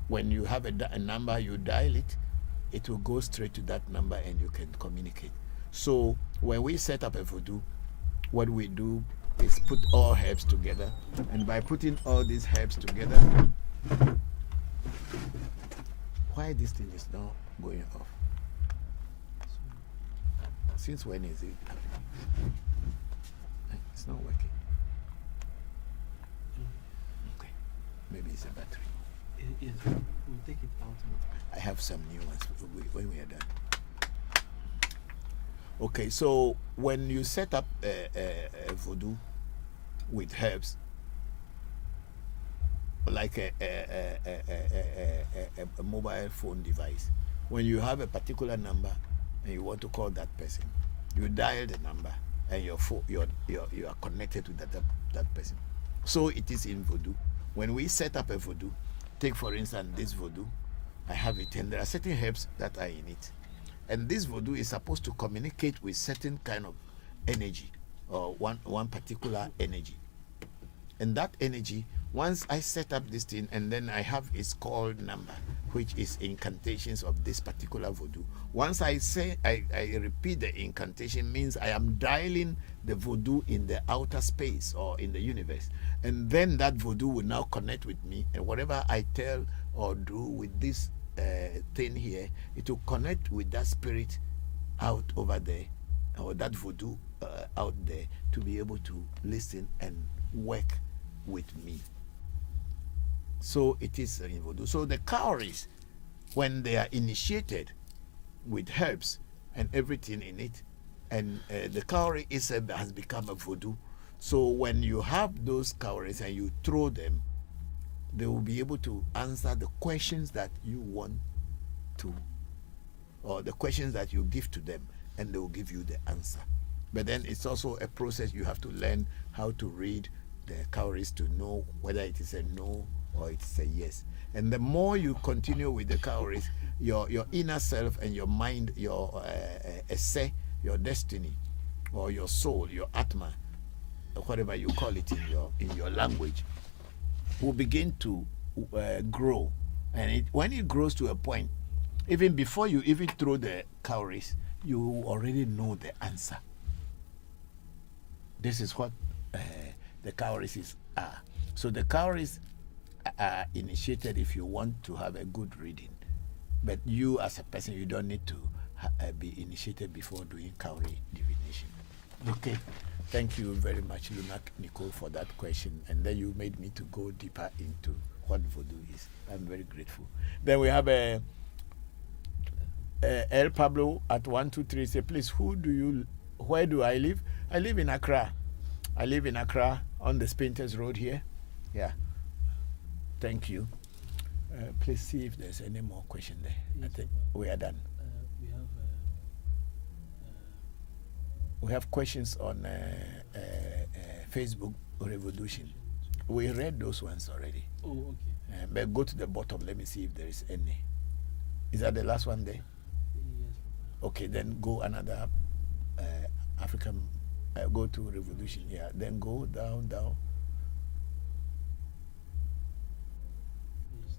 When you have a number, you dial it, it will go straight to that number and you can communicate. So when we set up a voodoo, what we do is put all herbs together, and by putting all these herbs together, why this thing is not going off? Since when is it happening? It's not working. Okay, maybe it's a battery. Yes, we'll take it out. I have some new ones when we are done. Okay, so when you set up a voodoo with herbs, like a mobile phone device, when you have a particular number and you want to call that person, you dial the number and you are connected to that person. So it is in voodoo. When we set up a voodoo, take for instance this voodoo, I have it, and there are certain herbs that are in it, and this voodoo is supposed to communicate with certain kind of energy or one particular energy. And that energy, once I set up this thing and then I have its call number, which is incantations of this particular voodoo. Once I say I repeat the incantation, means I am dialing the voodoo in the outer space or in the universe, and then that voodoo will now connect with me, and whatever I tell or do with this thing here, it will connect with that spirit out over there, or that voodoo out there, to be able to listen and work with me. So it is in voodoo. So the cowries, when they are initiated with herbs and everything in it, and the cowrie itself has become a voodoo. So when you have those cowries and you throw them, they will be able to answer the questions that you want to, or the questions that you give to them, and they will give you the answer. But then it's also a process. You have to learn how to read the cowries to know whether it is a no or it's a yes. And the more you continue with the cowries, your inner self and your mind, your esse, your destiny, or your soul, your atma, or whatever you call it in your language, will begin to grow. And when it grows to a point, even before you even throw the cowries, you already know the answer. This is what the cowries are. So the cowries are initiated if you want to have a good reading. But you as a person, you don't need to be initiated before doing cowrie divination. Okay. Thank you very much, Luna Nicole, for that question. And then you made me to go deeper into what Voodoo is. I'm very grateful. Then we have El Pablo at 123 say, please, where do I live? I live in Accra. I live in Accra on the Spinters Road here. Yeah. Thank you. Please see if there's any more question there. Yes, I think we are done. We have questions on Facebook Revolution. We read those ones already. Oh, okay. But go to the bottom. Let me see if there is any. Is that the last one there? Yes, Papa. Okay, then go another African. Go to Revolution. Yeah. Then go down.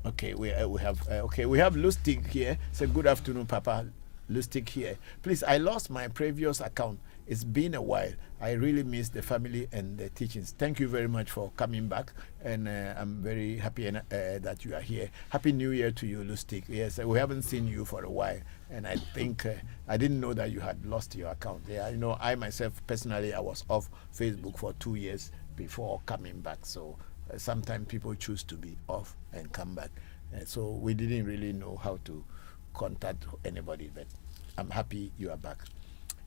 Okay, we have Lustig here. Say good afternoon, Papa. Lustig here. Please, I lost my previous account. It's been a while. I really miss the family and the teachings. Thank you very much for coming back, and I'm very happy that you are here. Happy New Year to you, Lustig. Yes, we haven't seen you for a while, and I think I didn't know that you had lost your account. Yeah, I myself personally, I was off Facebook for 2 years before coming back. So sometimes people choose to be off and come back. So we didn't really know how to contact anybody, but I'm happy you are back.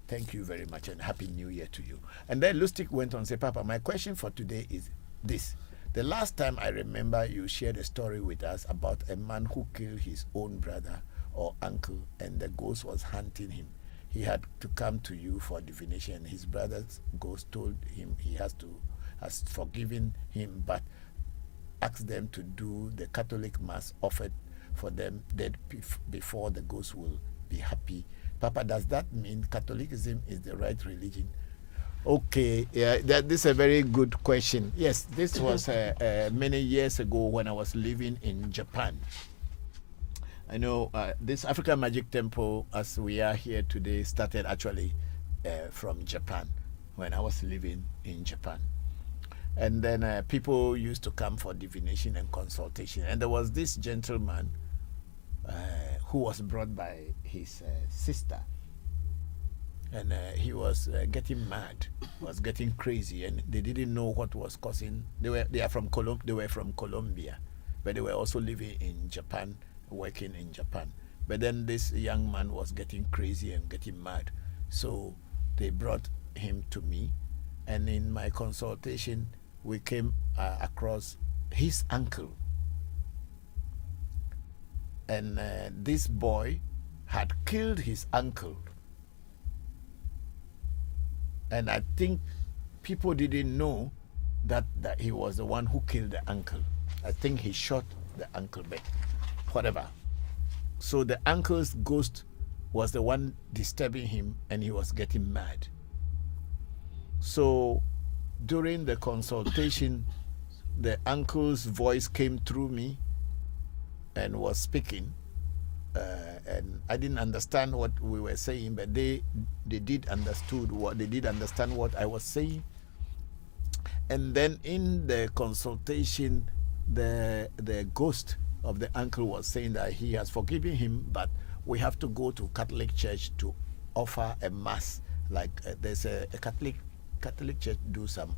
Thank you very much, and Happy New Year to you. And then Lustig went on and said, Papa, my question for today is this. The last time I remember you shared a story with us about a man who killed his own brother or uncle, and the ghost was hunting him. He had to come to you for divination. His brother's ghost told him he has forgiven him, but asked them to do the Catholic Mass offered for them dead before the ghost will be happy. Papa, does that mean Catholicism is the right religion? Okay, yeah, this is a very good question. Yes, this was many years ago when I was living in Japan. I know this African Magic Temple, as we are here today, started actually from Japan when I was living in Japan. And then people used to come for divination and consultation. And there was this gentleman who was brought by his sister. And he was getting mad, was getting crazy, and they didn't know what was causing. They were from Colombia, but they were also living in Japan, working in Japan. But then this young man was getting crazy and getting mad. So they brought him to me, and in my consultation, we came across his uncle. And this boy had killed his uncle. And I think people didn't know that he was the one who killed the uncle. I think he shot the uncle, but whatever. So the uncle's ghost was the one disturbing him, and he was getting mad. So during the consultation, the uncle's voice came through me and was speaking, and I didn't understand what we were saying, but they did understand what I was saying. And then in the consultation, the ghost of the uncle was saying that he has forgiven him, but we have to go to Catholic Church to offer a mass. Like there's a Catholic Church do some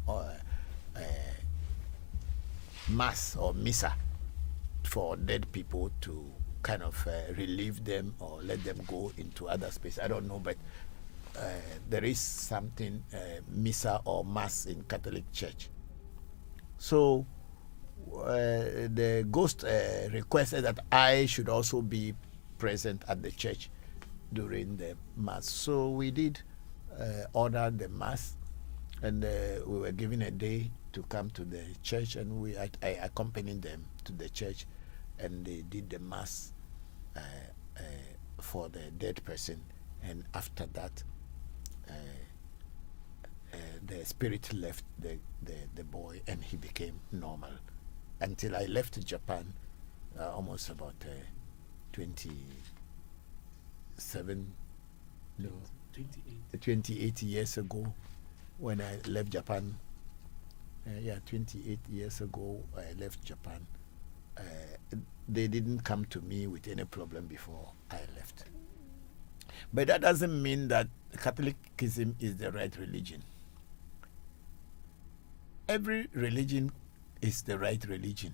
mass or missa for dead people to kind of relieve them or let them go into other space. I don't know, but there is something missa or mass in Catholic Church. So the ghost requested that I should also be present at the church during the mass. So we did order the mass, and we were given a day to come to the church, and I accompanied them to the church, and they did the mass for the dead person. And after that, the spirit left the boy, and he became normal. until I left Japan almost about 27, no, 28 years ago when I left Japan. 28 years ago I left Japan. They didn't come to me with any problem before I left. But that doesn't mean that Catholicism is the right religion. Every religion is the right religion,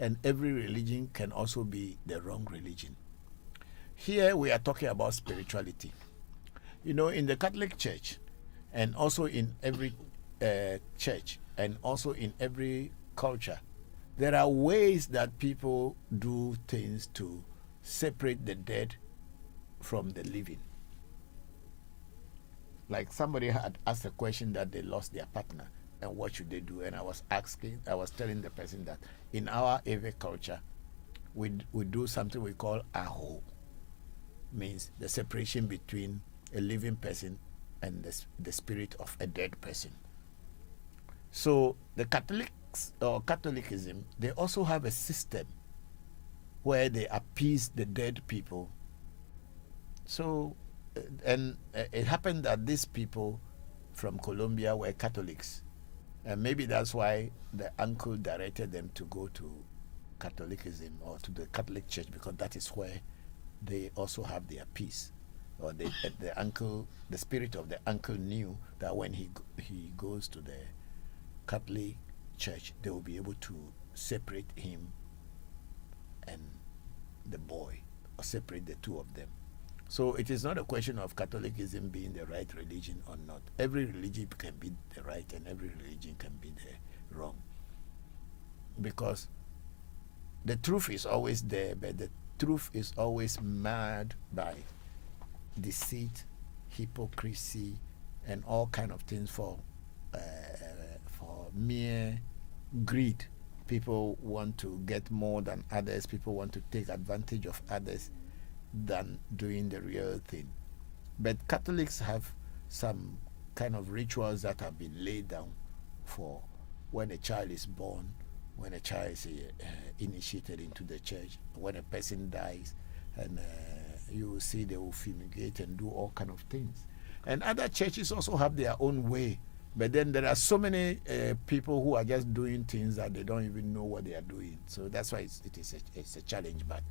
and every religion can also be the wrong religion. Here we are talking about spirituality. You know, in the Catholic Church, and also in every church, and also in every culture, there are ways that people do things to separate the dead from the living. Like somebody had asked a question that they lost their partner and what should they do, and I was telling the person that in our Ewe culture we do something we call aho, means the separation between a living person and the spirit of a dead person. So the Catholics or Catholicism, they also have a system where they appease the dead people. So and it happened that these people from Colombia were Catholics, and maybe that's why the uncle directed them to go to Catholicism or to the Catholic Church, because that is where they also have their peace. Or the uncle, the spirit of the uncle knew that when he goes to the Catholic Church, they will be able to separate him and the boy, or separate the two of them. So it is not a question of Catholicism being the right religion or not. Every religion can be the right and every religion can be the wrong. Because the truth is always there, but the truth is always marred by deceit, hypocrisy, and all kind of things for mere greed. People want to get more than others. People want to take advantage of others than doing the real thing. But Catholics have some kind of rituals that have been laid down for when a child is born, when a child is initiated into the church, when a person dies, and you will see they will fumigate and do all kind of things. And other churches also have their own way, but then there are so many people who are just doing things that they don't even know what they are doing. So that's why it's a challenge. But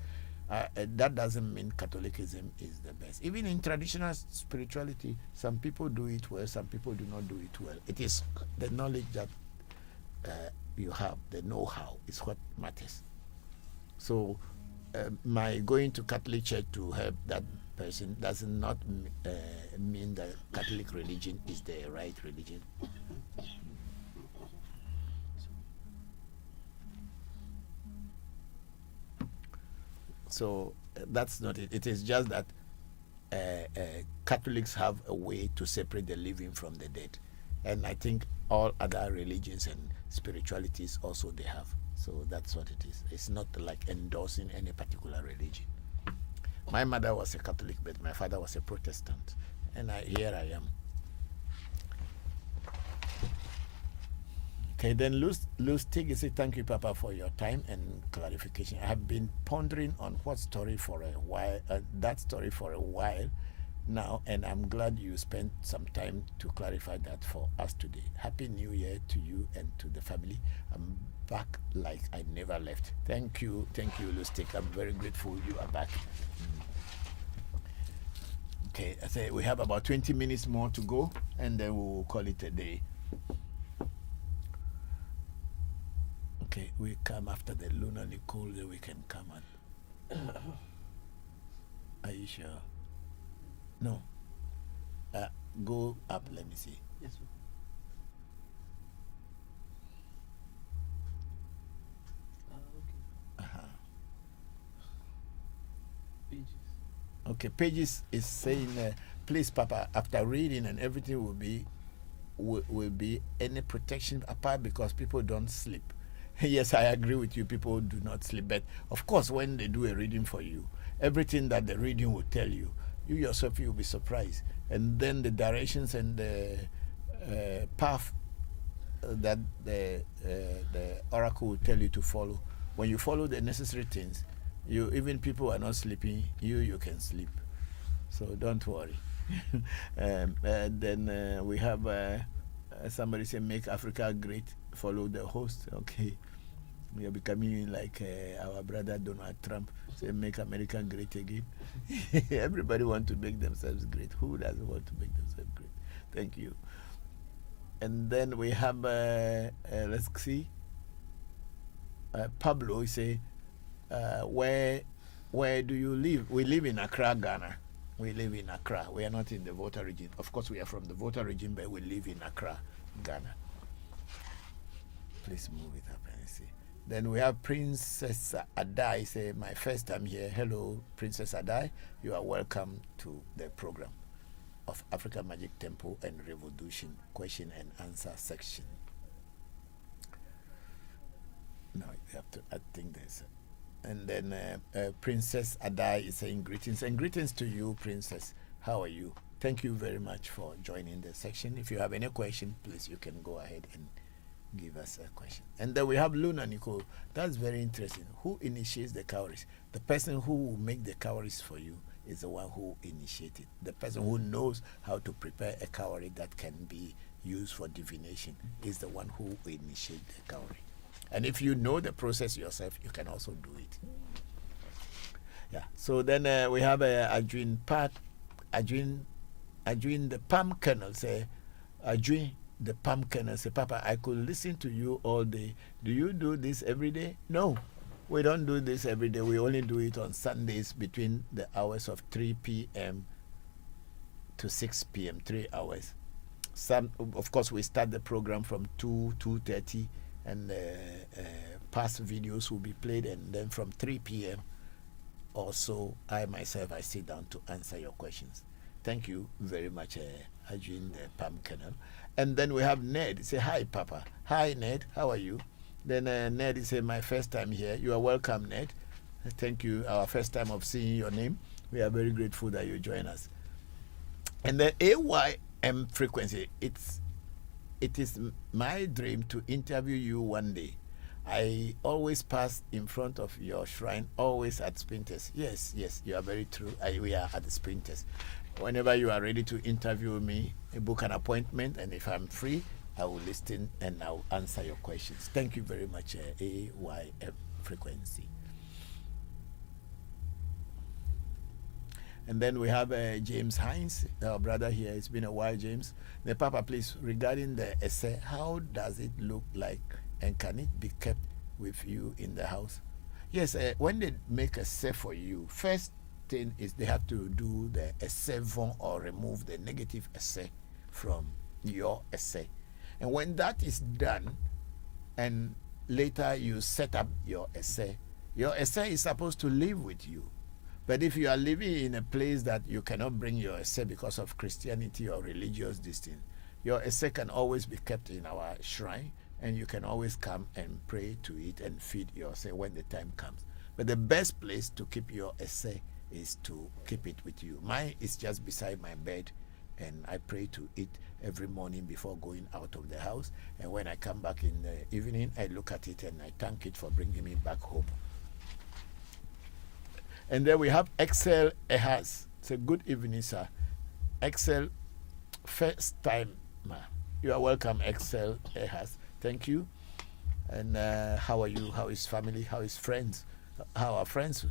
that doesn't mean Catholicism is the best. Even in traditional spirituality, some people do it well, some people do not do it well. It is the knowledge that you have, the know-how is what matters. So my going to Catholic Church to help that person does not mean that Catholic religion is the right religion. So that's not it. It is just that Catholics have a way to separate the living from the dead. And I think all other religions and spiritualities also they have. So that's what it is. It's not like endorsing any particular religion. My mother was a Catholic, but my father was a Protestant. And here I am. Okay, then Luz Tig say, thank you, Papa, for your time and clarification. I have been pondering on that story for a while now, and I'm glad you spent some time to clarify that for us today. Happy New Year to you and to the family. I'm back like I never left. Thank you, Luz Tig. I'm very grateful you are back. Okay, I say we have about 20 minutes more to go, and then we'll call it a day. Okay, we come after the lunar Nicole, then we can come and. Are you sure? No. Go up, let me see. Yes, sir. Okay. Pages. Okay, Pages is saying, please, Papa, after reading and everything will be any protection apart because people don't sleep. Yes, I agree with you. People do not sleep. But of course, when they do a reading for you, everything that the reading will tell you, you yourself, you'll be surprised. And then the directions and the path that the oracle will tell you to follow. When you follow the necessary things, you even people are not sleeping, you can sleep. So don't worry. And then we have somebody say, make Africa great, follow the host. Okay. We are becoming like our brother Donald Trump, say, make America great again. Everybody want to make themselves great. Who doesn't want to make themselves great? Thank you. And then we have, let's see, Pablo, he say, where do you live? We live in Accra, Ghana. We live in Accra. We are not in the Volta region. Of course, we are from the Volta region, but we live in Accra, Ghana. Please move it up and see. Then we have Princess Adai, say, my first time here. Hello, Princess Adai. You are welcome to the program of African Magic Temple and Revolution question and answer section. No, you have to, I think there's and then Princess Adai is saying greetings. And greetings to you, Princess. How are you? Thank you very much for joining the section. If you have any question, please, you can go ahead and give us a question. And then we have Luna Nicole. That's very interesting. Who initiates the cowries? The person who will make the cowries for you is the one who initiated. The person who knows how to prepare a cowrie that can be used for divination is the one who initiates the cowrie. And if you know the process yourself, you can also do it. Yeah. So then we have Adwin the palm kernel say, Adwin the palm kernel say, Papa, I could listen to you all day. Do you do this every day? No, we don't do this every day. We only do it on Sundays between the hours of 3 p.m. to 6 p.m. 3 hours. Some, of course, we start the program from 2:30. And past videos will be played, and then from 3 p.m. also, I myself, I sit down to answer your questions. Thank you very much, Ajin the Palm Kernel. And then we have Ned. Say, hi, Papa. Hi, Ned. How are you? Then Ned is my first time here. You are welcome, Ned. Thank you. Our first time of seeing your name. We are very grateful that you join us. And the AYM frequency, it is my dream to interview you one day. I always pass in front of your shrine, always at Sprinters. Yes, you are very true. We are at the Sprinters. Whenever you are ready to interview me, book an appointment, and if I'm free, I will listen and I'll answer your questions. Thank you very much, AYM frequency. And then we have James Hines, our brother here. It's been a while, James. The Papa, please, regarding the essay, how does it look like, and can it be kept with you in the house? Yes, when they make essay for you, first thing is they have to do the essay von or remove the negative essay from your essay. And when that is done, and later you set up your essay is supposed to live with you. But if you are living in a place that you cannot bring your essay because of Christianity or religious distance, your essay can always be kept in our shrine, and you can always come and pray to it and feed your essay when the time comes. But the best place to keep your essay is to keep it with you. Mine is just beside my bed, and I pray to it every morning before going out of the house. And when I come back in the evening, I look at it and I thank it for bringing me back home. And then we have Excel Ehas. It's a good evening, sir. Excel, first time. You are welcome, Excel Ehas. Thank you. And how are you? How is family? How is friends? How are friends?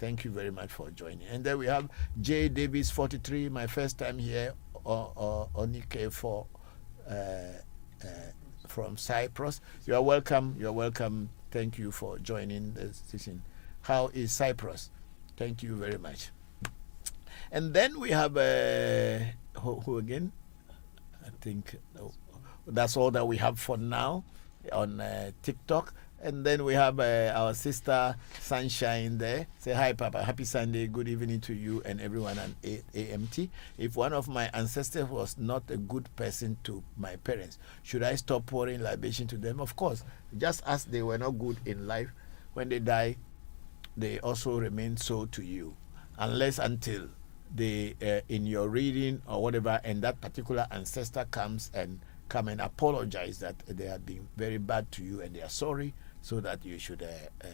Thank you very much for joining. And then we have J. Davis 43. My first time here. Onike for from Cyprus. You are welcome. You are welcome. Thank you for joining the session. How is Cyprus? Thank you very much. And then we have who again? I think that's all that we have for now on TikTok. And then we have our sister Sunshine there. Say hi, Papa. Happy Sunday. Good evening to you and everyone on AMT. If one of my ancestors was not a good person to my parents, should I stop pouring libation to them? Of course. Just as they were not good in life, when they die, they also remain so to you, unless until they in your reading or whatever, and that particular ancestor comes and come and apologize that they have been very bad to you and they are sorry, so that you should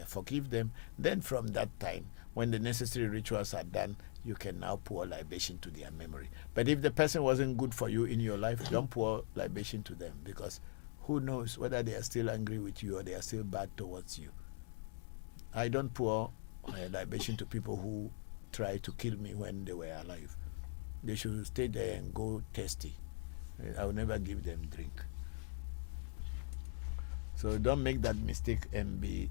forgive them. Then from that time, when the necessary rituals are done, you can now pour libation to their memory. But if the person wasn't good for you in your life, don't pour libation to them, because who knows whether they are still angry with you or they are still bad towards you. I don't pour libation to people who try to kill me when they were alive. They should stay there and go thirsty. I will never give them drink. So don't make that mistake and be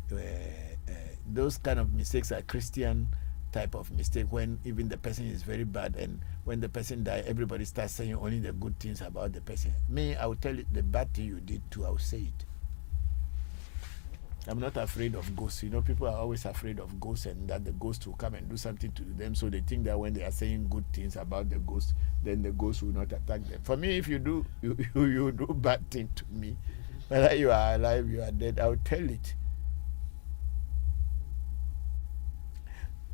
those kind of mistakes are Christian type of mistake, when even the person is very bad, and when the person die, everybody starts saying only the good things about the person. Me, I will tell you the bad thing you did too, I will say it. I'm not afraid of ghosts. You know, people are always afraid of ghosts, and that the ghost will come and do something to them. So they think that when they are saying good things about the ghost, then the ghost will not attack them. For me, if you do you do bad thing to me, whether you are alive, you are dead, I will tell it.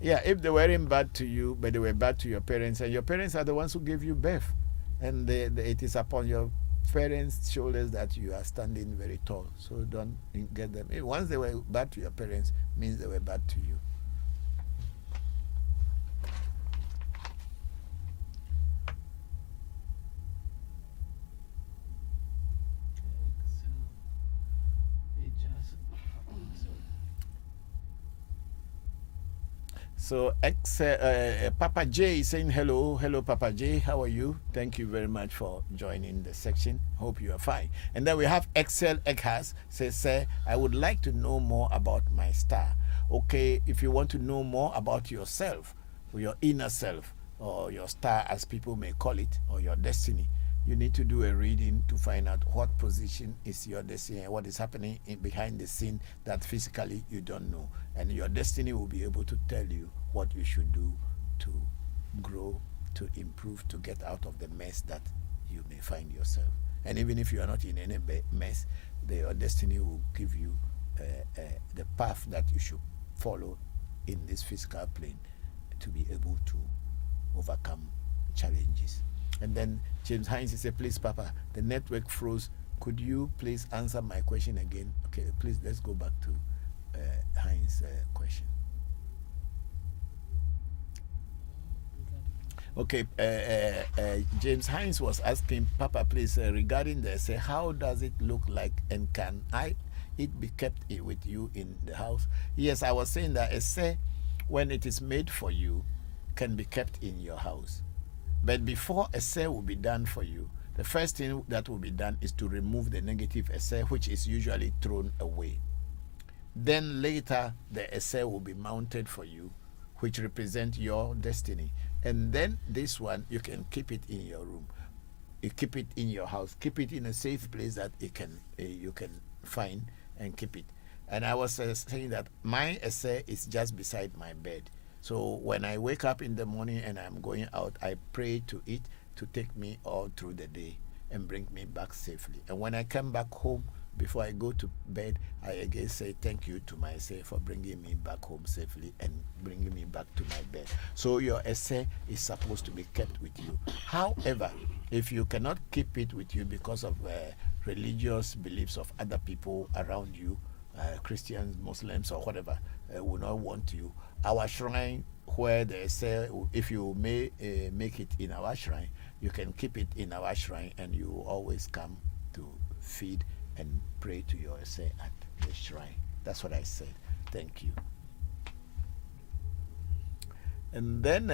Yeah, if they weren't bad to you, but they were bad to your parents, and your parents are the ones who gave you birth, and it is upon your parents' shoulders that you are standing very tall. So don't get them. Once they were bad to your parents, means they were bad to you. So Papa J is saying hello. Hello, Papa J. How are you? Thank you very much for joining the section. Hope you are fine. And then we have Excel Eghas says, sir, I would like to know more about my star. Okay, if you want to know more about yourself, or your inner self, or your star as people may call it, or your destiny, you need to do a reading to find out what position is your destiny and what is happening behind the scene that physically you don't know. And your destiny will be able to tell you what you should do to grow, to improve, to get out of the mess that you may find yourself. And even if you are not in any mess, your destiny will give you the path that you should follow in this physical plane to be able to overcome challenges. And then James Hines said, please, Papa, the network froze. Could you please answer my question again? Okay, please, let's go back to Hines' question. Okay, James Hines was asking, Papa, please, regarding the essay, how does it look like, and can it be kept with you in the house? Yes, I was saying that essay, when it is made for you, can be kept in your house. But before essay will be done for you, the first thing that will be done is to remove the negative essay, which is usually thrown away. Then later, the essay will be mounted for you, which represents your destiny. And then this one, you can keep it in your room. You keep it in your house. Keep it in a safe place that you can find and keep it. And I was saying that my essay is just beside my bed. So when I wake up in the morning and I'm going out, I pray to it to take me all through the day and bring me back safely. And when I come back home, before I go to bed, I again say thank you to my essay for bringing me back home safely and bringing me back to my bed. So your essay is supposed to be kept with you. However, if you cannot keep it with you because of religious beliefs of other people around you, Christians, Muslims, or whatever, will not want you, our shrine, where they say, if you may make it in our shrine, you can keep it in our shrine, and you always come to feed and pray to your essay at the shrine. That's what I said. Thank you. And then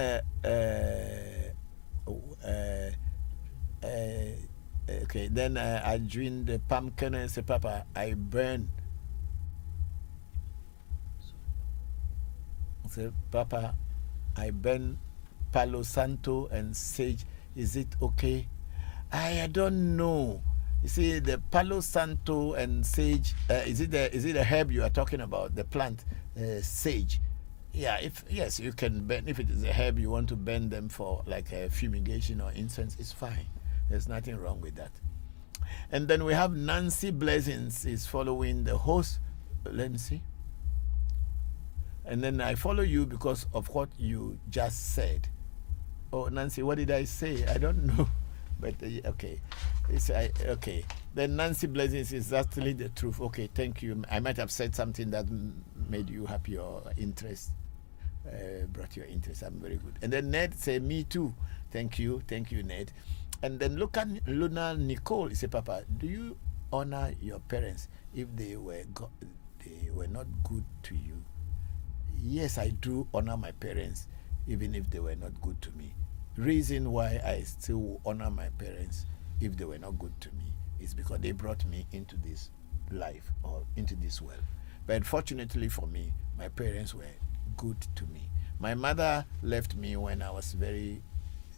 okay, then I joined the pumpkin and say, Papa, I burn. Say, Papa, I burn Palo Santo and sage. Is it okay? I don't know. You see, the Palo Santo and sage, is it the herb you are talking about, the plant, sage? Yeah, yes, you can burn. If it is a herb you want to burn them for like a fumigation or incense, it's fine. There's nothing wrong with that. And then we have Nancy Blessings is following the host. Let me see. And then I follow you because of what you just said. Oh, Nancy, what did I say? I don't know. But okay, okay. Then Nancy Blessings is actually the truth. Okay, thank you. I might have said something that made you happy or interest, brought your interest. I'm very good. And then Ned say, me too. Thank you, Ned. And then look at Luna Nicole. Say, Papa, do you honor your parents if they were not good to you? Yes, I do honor my parents even if they were not good to me. Reason why I still honor my parents if they were not good to me is because they brought me into this life or into this world. But fortunately for me, my parents were good to me. My mother left me when I was very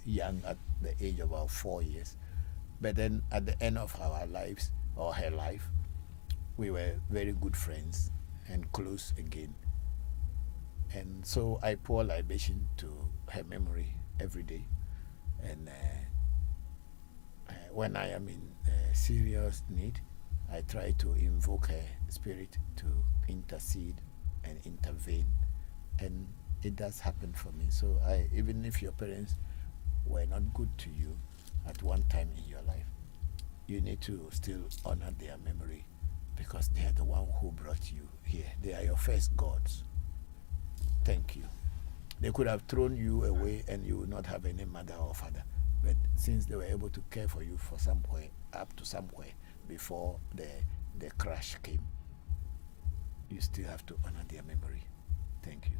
young, at the age of about 4 years. But then at the end of our lives, or her life, we were very good friends and close again. And so I pour libation to her memory every day. And when I am in serious need, I try to invoke her spirit to intercede and intervene. And it does happen for me. So even if your parents were not good to you at one time in your life, you need to still honor their memory because they are the one who brought you here. They are your first gods. Thank you. They could have thrown you away and you would not have any mother or father. But since they were able to care for you for somewhere, up to somewhere before the crash came, you still have to honor their memory. Thank you.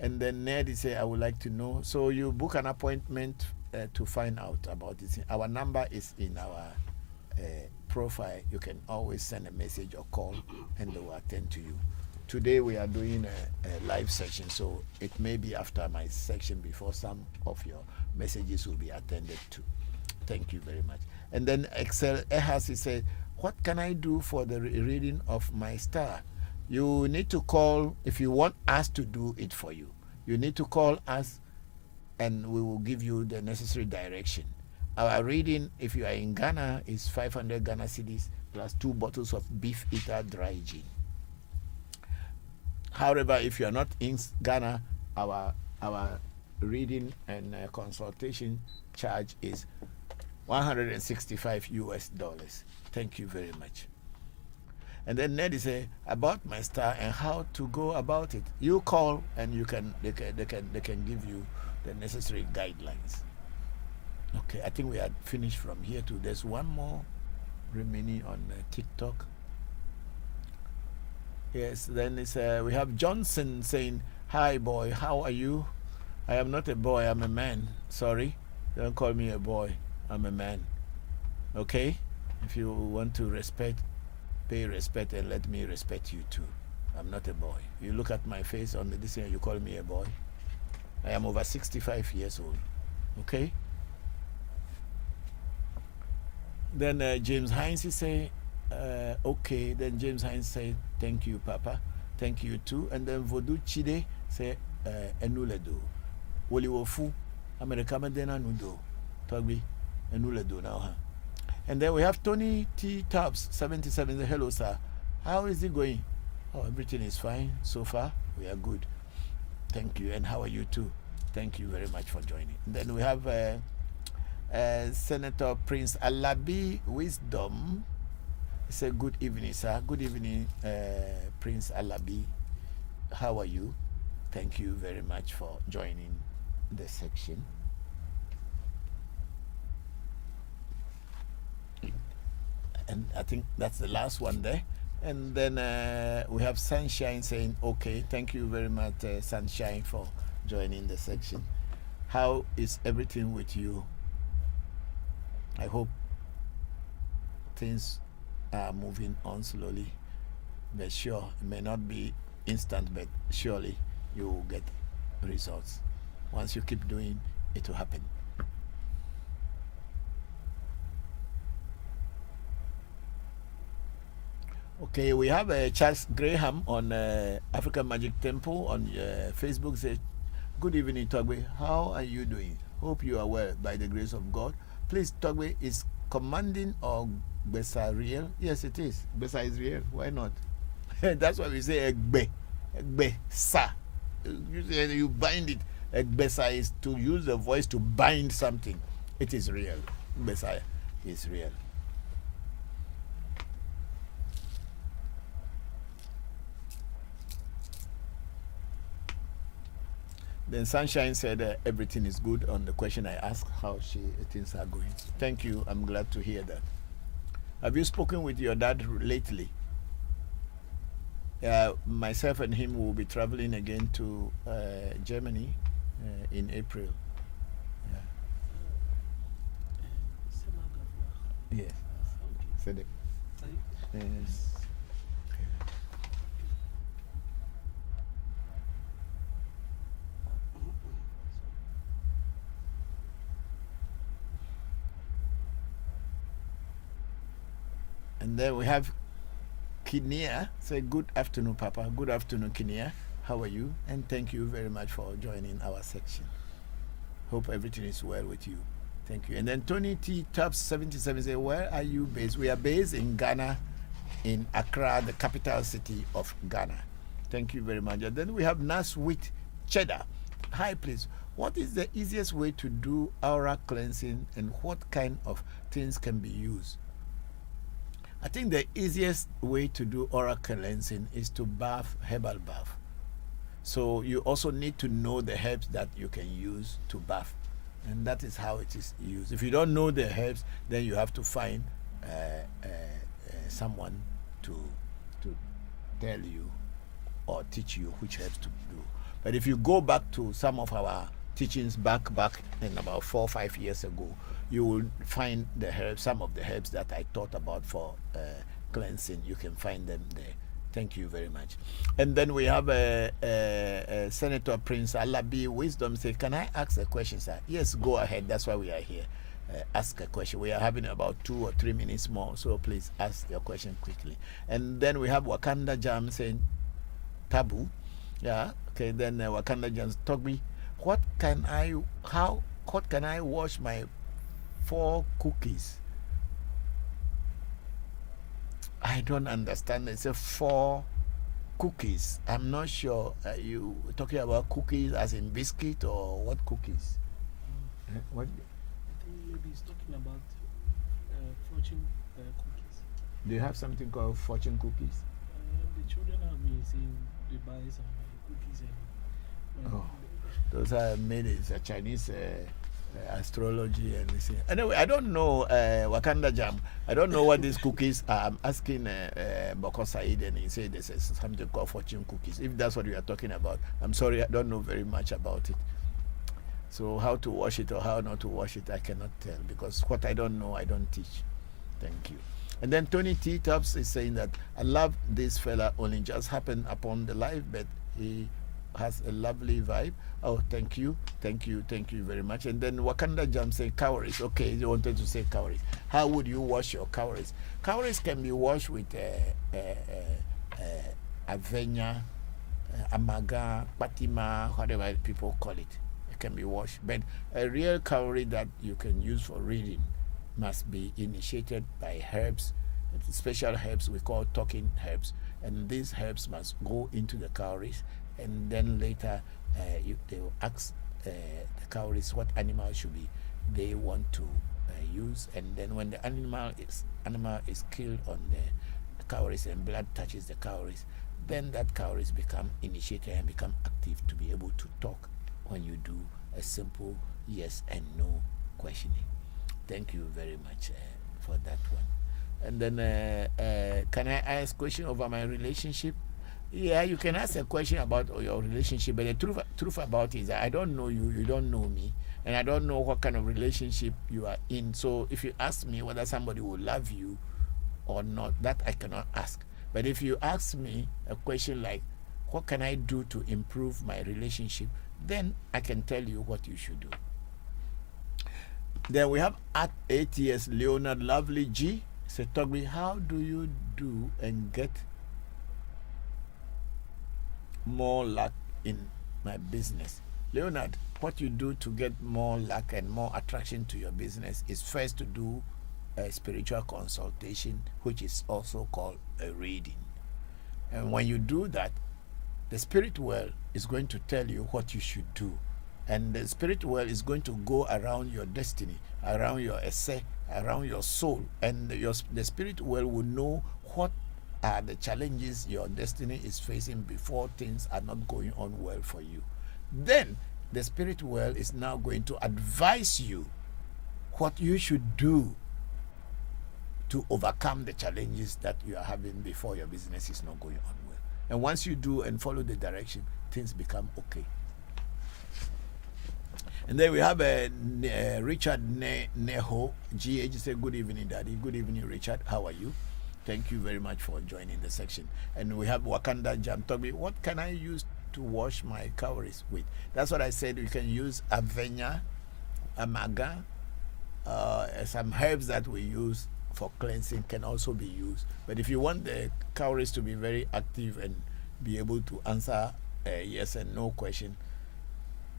And then Ned say, I would like to know. So you book an appointment to find out about this. Our number is in our profile. You can always send a message or call and they will attend to you. Today we are doing a live session, so it may be after my section before some of your messages will be attended to. Thank you very much. And then Excel Ehasi said, what can I do for the reading of my star? You need to call, if you want us to do it for you, you need to call us and we will give you the necessary direction. Our reading, if you are in Ghana, is 500 Ghana cedis plus 2 bottles of beef eater dry gin. However, if you are not in Ghana, our reading and consultation charge is $165 US. Thank you very much. And then Ned say about my star and how to go about it. You call and they can give you the necessary guidelines. Okay, I think we had finished from here too. There's one more remaining on TikTok. Yes, then it's we have Johnson saying, hi boy, how are you? I am not a boy, I'm a man. Sorry, don't call me a boy, I'm a man. Okay, if you want to pay respect and let me respect you too. I'm not a boy. You look at my face on this thing, you call me a boy. I am over 65 years old. Okay. Then James Hines say, okay. Then James Hines say, thank you, Papa. Thank you too. And then Vodu Chide say, enuledo. Woli wofu. America medena nudo. Togbi enuledo now. And then we have Tony T. Taps 77. Hello, sir. How is it going? Oh, everything is fine so far. We are good. Thank you. And how are you too? Thank you very much for joining. And then we have Senator Prince Alabi Wisdom. He said, good evening, sir. Good evening, Prince Alabi. How are you? Thank you very much for joining the section. And I think that's the last one there. And then we have Sunshine saying, okay, thank you very much, Sunshine, for joining the section. How is everything with you? I hope things are moving on slowly, but sure, it may not be instant, but surely you will get results. Once you keep doing, it will happen. Okay, we have Charles Graham on African Magic Temple on Facebook. Says, good evening, Togbe. How are you doing? Hope you are well by the grace of God. Please, Togbe, is commanding or Besa real? Yes, it is. Besa is real. Why not? That's why we say Egbe. Egbe sa. You bind it. Egbesa is to use the voice to bind something. It is real. Messiah is real. Then Sunshine said everything is good on the question I asked, how things are going. Thank you. I'm glad to hear that. Have you spoken with your dad lately? Myself and him will be traveling again to Germany in April. Yeah. Yes. Said it. Yes. And then we have Kinia. Say good afternoon, Papa. Good afternoon, Kinia. How are you? And thank you very much for joining our section. Hope everything is well with you. Thank you. And then Tony T. Tops 77 say, where are you based? We are based in Ghana, in Accra, the capital city of Ghana. Thank you very much. And then we have Nas with Cheddar. Hi, please. What is the easiest way to do aura cleansing and what kind of things can be used? I think the easiest way to do aura cleansing is to bath, herbal bath. So you also need to know the herbs that you can use to bath. And that is how it is used. If you don't know the herbs, then you have to find someone to tell you or teach you which herbs to do. But if you go back to some of our teachings back in about 4 or 5 years ago, you will find the herbs, some of the herbs that I taught about for cleansing. You can find them there. Thank you very much. And then we have Senator Prince Alabi Wisdom say, can I ask a question, sir? Yes, go ahead. That's why we are here. Ask a question. We are having about 2 or 3 minutes more, so please ask your question quickly. And then we have Wakanda Jam saying, taboo. Yeah, okay. Then Wakanda Jam, Togbi, what can I wash my 4 cookies? I don't understand. It's a 4 cookies. I'm not sure. Are you talking about cookies as in biscuit or what cookies? What? I think maybe he's talking about fortune cookies. Do you have something called fortune cookies? The children have been saying they buy some cookies and those are made in Chinese astrology and this. Anyway, I don't know Wakanda Jam. I don't know what these cookies are. I'm asking Bokor Said, and he said there's something called fortune cookies. If that's what you are talking about, I'm sorry, I don't know very much about it. So how to wash it or how not to wash it, I cannot tell, because what I don't know, I don't teach. Thank you. And then Tony T. Tops is saying that I love this fella, only just happened upon the live, but he has a lovely vibe. Oh, thank you very much. And then Wakanda Jam say cowries. Okay, you wanted to say cowries. How would you wash your cowries? Cowries can be washed with avena, amaga, patima, whatever people call it. It can be washed. But a real cowrie that you can use for reading must be initiated by herbs, special herbs we call talking herbs. And these herbs must go into the cowries, and then later they will ask the cowries what animal should be they want to use, and then when the animal is killed on the cowries and blood touches the cowries, then that cowries become initiated and become active to be able to talk when you do a simple yes and no questioning. Thank you very much for that one. And then can I ask a question over my relationship? Yeah, you can ask a question about your relationship, but the truth about it is that I don't know you, you don't know me, and I don't know what kind of relationship you are in. So if you ask me whether somebody will love you or not, that I cannot ask. But if you ask me a question like, what can I do to improve my relationship, then I can tell you what you should do. Then we have at ATS Leonard Lovely G. Said, Togbi, how do you do and get more luck in my business? Leonard, what you do to get more luck and more attraction to your business is first to do a spiritual consultation, which is also called a reading. And when you do that, the spirit world is going to tell you what you should do And the spirit well is going to go around your destiny, around your essay, around your soul. And the spirit well will know what are the challenges your destiny is facing before things are not going on well for you. Then the spirit well is now going to advise you what you should do to overcome the challenges that you are having before your business is not going on well. And once you do and follow the direction, things become okay. And then we have Richard Neho, GH, say good evening, Daddy. Good evening, Richard. How are you? Thank you very much for joining the section. And we have Wakanda Jam Toby. What can I use to wash my cowries with? That's what I said. You can use Avena, Amaga, some herbs that we use for cleansing can also be used. But if you want the cowries to be very active and be able to answer yes and no question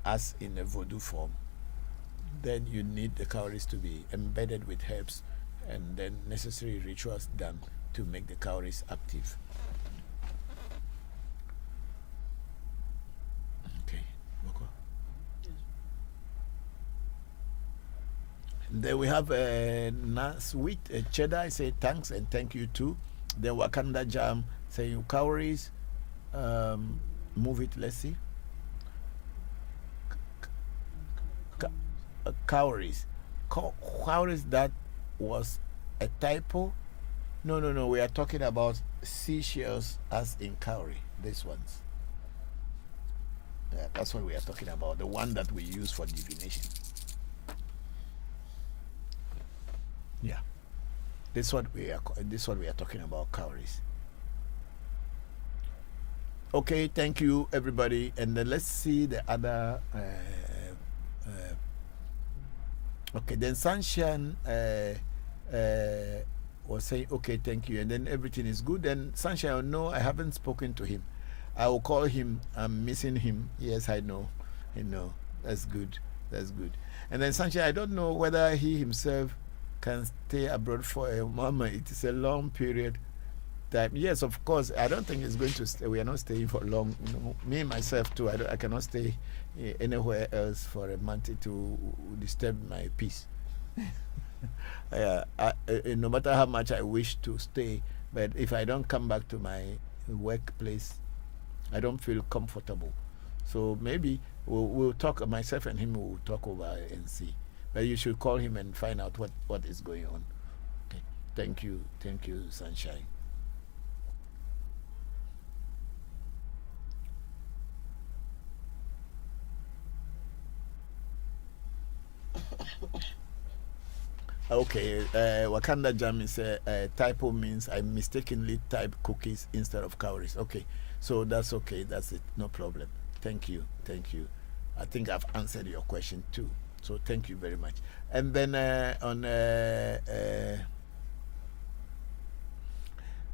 as in a Vodu form, then you need the cowries to be embedded with herbs and then necessary rituals done to make the cowries active. Okay, Bokor. Then we have sweet cheddar. I say thanks and thank you too. Then Wakanda Jam saying cowries. Move it. Let's see. Cowries. Cowries, that was a typo. No. We are talking about seashells as in cowrie. These ones. That's what we are talking about. The one that we use for divination. Yeah. This is what we are talking about, cowries. Okay, thank you everybody. And then let's see the other okay, then Sunshine was saying, okay, thank you. And then everything is good. And Sunshine, no, I haven't spoken to him. I will call him. I'm missing him. Yes, I know. That's good. And then Sunshine, I don't know whether he himself can stay abroad for a moment. It is a long period time. Yes, of course. I don't think it's going to stay. We are not staying for long. Me, myself, too. I cannot stay anywhere else for a month to disturb my peace. No matter how much I wish to stay, but if I don't come back to my workplace, I don't feel comfortable. So maybe we'll talk, myself and him will talk over and see. But you should call him and find out what is going on. Okay. Thank you, Sunshine. Okay, Wakanda Jam is a typo, means I mistakenly typed cookies instead of cowries. Okay, so that's okay, that's it, no problem. Thank you. I think I've answered your question too. So thank you very much. And then on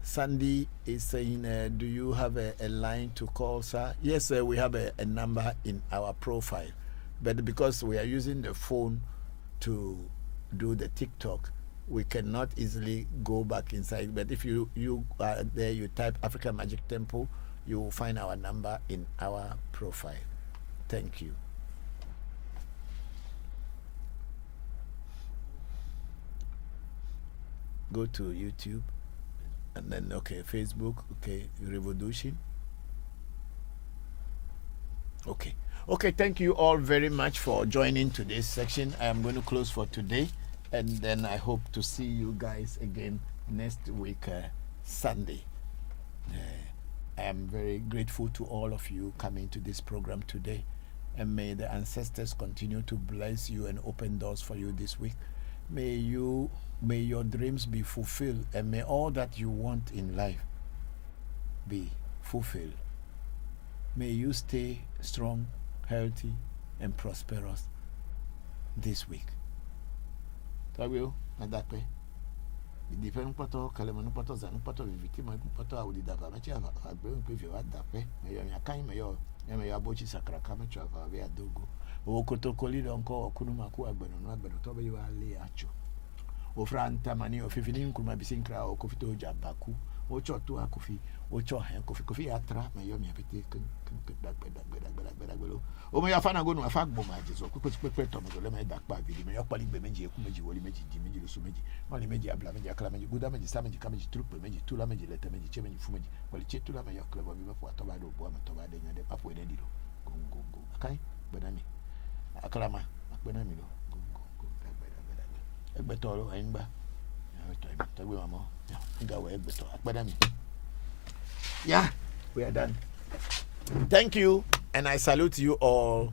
Sandy is saying, do you have a line to call, sir? Yes, we have a number in our profile, but because we are using the phone to do the TikTok, we cannot easily go back inside. But if you are there, you type African Magic Temple, you will find our number in our profile. Thank you. Go to YouTube and then Facebook, Revolution. Okay, thank you all very much for joining today's section. I am going to close for today, and then I hope to see you guys again next week, Sunday. I am very grateful to all of you coming to this program today, and may the ancestors continue to bless you and open doors for you this week. May your dreams be fulfilled, and may all that you want in life be fulfilled. May you stay strong, healthy, and prosperous this week. Tawio, adakwe. Different pato, kalemanu pato, zanu pato, victima pato, audi dava. Machi agbe unpevi wa dakwe. Mayo nyakai mayo abochi sakraka macho avawe adogo. Okoto kolido onko okunuma ku agbenu no agbenu tobe yo ale acho. Ofranta mani ofifini nkuma bisinkra okofito jabaku. Ocho tu akufi. Ocho hen kofi atra me yo me apete kun dag belo. O me afa na go no afa gbo ma jeso kwe to me go le me dag pa vidi me yo pali gbe meji eku meji woli meji di meji lusu meji woli meji abla meji akala meji guda meji sa meji ka meji trupe meji tula meji lete meji che meji fu meji woli che tula me yo klebo bi me po to ba do bo me to ba de nyade pa po de di do go akai benami akala ma benami do go dag egbe to lo ayin gba to gbe mama ya nga we egbe to benami. Yeah, we are done. Thank you, and I salute you all.